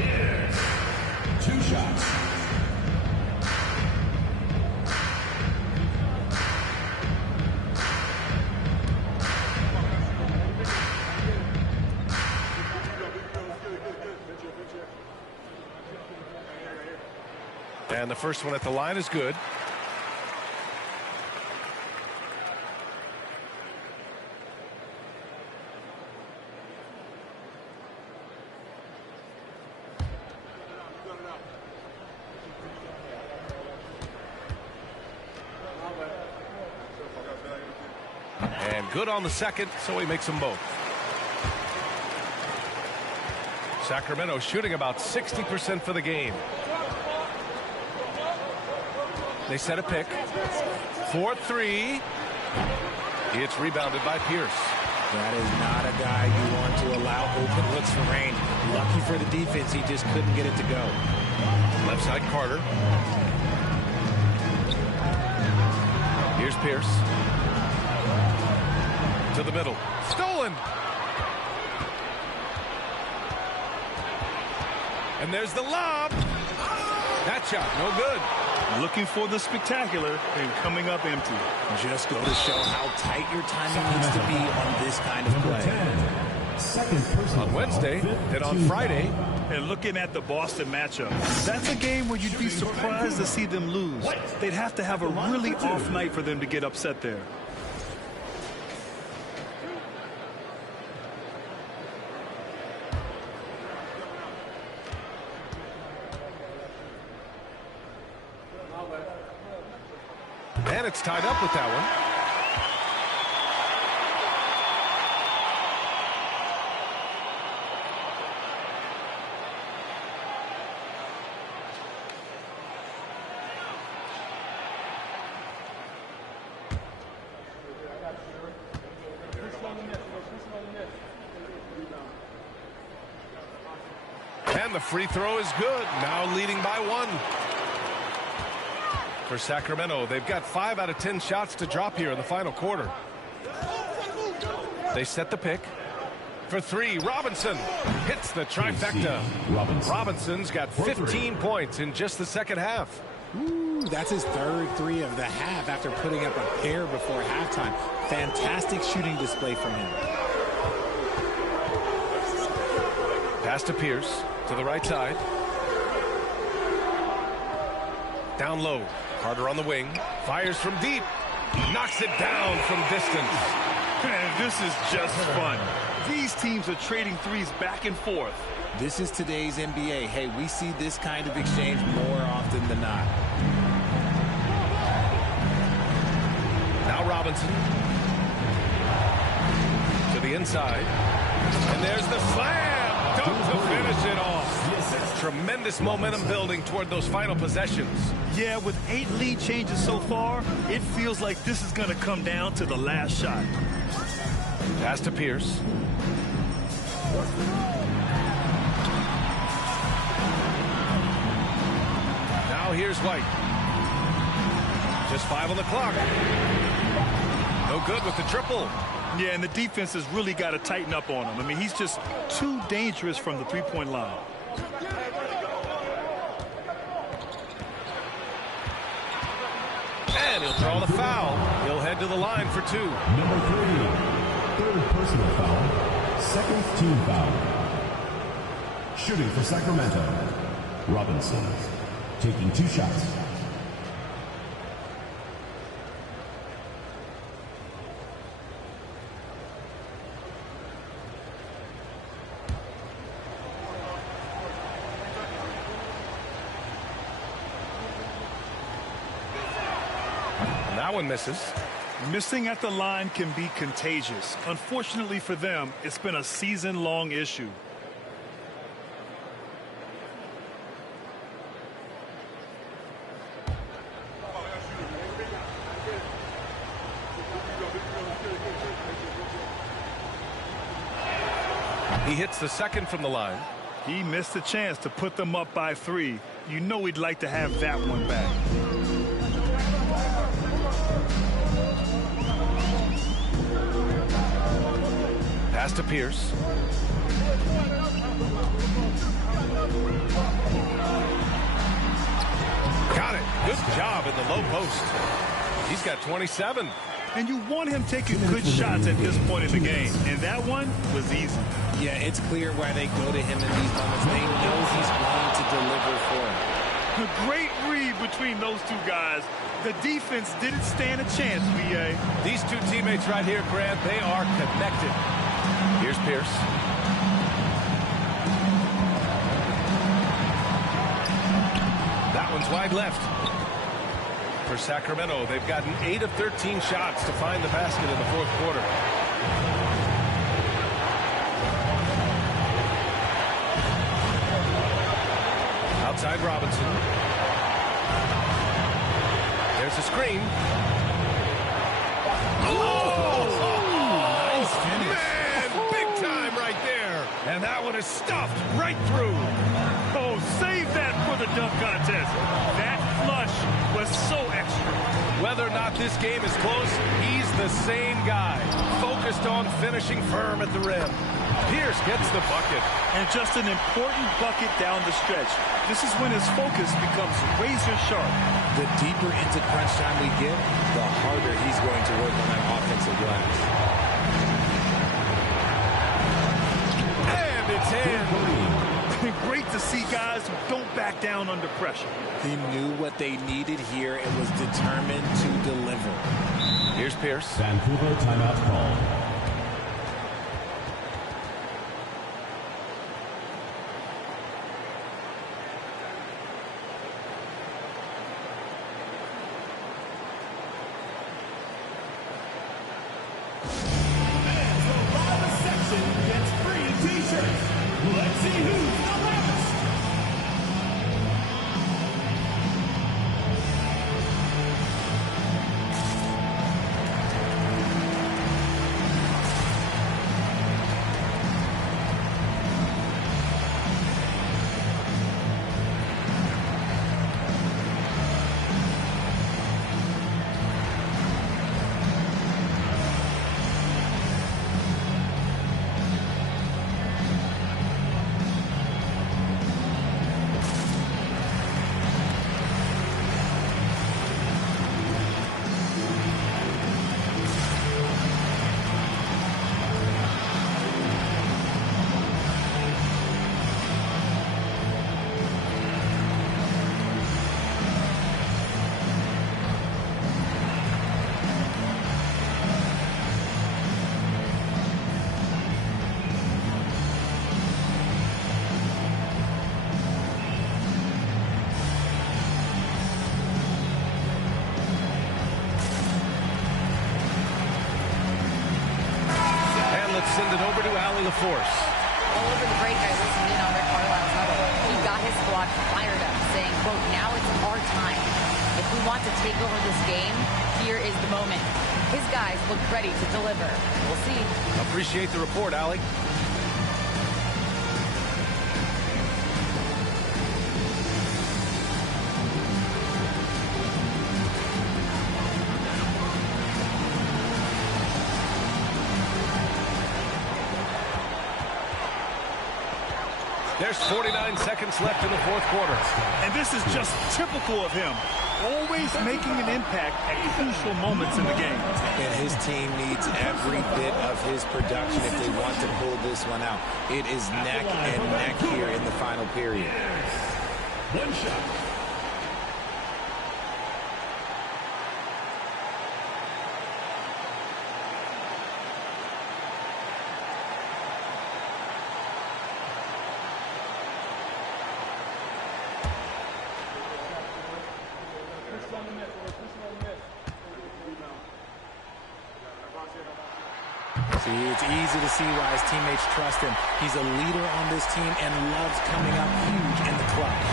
here's 2 shots. And the first one at the line is good. And good on the second, so he makes them both. Sacramento shooting about 60% for the game. They set a pick. 4-3. It's rebounded by Pierce. That is not a guy you want to allow open looks for range. Lucky for the defense, he just couldn't get it to go. Left side, Carter. Here's Pierce. To the middle. Stolen. And there's the lob. That shot, no good. Looking for the spectacular and coming up empty. Just go to show how tight your timing needs to be on this kind of play. On Wednesday and on Friday. And looking at the Boston matchup, that's a game where you'd be surprised to see them lose. They'd have to have a really off night for them to get upset there. And it's tied up with that one. And the free throw is good. Now leading by 1. For Sacramento, they've got 5 out of 10 shots to drop here in the final quarter. They set the pick. For 3, Robinson hits the trifecta. Robinson's got 15 points in just the second half. Ooh, that's his third 3 of the half after putting up a pair before halftime. Fantastic shooting display from him. Pass to Pierce to the right side. Down low. Carter on the wing. Fires from deep. Knocks it down from distance. Man, this is just fun. These teams are trading threes back and forth. This is today's NBA. Hey, we see this kind of exchange more often than not. Now Robinson. To the inside. And there's the slam. Dunk to finish it off. Tremendous momentum building toward those final possessions. Yeah, with 8 lead changes so far, it feels like this is going to come down to the last shot. Pass to Pierce. Now here's White. Just 5 on the clock. No good with the triple. Yeah, and the defense has really got to tighten up on him. I mean, he's just too dangerous from the three-point line. And he'll draw the foul. He'll head to the line for 2. Number 3, third personal foul, second team foul. Shooting for Sacramento, Robinson, taking 2 shots. That one misses. Missing at the line can be contagious. Unfortunately for them, it's been a season-long issue. He hits the second from the line. He missed a chance to put them up by 3. You know he'd like to have that one back. Pass to Pierce. Got it. Good job in the low post. He's got 27. And you want him taking good shots at this point in the game. And that one was easy. Yeah, it's clear why they go to him in these moments. They know he's going to deliver for him. A great read read between those two guys. The defense didn't stand a chance, B.A. These two teammates right here, Grant, they are connected. Here's Pierce. That one's wide left. For Sacramento, they've gotten 8 of 13 shots to find the basket in the fourth quarter. Outside Robinson. There's a screen. Nice finish. Man, big time right there. And that one is stuffed right through. Oh, save that for the dunk contest. That flush was so extra. Whether or not this game is close, he's the same guy, focused on finishing firm at the rim. Pierce gets the bucket. And just an important bucket down the stretch. This is when his focus becomes razor sharp. The deeper into crunch time we get, the harder he's going to work on that offensive glass. And it's in. Great to see guys who don't back down under pressure. He knew what they needed here and was determined to deliver. Here's Pierce. Vancouver timeout called. Let's see who's the loudest. Send it over to Allie LaForce. All over the break, I listened in on Rick Carlisle's huddle. He got his squad fired up, saying, quote, now it's our time. If we want to take over this game, here is the moment. His guys look ready to deliver. We'll see. Appreciate the report, Allie. There's 49 seconds left in the fourth quarter. And this is just typical of him. Always making an impact at crucial moments in the game. And his team needs every bit of his production if they want to pull this one out. It is neck and neck here in the final period. One shot. It's easy to see why his teammates trust him. He's a leader on this team and loves coming up huge in the clutch.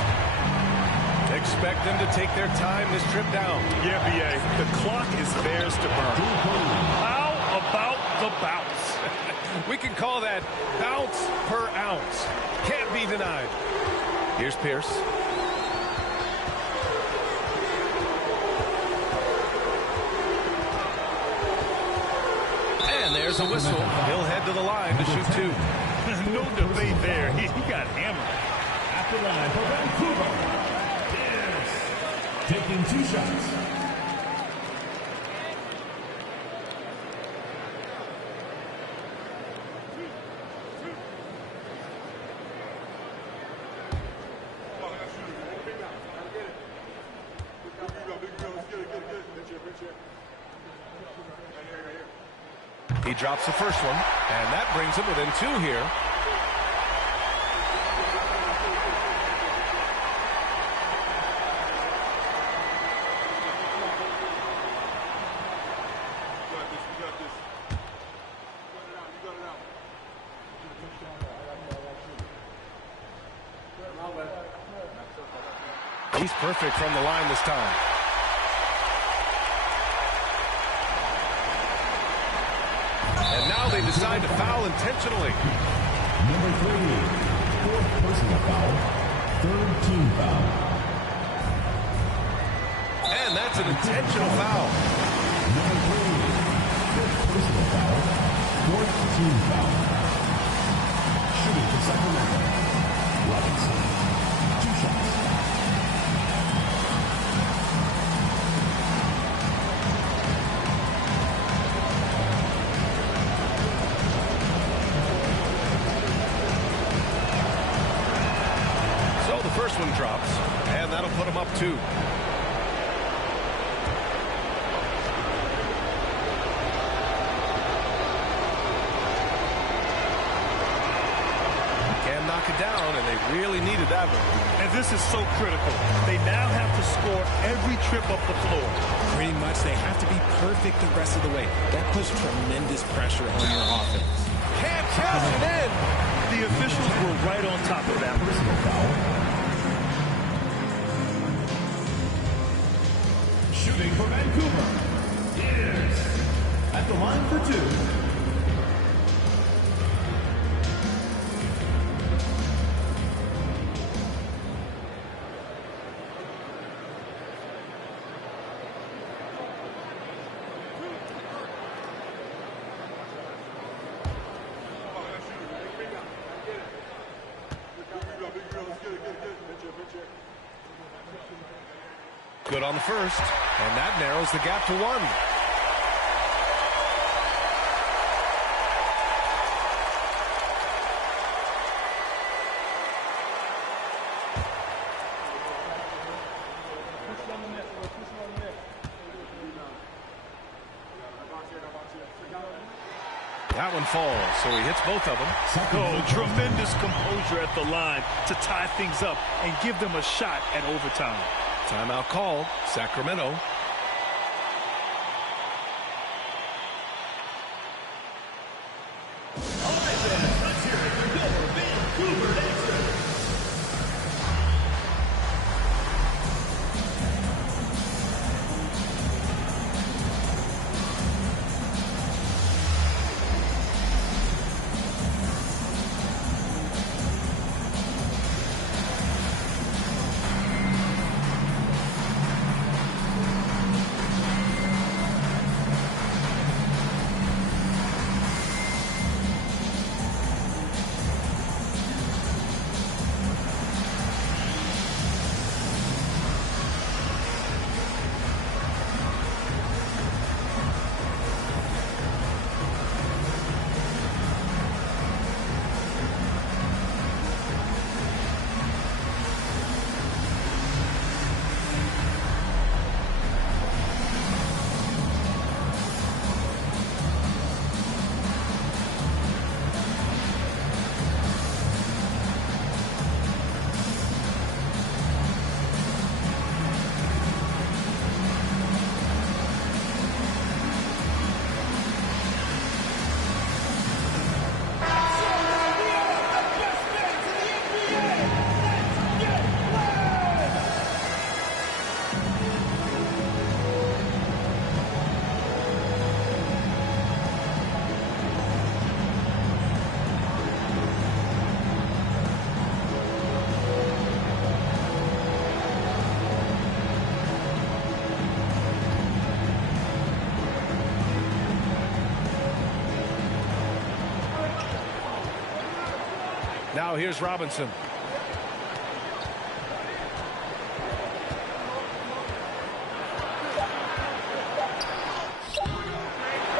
Expect them to take their time this trip down. Yeah, B.A. The clock is theirs to burn. How about the bounce? We can call that bounce per ounce. Can't be denied. Here's Pierce. And there's a whistle. He'll head to the line to shoot two. No debate there. He got hammered. At the line for Vancouver. Yes. Taking two shots. He drops the first one, and that brings him within 2 here. He's perfect from the line this time. And now they decide to foul intentionally. Number 3, 4th personal foul, 3rd team foul. And that's an intentional foul. Number 3, 5th personal foul, 4th team foul. Shooting for Sacramento, Robinson. 2 shots. First one drops, and that'll put him up 2. Can knock it down, and they really needed that one. And this is so critical. They now have to score every trip up the floor. Pretty much they have to be perfect the rest of the way. That puts tremendous pressure on your offense. Can't cash it in. The officials were right on top of that. Personal foul. Shooting for Vancouver is at the line for 2. Good on the first, and that narrows the gap to 1. That one falls, so he hits both of them. Oh, tremendous composure at the line to tie things up and give them a shot at overtime. Timeout called, Sacramento. Now here's Robinson.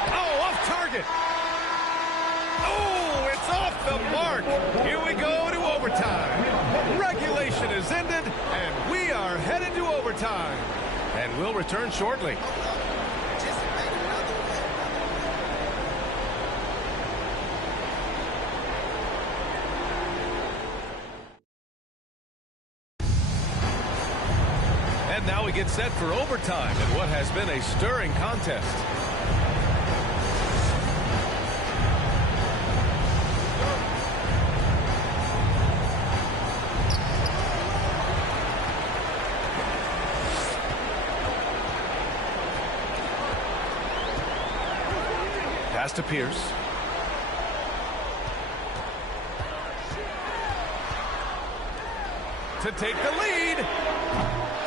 Oh, off target. Oh, it's off the mark. Here we go to overtime. Regulation is ended, and we are headed to overtime. And we'll return shortly. And now we get set for overtime in what has been a stirring contest. Pass to Pierce. To take the lead.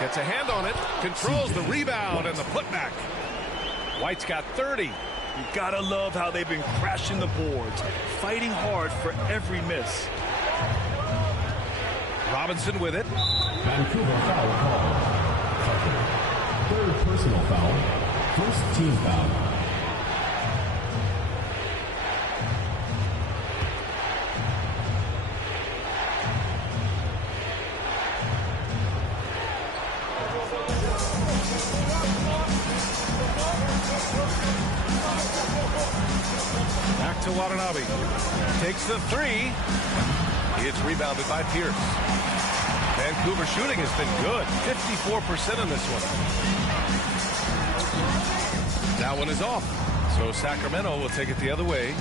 Gets a hand on it. Controls the rebound and the putback. White's got 30. You gotta love how they've been crashing the boards, fighting hard for every miss. Robinson with it. Vancouver foul call. Third personal foul. First team foul. Back to Watanabe. Takes the three. It's rebounded by Pierce. Vancouver shooting has been good. 54% in this one. That one is off. So Sacramento will take it the other way.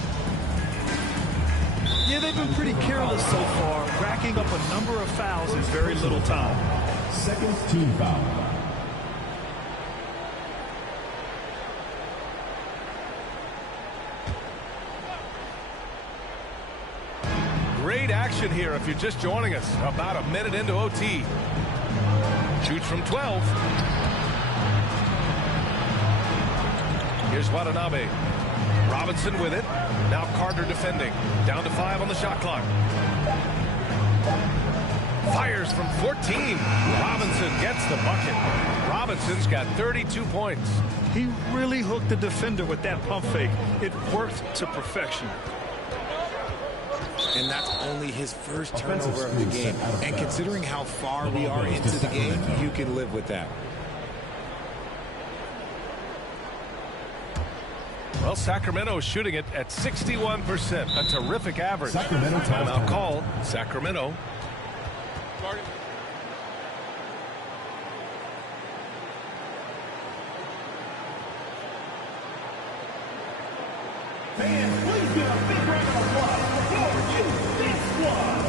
Yeah, they've been pretty careless so far, racking up a number of fouls in very little time. Second team foul. Great action here if you're just joining us. About a minute into OT. Shoots from 12. Here's Watanabe. Robinson with it. Now Carter defending. Down to 5 on the shot clock. Fires from 14. Robinson gets the bucket. Robinson's got 32 points. He really hooked the defender with that pump fake. It worked to perfection. And that's only his first turnover of the game. And considering how far we are into the game, you can live with that. Well, Sacramento is shooting it at 61%. A terrific average. Sacramento timeout call. Sacramento. Fans, please give a big round of applause for you, this squad.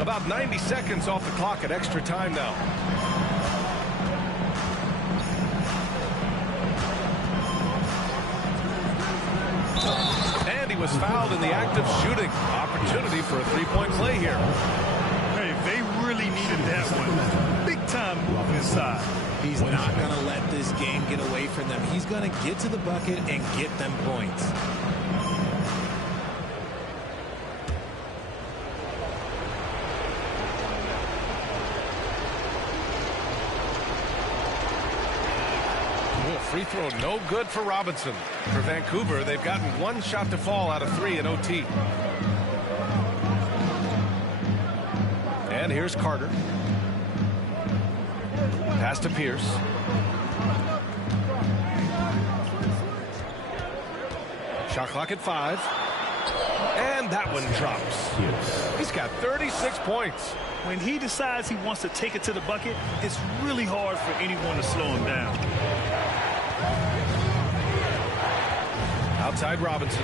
About 90 seconds off the clock at extra time now. And he was fouled in the act of shooting. Opportunity for a three-point play here. Hey, they really needed that one. Big time move inside. He's not going to let this game get away from them. He's going to get to the bucket and get them points. Free throw no good for Robinson. For Vancouver, they've gotten one shot to fall out of 3 in OT. And here's Carter. Pass to Pierce. Shot clock at 5. And that one drops. He's got 36 points. When he decides he wants to take it to the bucket, it's really hard for anyone to slow him down. Outside Robinson.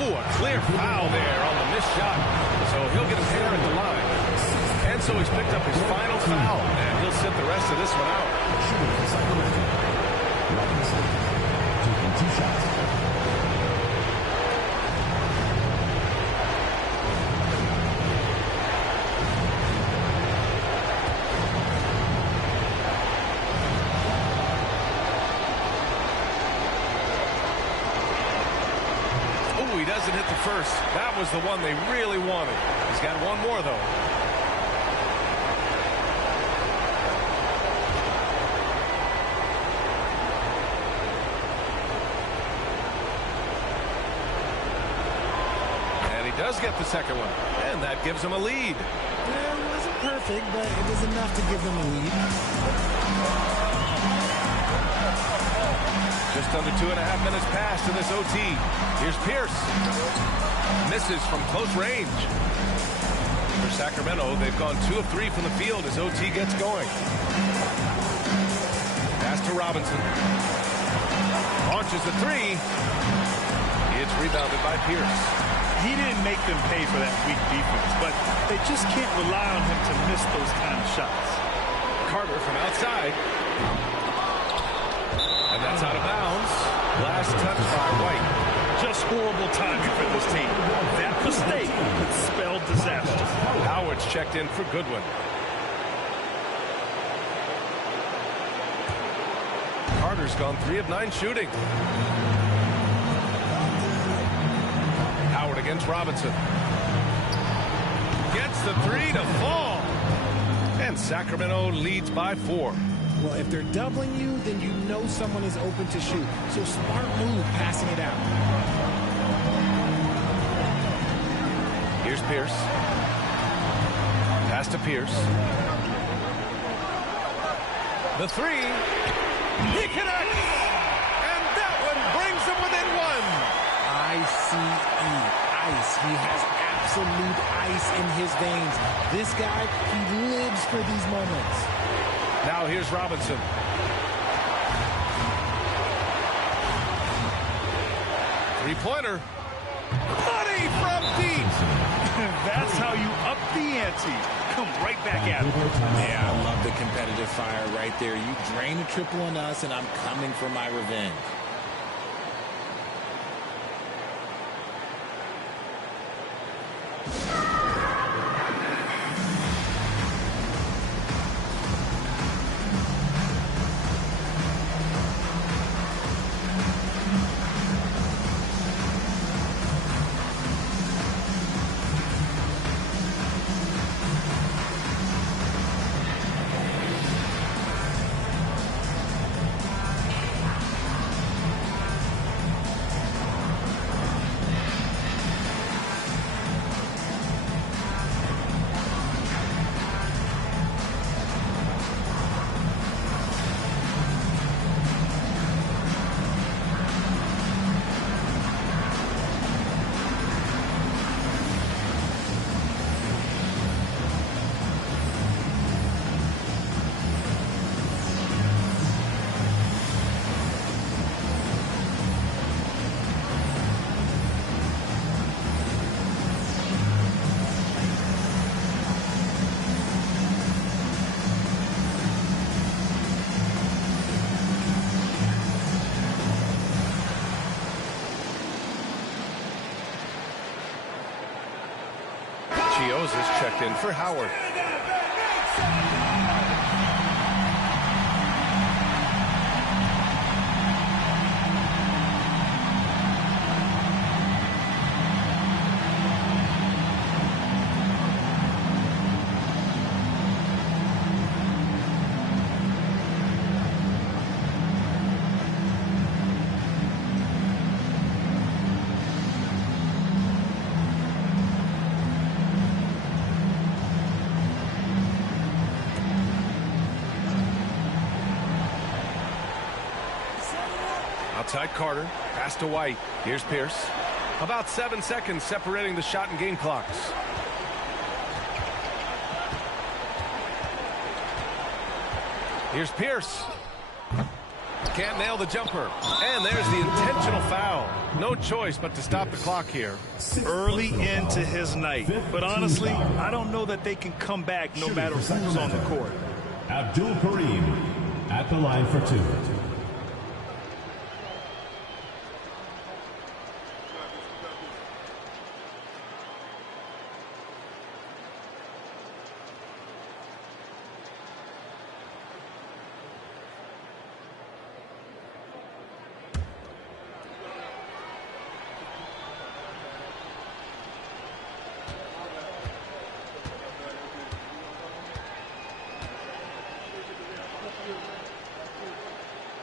Ooh, a clear foul there on the missed shot. So he'll get a pair at the line. And so he's picked up his final foul, and he'll sit the rest of this one out. Robinson taking 2 shots. He doesn't hit the first. That was the one they really wanted. He's got one more, though. And he does get the second one. And that gives him a lead. Well, it wasn't perfect, but it was enough to give them a lead. Just under 2.5 minutes passed in this OT. Here's Pierce. Misses from close range. For Sacramento, they've gone 2 of 3 from the field as OT gets going. Pass to Robinson. Launches the 3. It's rebounded by Pierce. He didn't make them pay for that weak defense, but they just can't rely on him to miss those kind of shots. Carter from outside. And that's out of bounds. Last touch by White. Just horrible timing for this team. That mistake could spell disaster. Howard's checked in for Goodwin. Carter's gone 3 of 9 shooting. Howard against Robinson. Gets the 3 to fall. And Sacramento leads by 4. Well, if they're doubling you, then you know someone is open to shoot. So smart move passing it out. Here's Pierce. Pass to Pierce. The 3. He connects! And that one brings him within 1. ICE. Ice. He has absolute ice in his veins. This guy, he lives for these moments. Now here's Robinson. Three-pointer. Money from deep. That's how you up the ante. Come right back at him. Yeah, I love the competitive fire right there. You drain a triple on us, and I'm coming for my revenge. Chiozas checked in for Howard. Outside Carter, pass to White. Here's Pierce. About 7 seconds separating the shot and game clocks. Here's Pierce. Can't nail the jumper. And there's the intentional foul. No choice but to stop the clock here. Early into his night. But honestly, I don't know that they can come back no matter who's on the court. Abdul Kareem at the line for two.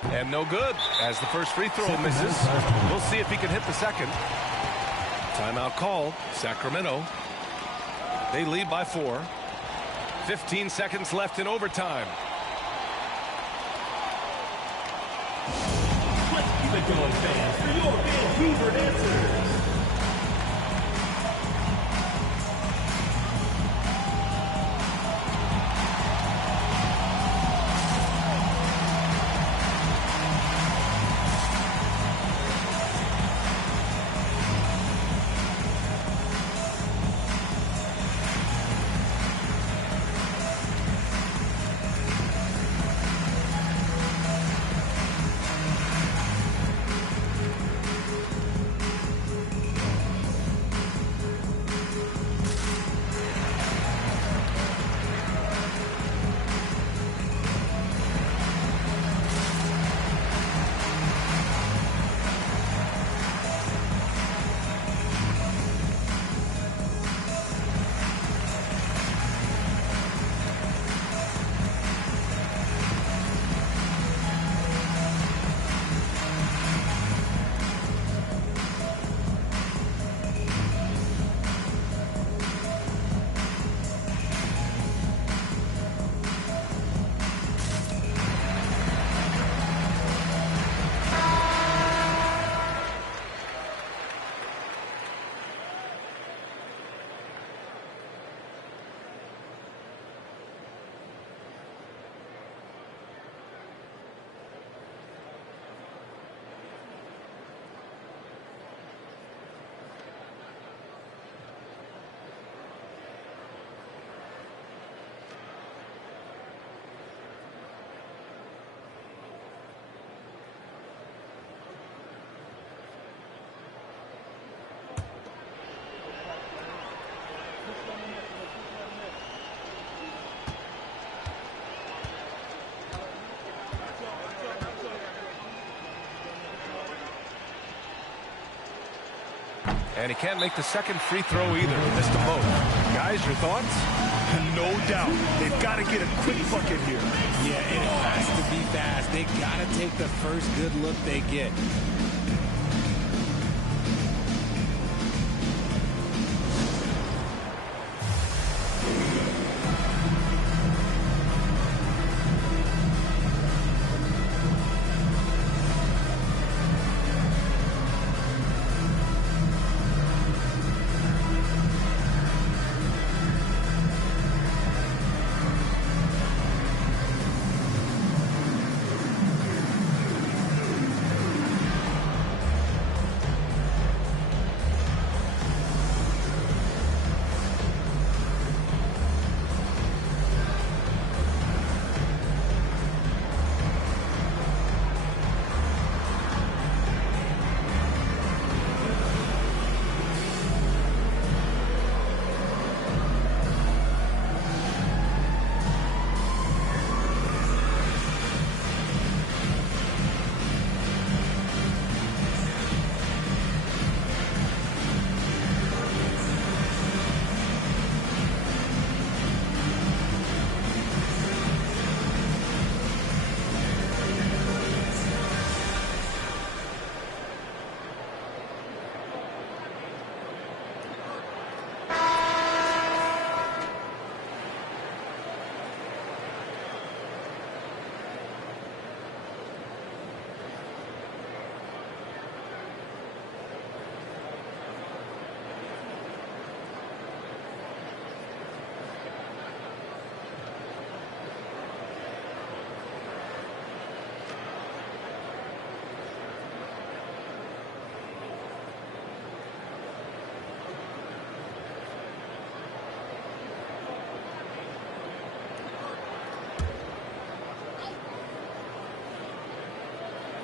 And no good, as the first free throw misses. We'll see if he can hit the second. Timeout called. Sacramento. They lead by 4. 15 seconds left in overtime. Let's keep it going, fans, for your Vancouver answers. And he can't make the second free throw either. Missed them both. Guys, your thoughts? No doubt. They've got to get a quick bucket here. Yeah, and it has to be fast. They got to take the first good look they get.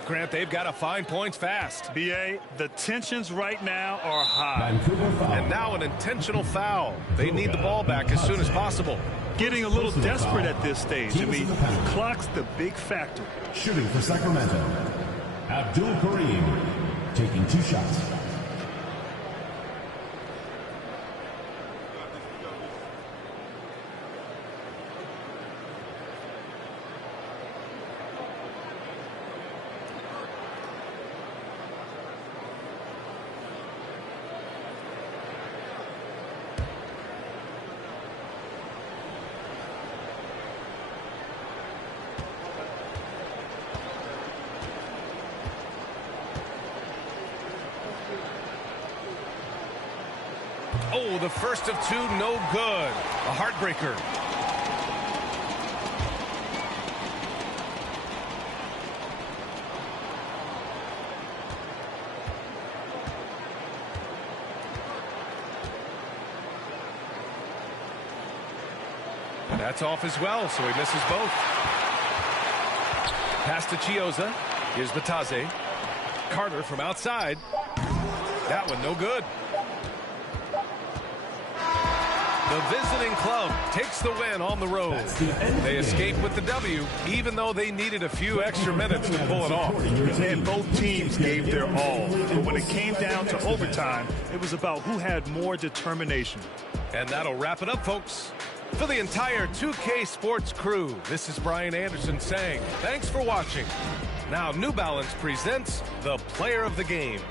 Grant, they've got to find points fast. B.A., the tensions right now are high. And now an intentional foul. They need the ball back as soon as possible. Getting a little desperate at this stage. I mean, the clock's the big factor. Shooting for Sacramento, Abdul Kareem, taking 2 shots. Oh, the first of 2, no good. A heartbreaker. And that's off as well, so he misses both. Pass to Chiozza. Here's Bataze. Carter from outside. That one no good. The visiting club takes the win on the road. They escape with the W, even though they needed a few extra minutes to pull it off. And both teams gave their all. But when it came down to overtime, it was about who had more determination. And that'll wrap it up, folks. For the entire 2K Sports crew, this is Brian Anderson saying thanks for watching. Now New Balance presents the Player of the Game.